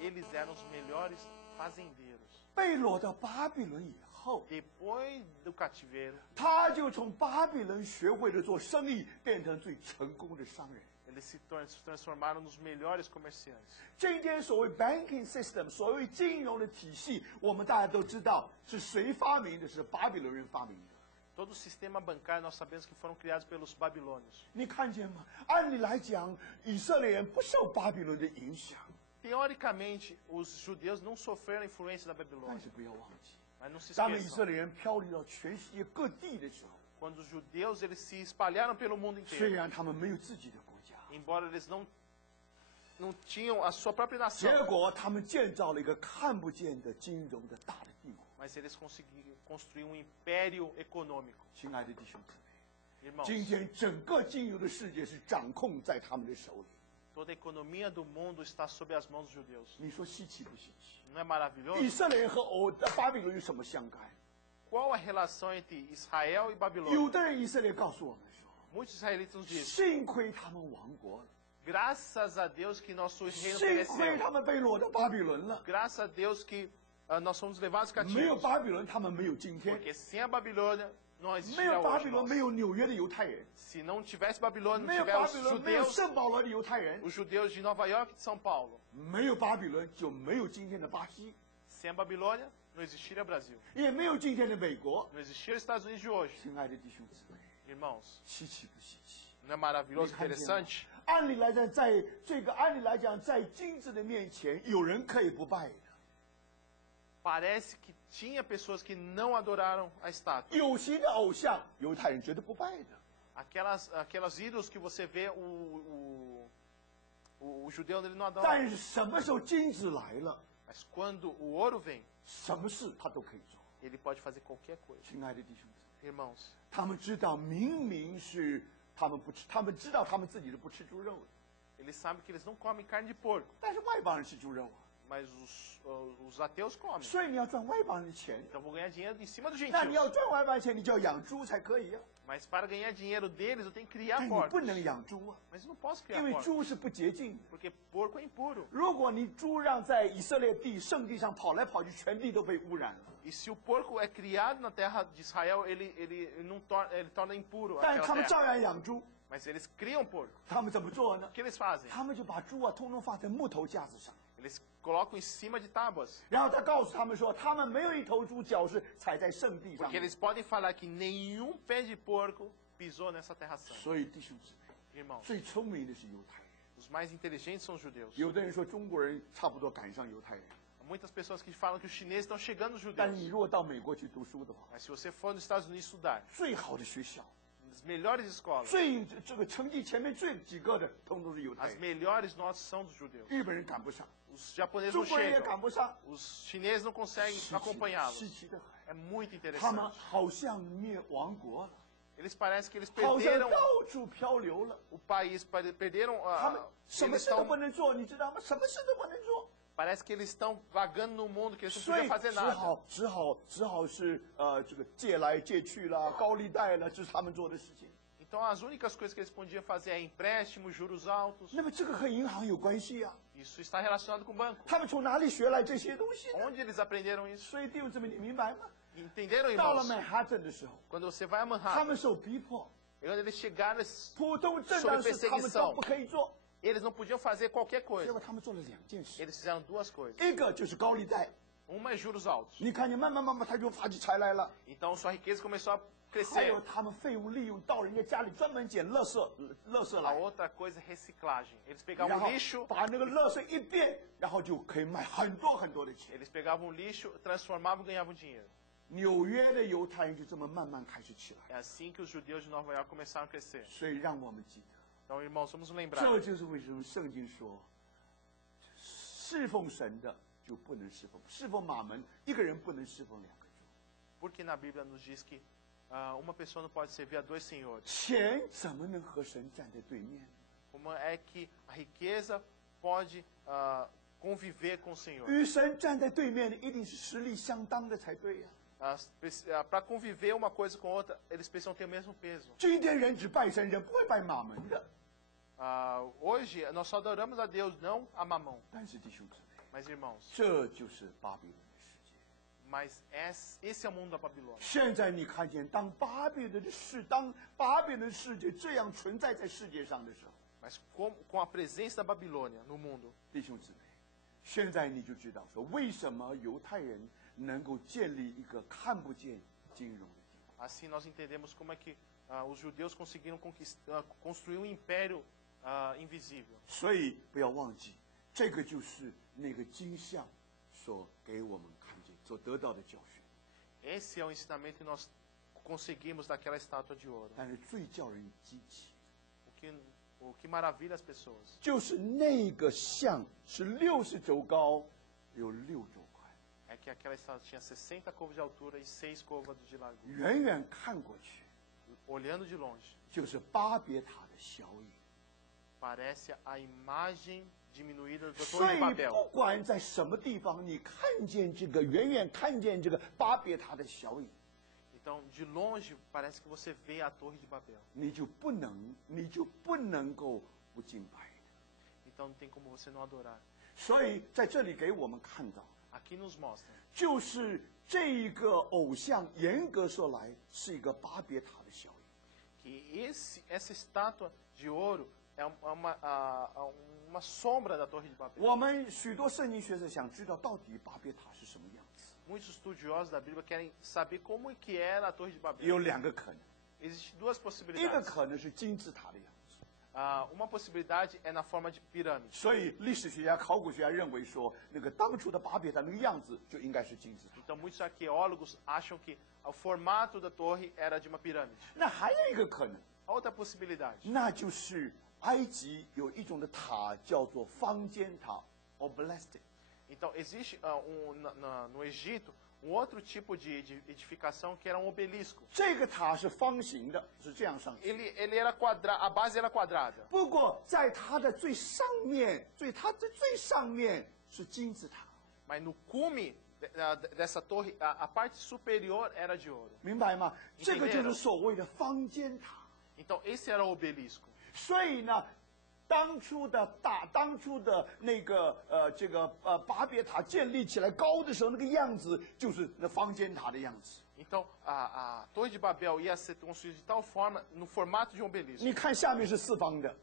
eles eram os melhores fazendeiros. 被掳到巴比伦以后， Depois do cativeiro, 他就从巴比伦学会了做生意，变成最成功的商人。 eles se transformaram nos melhores comerciantes. 今天所谓 banking system， 所谓金融的体系，我们大家都知道是谁发明的？是巴比伦人发明的。 Todo o sistema bancário nós sabemos que foram criados pelos babilônios. 你看见吗？按理来讲，以色列人不受巴比伦的影响， Teoricamente, os judeus não sofreram a influência da 但 Babilônia. 是不要忘记， Mas não se 当以色 esqueçam, 列人漂流到全世界各地的时候， quando os judeus eles se espalharam pelo mundo 虽 inteiro, 然他们没有自己的国家， embora eles não tinham a sua própria 结 nação, 果他们建造了一个看不见的金融的大的帝国。 mas eles conseguiram construir um império econômico. 亲爱的弟兄姊妹， Irmãos, 今天整个金融的世界是掌控在他们的手里， toda a economia do mundo está sob as mãos dos judeus. 你说稀奇不稀奇？ Não é maravilhoso? 以色列人和巴比伦有什么相干？ Qual a relação entre Israel e 有 Babilônia? 的人以色列告诉我们说， Muitos israelitas nos dizem, 幸亏他们亡国了， Graças a Deus que nosso reino 幸亏 pereceu. 他们被掳到巴比伦了， Graças a Deus que nós fomos levados 没有 cativos. 巴比伦，他们没有今天； Porque sem a Babilônia não 没 existiria 有巴 hoje 比伦， nós. 没有纽约的犹太人； Se não tivesse Babilônia, 没 não 有 tivesse 巴 os 比伦，没有 judeus, 圣保罗的犹太人； os judeus de Nova York e de São Paulo. 没有巴比伦，就没有今天的巴西， Sem a Babilônia, não existiria Brasil. 也没有今天的美国。 Não existiria os Estados Unidos de hoje. 亲爱的弟兄姊妹， Irmãos, 稀奇不稀奇？ não é maravilhoso, 你看见吗 interessante? 按理来讲，在这个按理来讲，在金子的面前，有人可以不拜的。 Parece que tinha pessoas que não adoraram a estátua. 有些的偶像，犹太人绝对不拜的。 Aquelas ídolos que você vê o judeu ele não adora. 但是什么时候金子来了， Mas quando o ouro vem, 什么事他都可以做。 ele pode fazer qualquer coisa. 亲爱的弟兄姊妹， Irmãos, 他们知道明明是他们不吃，他们知道他们自己是不吃猪肉的， eles sabem que eles não comem carne de porco, 但是外邦人吃猪肉啊， mas os ateus comem. 所以你要赚外邦人的钱。 Então vou ganhar dinheiro em cima dos 那你 gentios. 要赚外邦人钱，你就要养猪才可以啊。 Mas para ganhar dinheiro deles, eu tenho que criar 但你不 porcos. 能养猪啊， Mas eu não posso criar 因为 porcos, 猪是不洁净的。 porque porco é impuro. 如果你猪让在以色列地圣地上跑来跑去，全地都被污染了。 E se o porco é criado na terra de Israel, ele torna impuro 但是 aquela 他们 terra. 照样养猪， Mas eles criam porco. 他们怎么做呢 O？que eles fazem? 他们就把猪啊通通放在木头架子上， Eles colocam em cima de tábuas. 然后他告诉他们说，他们没有一头猪脚是踩在圣地上 Porque。eles podem falar que nenhum pé de porco pisou nessa terra santa. 所以弟兄姊妹， Irmãos, 最聪明的是犹太人。 os mais inteligentes são os judeus. 有的人说中国人差不多赶上犹太人， Muitas pessoas que falam que os chineses estão chegando nos 但是 judeus. 你如果到美国去读书的话， Mas se você for nos Estados Unidos estudar, 最好的学校， as melhores escolas, 最这个成绩前面最几个的，通通是犹太 as 人。 melhores notas são dos judeus. 日本人赶不上， Os japoneses 中 não 国人也赶 chegam. 不上， Os chineses não conseguem 稀 acompanhá-los. 奇的很。 É muito 他们 interessante. 好像灭亡国了， Eles parecem que eles 好像 perderam 到处漂流了。 o país, perderam 他们什么 eles 事都不 estão, 能做，你知道吗？什么事都不能做， parece que eles estão vagando no mundo, que eles não 所 podiam 以 fazer 只 nada. 好是这个借来借去啦，高利贷啦，这是他们做的事情。 Então as únicas coisas que eles podiam fazer é empréstimos, juros altos. 那么这个和银行有关系啊？ Isso está relacionado com o banco. 他们从哪里学来这些东西呢？ Onde eles aprenderam isso? 所以弟兄姊妹，你明白吗？ Entenderam, 到了 irmãos? 曼哈顿的时候， Quando você vai a 他 Manhattan, 们受逼迫， quando eles chegaram, eles 普通正当事他们都不可以做， não podiam fazer qualquer 结 coisa. 果他们做了两件事， Eles fizeram duas coisas. 一个就是高利贷， Uma é juros altos. 你看见慢慢他就发起财来了。 Então sua riqueza começou a 还有 crescer. 他们废物利用到人家家里专门捡垃圾 A 来， outra coisa é reciclagem. Eles 然 pegavam 后 lixo, 把那个垃圾一变，然后就可以卖很多很多的钱。 eles pegavam lixo, transformavam e ganhavam dinheiro. 纽约的犹太人就这么慢慢开始起来， É assim que os judeus de Nova York começaram a crescer. 所以让我们记得， Então, irmãos, vamos lembrar. 这就是为什么圣经说，侍奉神的就不能侍奉，侍奉马门一个人不能侍奉两个主。 Porque na Bíblia nos diz que uma pessoa não pode servir a dois senhores. 钱怎么能和神站在对面？ Como é que a riqueza pode conviver com o Senhor? 与神站在对面的一定是实力相当的才对呀、 Para conviver uma coisa com outra, eles precisam ter o mesmo peso. 今天人只拜神，人不会拜马门的。 Hoje, nós só adoramos a Deus, não a Mamão. 但是弟兄姊妹， Mas, irmãos, 这就是巴比伦的世界。 mas esse é o mundo da Babilônia. 现在你看见，当巴比伦的世界这样存在在世界上的时候， Mas com a presença da Babilônia no mundo, 弟兄姊妹，现在你就知道说，为什么犹太人能够建立一个看不见金融的地方。 assim nós entendemos como é que os judeus conseguiram construir um império invisível. 所以不要忘记，这个就是那个金像所给我们看见、所得到的教训。 Esse é o ensinamento que nós conseguimos daquela estátua de ouro. 但是最叫人激起， O que maravilha as pessoas 就是那个像是60肘高，有6肘宽， é que aquela estátua tinha 60 côvados de altura e 6 côvados de largura. 远远看过去 Olhando de longe, 就是巴别塔的小影。 parece a imagem diminuída da 所 Torre 以 de Babel. 不管在什么地方，你看见这个远远看见这个巴别塔的小影， Então, de longe, parece que você vê a Torre de Babel. 你就不能够不敬拜的。Então não tem como você não adorar. 所以在这里给我们看到， Aqui nos mostra 就是这一个偶像，严格说来是一个巴别塔的效应。 que essa estátua de ouro é uma sombra da Torre de Babel. 我们许多圣经学者想知道到底巴别塔是什么样子， Muitos estudiosos da Bíblia querem saber como é que era a Torre de Babel. 有两个可能， Existem duas 一个 possibilidades. 可能是金字塔的样子。 Uma possibilidade é na forma de pirâmide. 所以历史学家、考古学家认为说，那个当初的巴别塔那个样子就应该是金字塔。 Então muitos arqueólogos acham que o formato da torre era de uma pirâmide. 那还有一个可能， A outra possibilidade 那就是埃及有一种的塔叫做方尖塔 （obelisk）。 Então existe no Egito outro tipo de edificação que era um obelisco. 这个塔是方形的，是这样上去。 Ele era quadrado, a base era quadrada. 不过在它的最上面，它的最上面是金字塔， Mas no cume dessa torre, a parte superior era de ouro. 明白吗？ Entenderam? 这个就是所谓的方尖塔。 Então esse era o obelisco. 所以呢，当初的那个巴别塔建立起来高的时候，那个样子就是那方尖塔的样子。 Então a Torre de Babel ia ser construída de tal forma, no formato de um obelisco. 你看下面是四方的，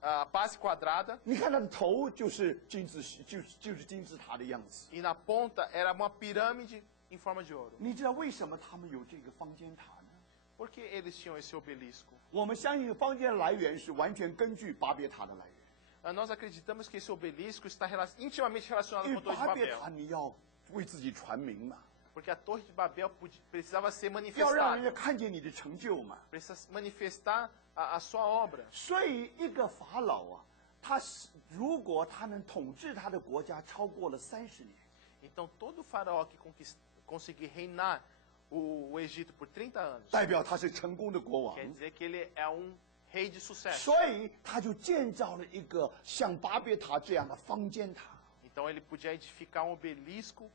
A base quadrada 你看它的头就是金字塔的样子。 e na ponta era uma pirâmide em forma de ouro. 你知道为什么他们有这个方尖塔呢？ Por que eles tinham esse obelisco? 我们相信方尖的来源是完全根据巴别塔的来源， Nós acreditamos que esse obelisco está intimamente relacionado 因 com 为 a Torre de 巴别 Babel. 塔你要为自己传名嘛， Porque a Torre de Babel precisava ser 要让人家 manifestada. 看见你的成就嘛。 Precisa manifestar a sua obra. 所以一个法老啊，如果他能统治他的国家超过了30年， Então todo faraó que conseguir reinar o Egito por 30 anos, 代表他是成功的国王， quer dizer que ele é um rei de sucesso. 所以他就建造了一个像巴别塔这样的方尖塔， Então ele podia edificar um obelisco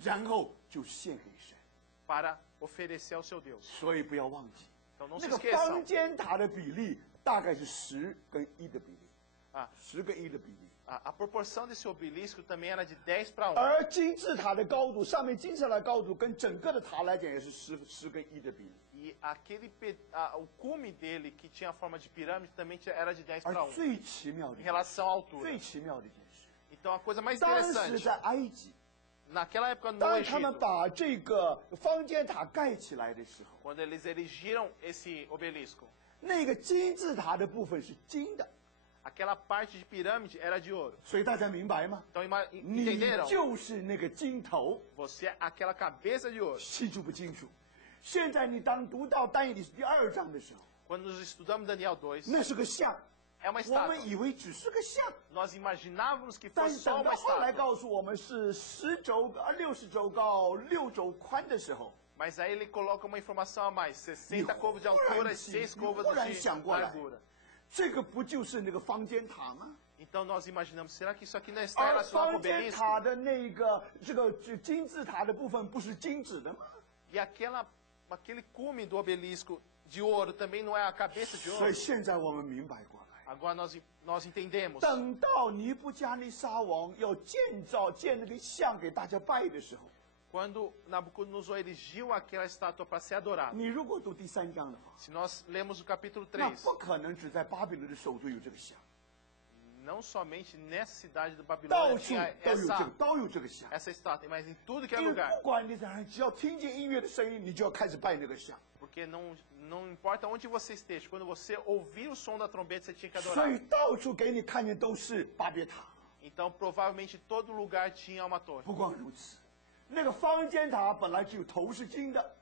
然后就献给神。 para oferecer ao seu Deus. 所以不要忘记， Então não 那 se 个 esqueçam. 方尖塔的比例大概是10跟1的比例， Ah, 10跟1的比例。 a proporção desse obelisco também era de 10 para 1. 而金字塔的高度，上面金字塔的高度跟整个的塔来讲也是10跟1的比例。 E o cume dele, que tinha a forma de pirâmide, também era de 10 para 而 1, 最奇妙的 em relação à altura. 最奇妙的一件事， Então a coisa mais 当时 interessante, 在埃及， naquela época no 当他们 Egito, 把这个方尖塔盖起来的时候， quando eles erigiram esse obelisco, 那个金字塔的部分是金的， aquela parte de pirâmide era de ouro. 所以大家明白吗？ Então 你 entenderam? 就是那个金头， Você é aquela cabeça de ouro. 清楚不清楚？现在你当读到但以理书第2章的时候， Quando nós estudamos Daniel 2, 那是个像， é uma 我 estátua. 们以为只是个像， Nós imaginávamos que 但 fosse 是 só 等到 uma 后来 estátua. 告诉我们是60周高、6周宽的时候， Mas aí ele coloca uma informação a mais: 60 côvados de 忽 altura 然 e 6你忽 côvados 然 de 想过来， largura. 这个不就是那个方尖塔吗？ Então nós imaginamos, será que isso aqui não está 而 relacionado com o 方尖 obelisco? 塔的这金字塔的部分不是金子的吗？ E aquele cume do obelisco de ouro também não é a cabeça de 所 ouro? 以现在我们明白过来。 Agora nós entendemos. 等到尼布加尼撒王要建那个像给大家拜的时候， Quando Nabucodonosor erigiu aquela estátua para ser adorada, 你如果读第3章的话， se nós lemos o capítulo 那 3, 不可能只在巴比伦的首都有这个像， não somente nessa cidade do 到 Babilônia 处 tinha 都有这个像。 essa estátua, mas em tudo que é 因为 lugar. 不管你在哪里，只要听见音乐的声音，你就要开始拜那个像。 Porque não importa onde você esteja, quando você ouvir o som da trombeta, você tinha que 所 adorar. 以到处给你看见都是巴别塔。 Então, provavelmente, todo lugar tinha uma torre. 不光如此，那个方尖塔本来只有头是金的，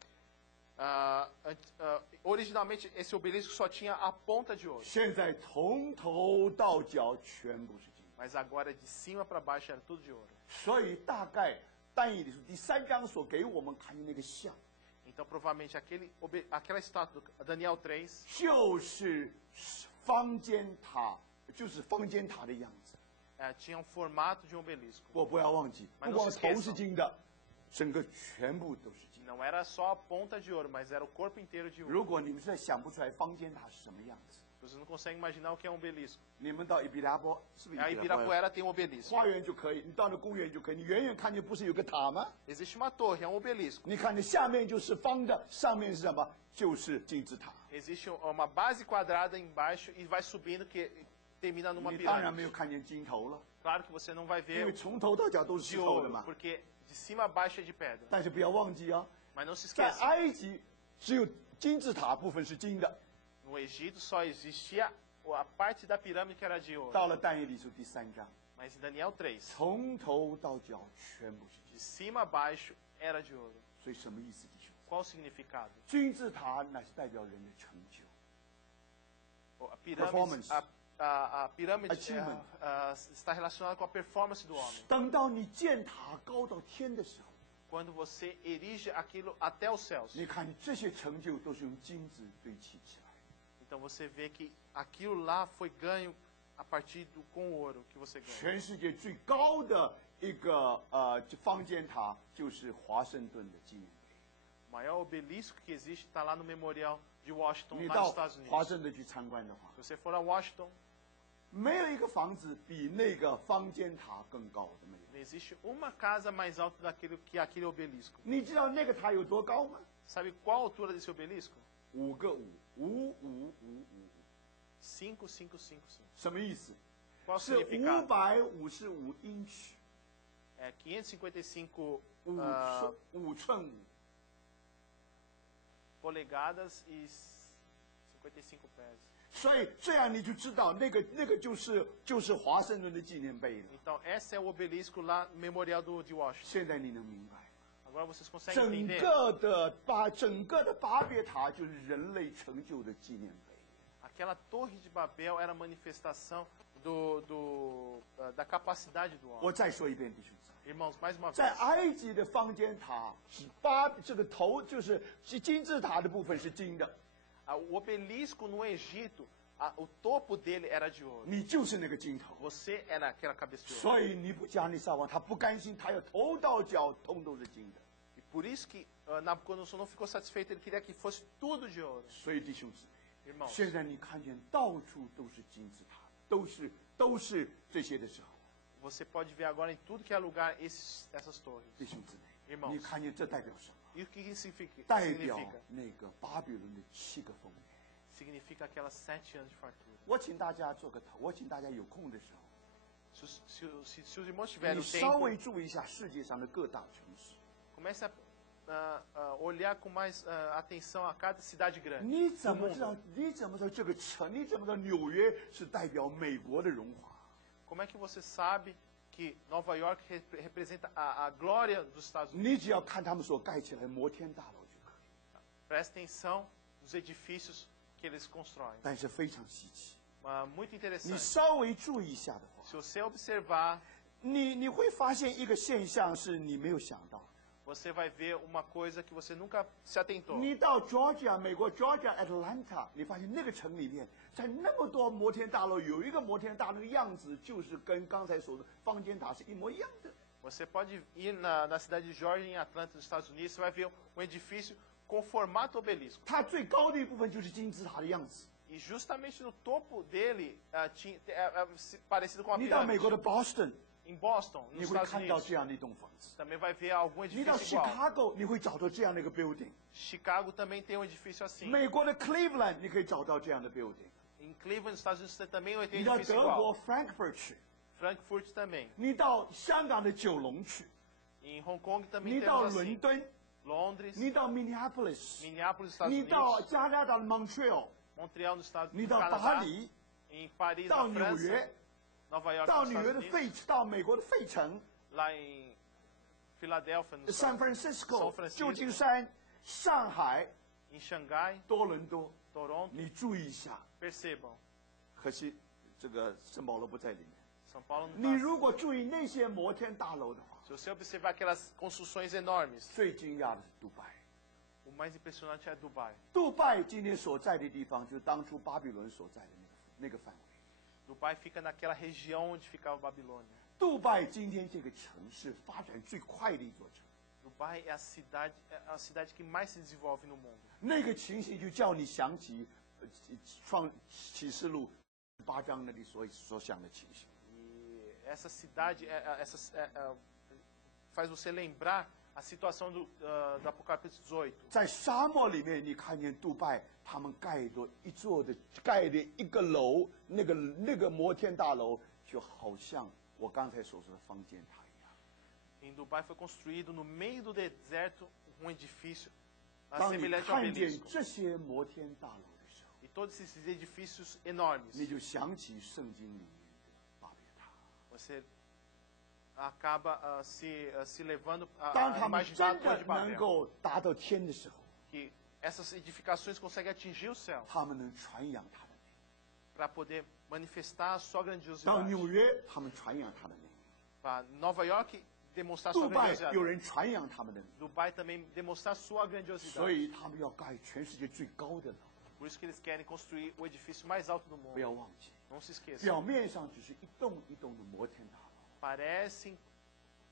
Originalmente, esse obelisco só tinha a ponta de ouro. 现在从头到脚全部是金。 Mas agora, de cima para baixo, era tudo de ouro. 所以大概但以理书第3章所给我们看的那个像， Então, provavelmente, aquela estátua do Daniel 3就是方尖塔，就是方尖塔的样子。 tinha um formato de um obelisco. 我不要忘记， Mas 不 não 光 se 头 esqueçam. 是金的，整个全部都是金。 Não era só a ponta de ouro, mas era o corpo inteiro de ouro. 如果你们实在想不出来方尖塔是什么样子， Vocês não conseguem imaginar o que é um obelisco. 你们到伊比拉波是不是 A 伊比拉波 Ibirapuera tem um obelisco. 花园就可以，你到那公园就可以，你远远看见不是有个塔吗？ Existe uma torre, é um obelisco. 你看见下面就是方的，上面是什么？就是金字塔。 Existe uma base quadrada embaixo e vai subindo que termina numa 你当然没 pirâmide. 有看见金头了， Claro que você não vai 因为 ver 从头到脚都是 de 石头的 ouro, 嘛。 porque de cima a baixo é de pedra. 但是不要忘记啊， Mas não se 在 esqueça, 埃及只有金字塔部分是金的， no Egito só existia a parte da pirâmide que era de ouro. 到了但以理书第3章， Mas em Daniel 3, 从头到脚全部是金。 de cima a baixo era de ouro. 所以什么意思，弟兄？ Qual o significado? 金字塔乃是代表人的成就。 A pirâmide, Performance. a pirâmide Achievement. está relacionada com a performance do homem. 等到你建塔高到天的时候， Quando você erige aquilo até os céus. 你看这些成就都是用金子堆砌起来。 Então você vê que aquilo lá foi ganho a partir com o ouro que você ganha. 全世界最高的一个方尖塔就是华盛顿的纪念碑。 O maior obelisco que existe está lá no Memorial de Washington, 你 lá 到 nos Estados 华 Unidos. 盛顿去参观的话， Se você for a Washington, 没有一个房子比那个方尖塔更高的没有。 não existe uma casa mais alta que aquele obelisco. 你知道那个塔有多高吗？ Sabe qual a altura desse obelisco? 5个5，5 5 5 5555. 什么意思？ Qual o 是 significado? 555英尺， É 555 5寸5。 polegadas e 55 pés. 所以这样你就知道那个就是华盛顿的纪念碑了。 Então, esse é o obelisco lá no Memorial de Washington. 现在你能明白， Agora vocês conseguem 整 entender? 个的巴别塔就是人类成就的纪念碑。 Aquela torre de Babel era a manifestação da capacidade do 我 homem. 再说一遍，弟兄姊妹， Irmãos, mais uma 在 vez. 埃及的方尖塔是这个头就是金字塔的部分是金的， O obelisco no Egito, o topo dele era de ouro. 你就是那个金头。 Você era aquela cabeça de ouro. 所以尼布加尼撒王他不甘心，他要头到脚通都是金的。 E por isso que Nabucodonosor não ficou satisfeito, ele queria que fosse tudo de ouro. 所以弟兄姊妹， Irmãos, 现在你看见到处都是金字塔，都是这些的时候， você pode ver agora em tudo que é lugar essas torres. 弟兄姊妹， Irmãos 你看见这代表什么？ E o que isso significa? 代表那个巴比伦的7个丰年。 Significa aquelas 7 anos de fartura. 我请大家做个头，我请大家有空的时候， Se os irmãos tiverem 你 o 稍 tempo, 微注意一下世界上的各大城市。 comece a olhar com mais atenção a cada cidade grande. 你怎 do 么知道 mundo.？你怎么知道这个城？你怎么知道纽约是代表美国的荣华？ Como é que você sabe que Nova York representa a glória dos Estados Unidos? 你只要看他们所盖起来的摩天大楼就可以。 Preste atenção nos edifícios que eles constroem. 但是非常稀奇， Muito 你 interessante. 稍微注意一下的话， Se você observar, 你会发现一个现象是你没有想到的。 você vai ver uma coisa que você nunca se atentou. 你到 Georgia 美国 Georgia Atlanta，你发现那个城里面，在那么多摩天大楼，有一个摩天大楼的样子，就是跟刚才说的方尖塔是一模一样的。 Você pode ir na cidade de Georgia, em Atlanta, nos Estados Unidos, você vai ver um edifício com formato obelisco. 它最高的一部分就是金字塔的样子。 E justamente no topo dele parecido com a 你到美 pirâmide. 国的 Boston， Em Boston, 你 nos 会 Estados 看到 Unidos, 这样的一栋房子； também vai ver algum 你到 edifício igual. Chicago，你会找到这样的一个 building； Chicago também tem um edifício assim. 美国的 Cleveland，你可以找到这样的 building； Em Cleveland, nos Estados Unidos, também tem 你 um 到 edifício 德国 igual. Frankfurt 去， Frankfurt também. 你到香港的九龙去， Em Hong Kong também 你到 temos 伦 assim. 敦， Londres, 你到 Minneapolis， Minneapolis, Estados 你到 Unidos, 加拿大的 Montreal， Montreal, nos Estados 你 Unidos, 到巴 Canadá, 黎， em Paris, 到 na 纽 França, 约， Nova York, 到 nos 纽约的 Estados 费 Unidos, 到美国的费城 lá em Filadélfia, nos San Estados Francisco São、Francisco 旧金山、上海、 em Xangai, 多伦多， Toronto. 你注意一下。 Percebam, 可惜这个圣保罗不在里面。 São Paulo não 你 tá 如果注意那些摩天大楼的话， Se você observar aquelas construções enormes, 最惊讶的是杜拜。 o mais impressionante é Dubai. 杜拜今天所在的地方，就是当初巴比伦所在的那个范围。 Dubai fica naquela região onde ficava a Babilônia. 杜拜今天这个城市发展最快的一座城， Dubai é a cidade que mais se desenvolve no mundo. 那个情形就叫你想起启示录8章那里所想的情形。 E essa cidade faz você lembrar a situação do Apocalipse 18. 在沙漠里面，你看见杜拜他们盖的一个楼，那个摩天大楼，就好像我刚才所说的方尖塔一样。 Em Dubai foi construído no meio do deserto um edifício 当你 semelhante ao 看见 obelisco. 这些摩天大楼的时候， E todos esses edifícios enormes, 你就想起圣经里面的巴别塔。 você acaba se levando 当 a 他们 imaginar a 真 Torre 的 de 能 Babel. 够达到天的时候， Que essas edificações conseguem atingir o céu 他们能传扬他的名； para poder manifestar a sua 到 grandiosidade. 纽约，他们传扬他的名； Para Nova York demonstrar 杜 sua 拜 grandiosidade. 有人传扬他们的名， Dubai também demonstrar sua 所 grandiosidade. 以他们要盖全世界最高的楼。 Por isso que eles querem construir o edifício mais alto do 不要 mundo. 忘记， Não se esqueçam. 表面上只是一栋一栋的摩天大楼， Parecem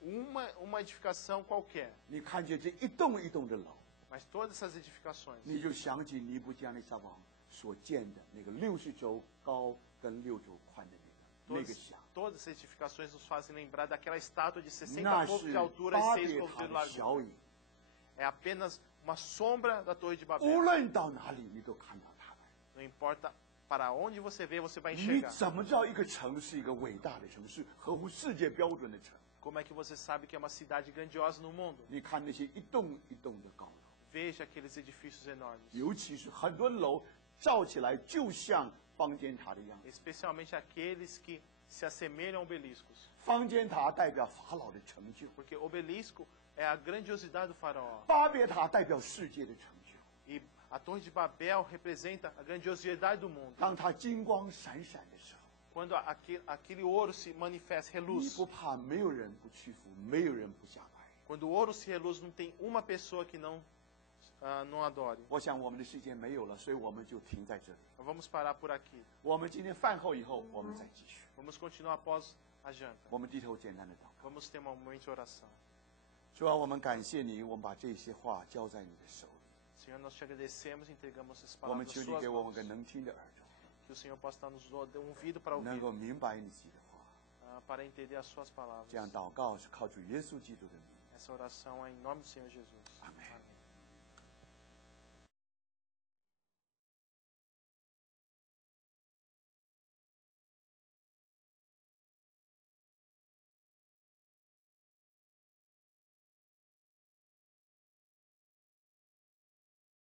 uma edificação qualquer. 你看见这一栋一栋的楼， Mas todas essas edificações, 你就想起尼布加利撒王所建的那个60肘高跟6肘宽的那个 todas, 像， todas essas edificações nos fazem lembrar daquela estátua de 60 那 côvados 是 de altura 巴 e 6 别 côvados 塔 de 的小 largura. 影。 É apenas uma sombra da Torre de 无 Babel. 论到哪里，你都看到它们。 Não importa para onde você vê, você vai 你 enxergar. 怎么知道一个城是一个伟大的城市，合乎世界标准的城？ Como é que você sabe que é uma cidade grandiosa no mundo? 你看那些一栋一栋的高楼， Veja aqueles edifícios enormes. 尤其是很多楼造起来就像方尖塔的样子。 Especialmente aqueles que se assemelham a obeliscos. 方尖塔代表法老的成就， Porque obelisco é a grandiosidade do faraó. 巴别塔代表世界的成就。 E a Torre de Babel representa a grandiosidade do mundo. 当它金光闪闪的时候， Quando aquele ouro se manifesta, 你 reluz. 不怕没有人不屈服，没有人不下拜。 Quando o ouro se reluz, não tem uma pessoa que não adore. 我想我们的时间没有了，所以我们就停在这里。 Vamos parar por aqui. 我们今天饭后以后，我们再继续。 Vamos continuar após a janta. 我们低头简单的祷告。 Vamos ter um momento de oração. 主啊，我们感谢你，我们把这些话交在你的手里。 Senhor, nós te agradecemos e entregamos essas 我们 palavras 求 nas 你 suas 给我们 mãos. 个能听的耳朵， Que o Senhor possa estar nos dando um ouvido para 能 ouvir, 够明白你自己的话。 para entender as suas palavras. 这样祷告是靠主耶稣基督的名。 Essa oração é em nome do Senhor Jesus. Amém.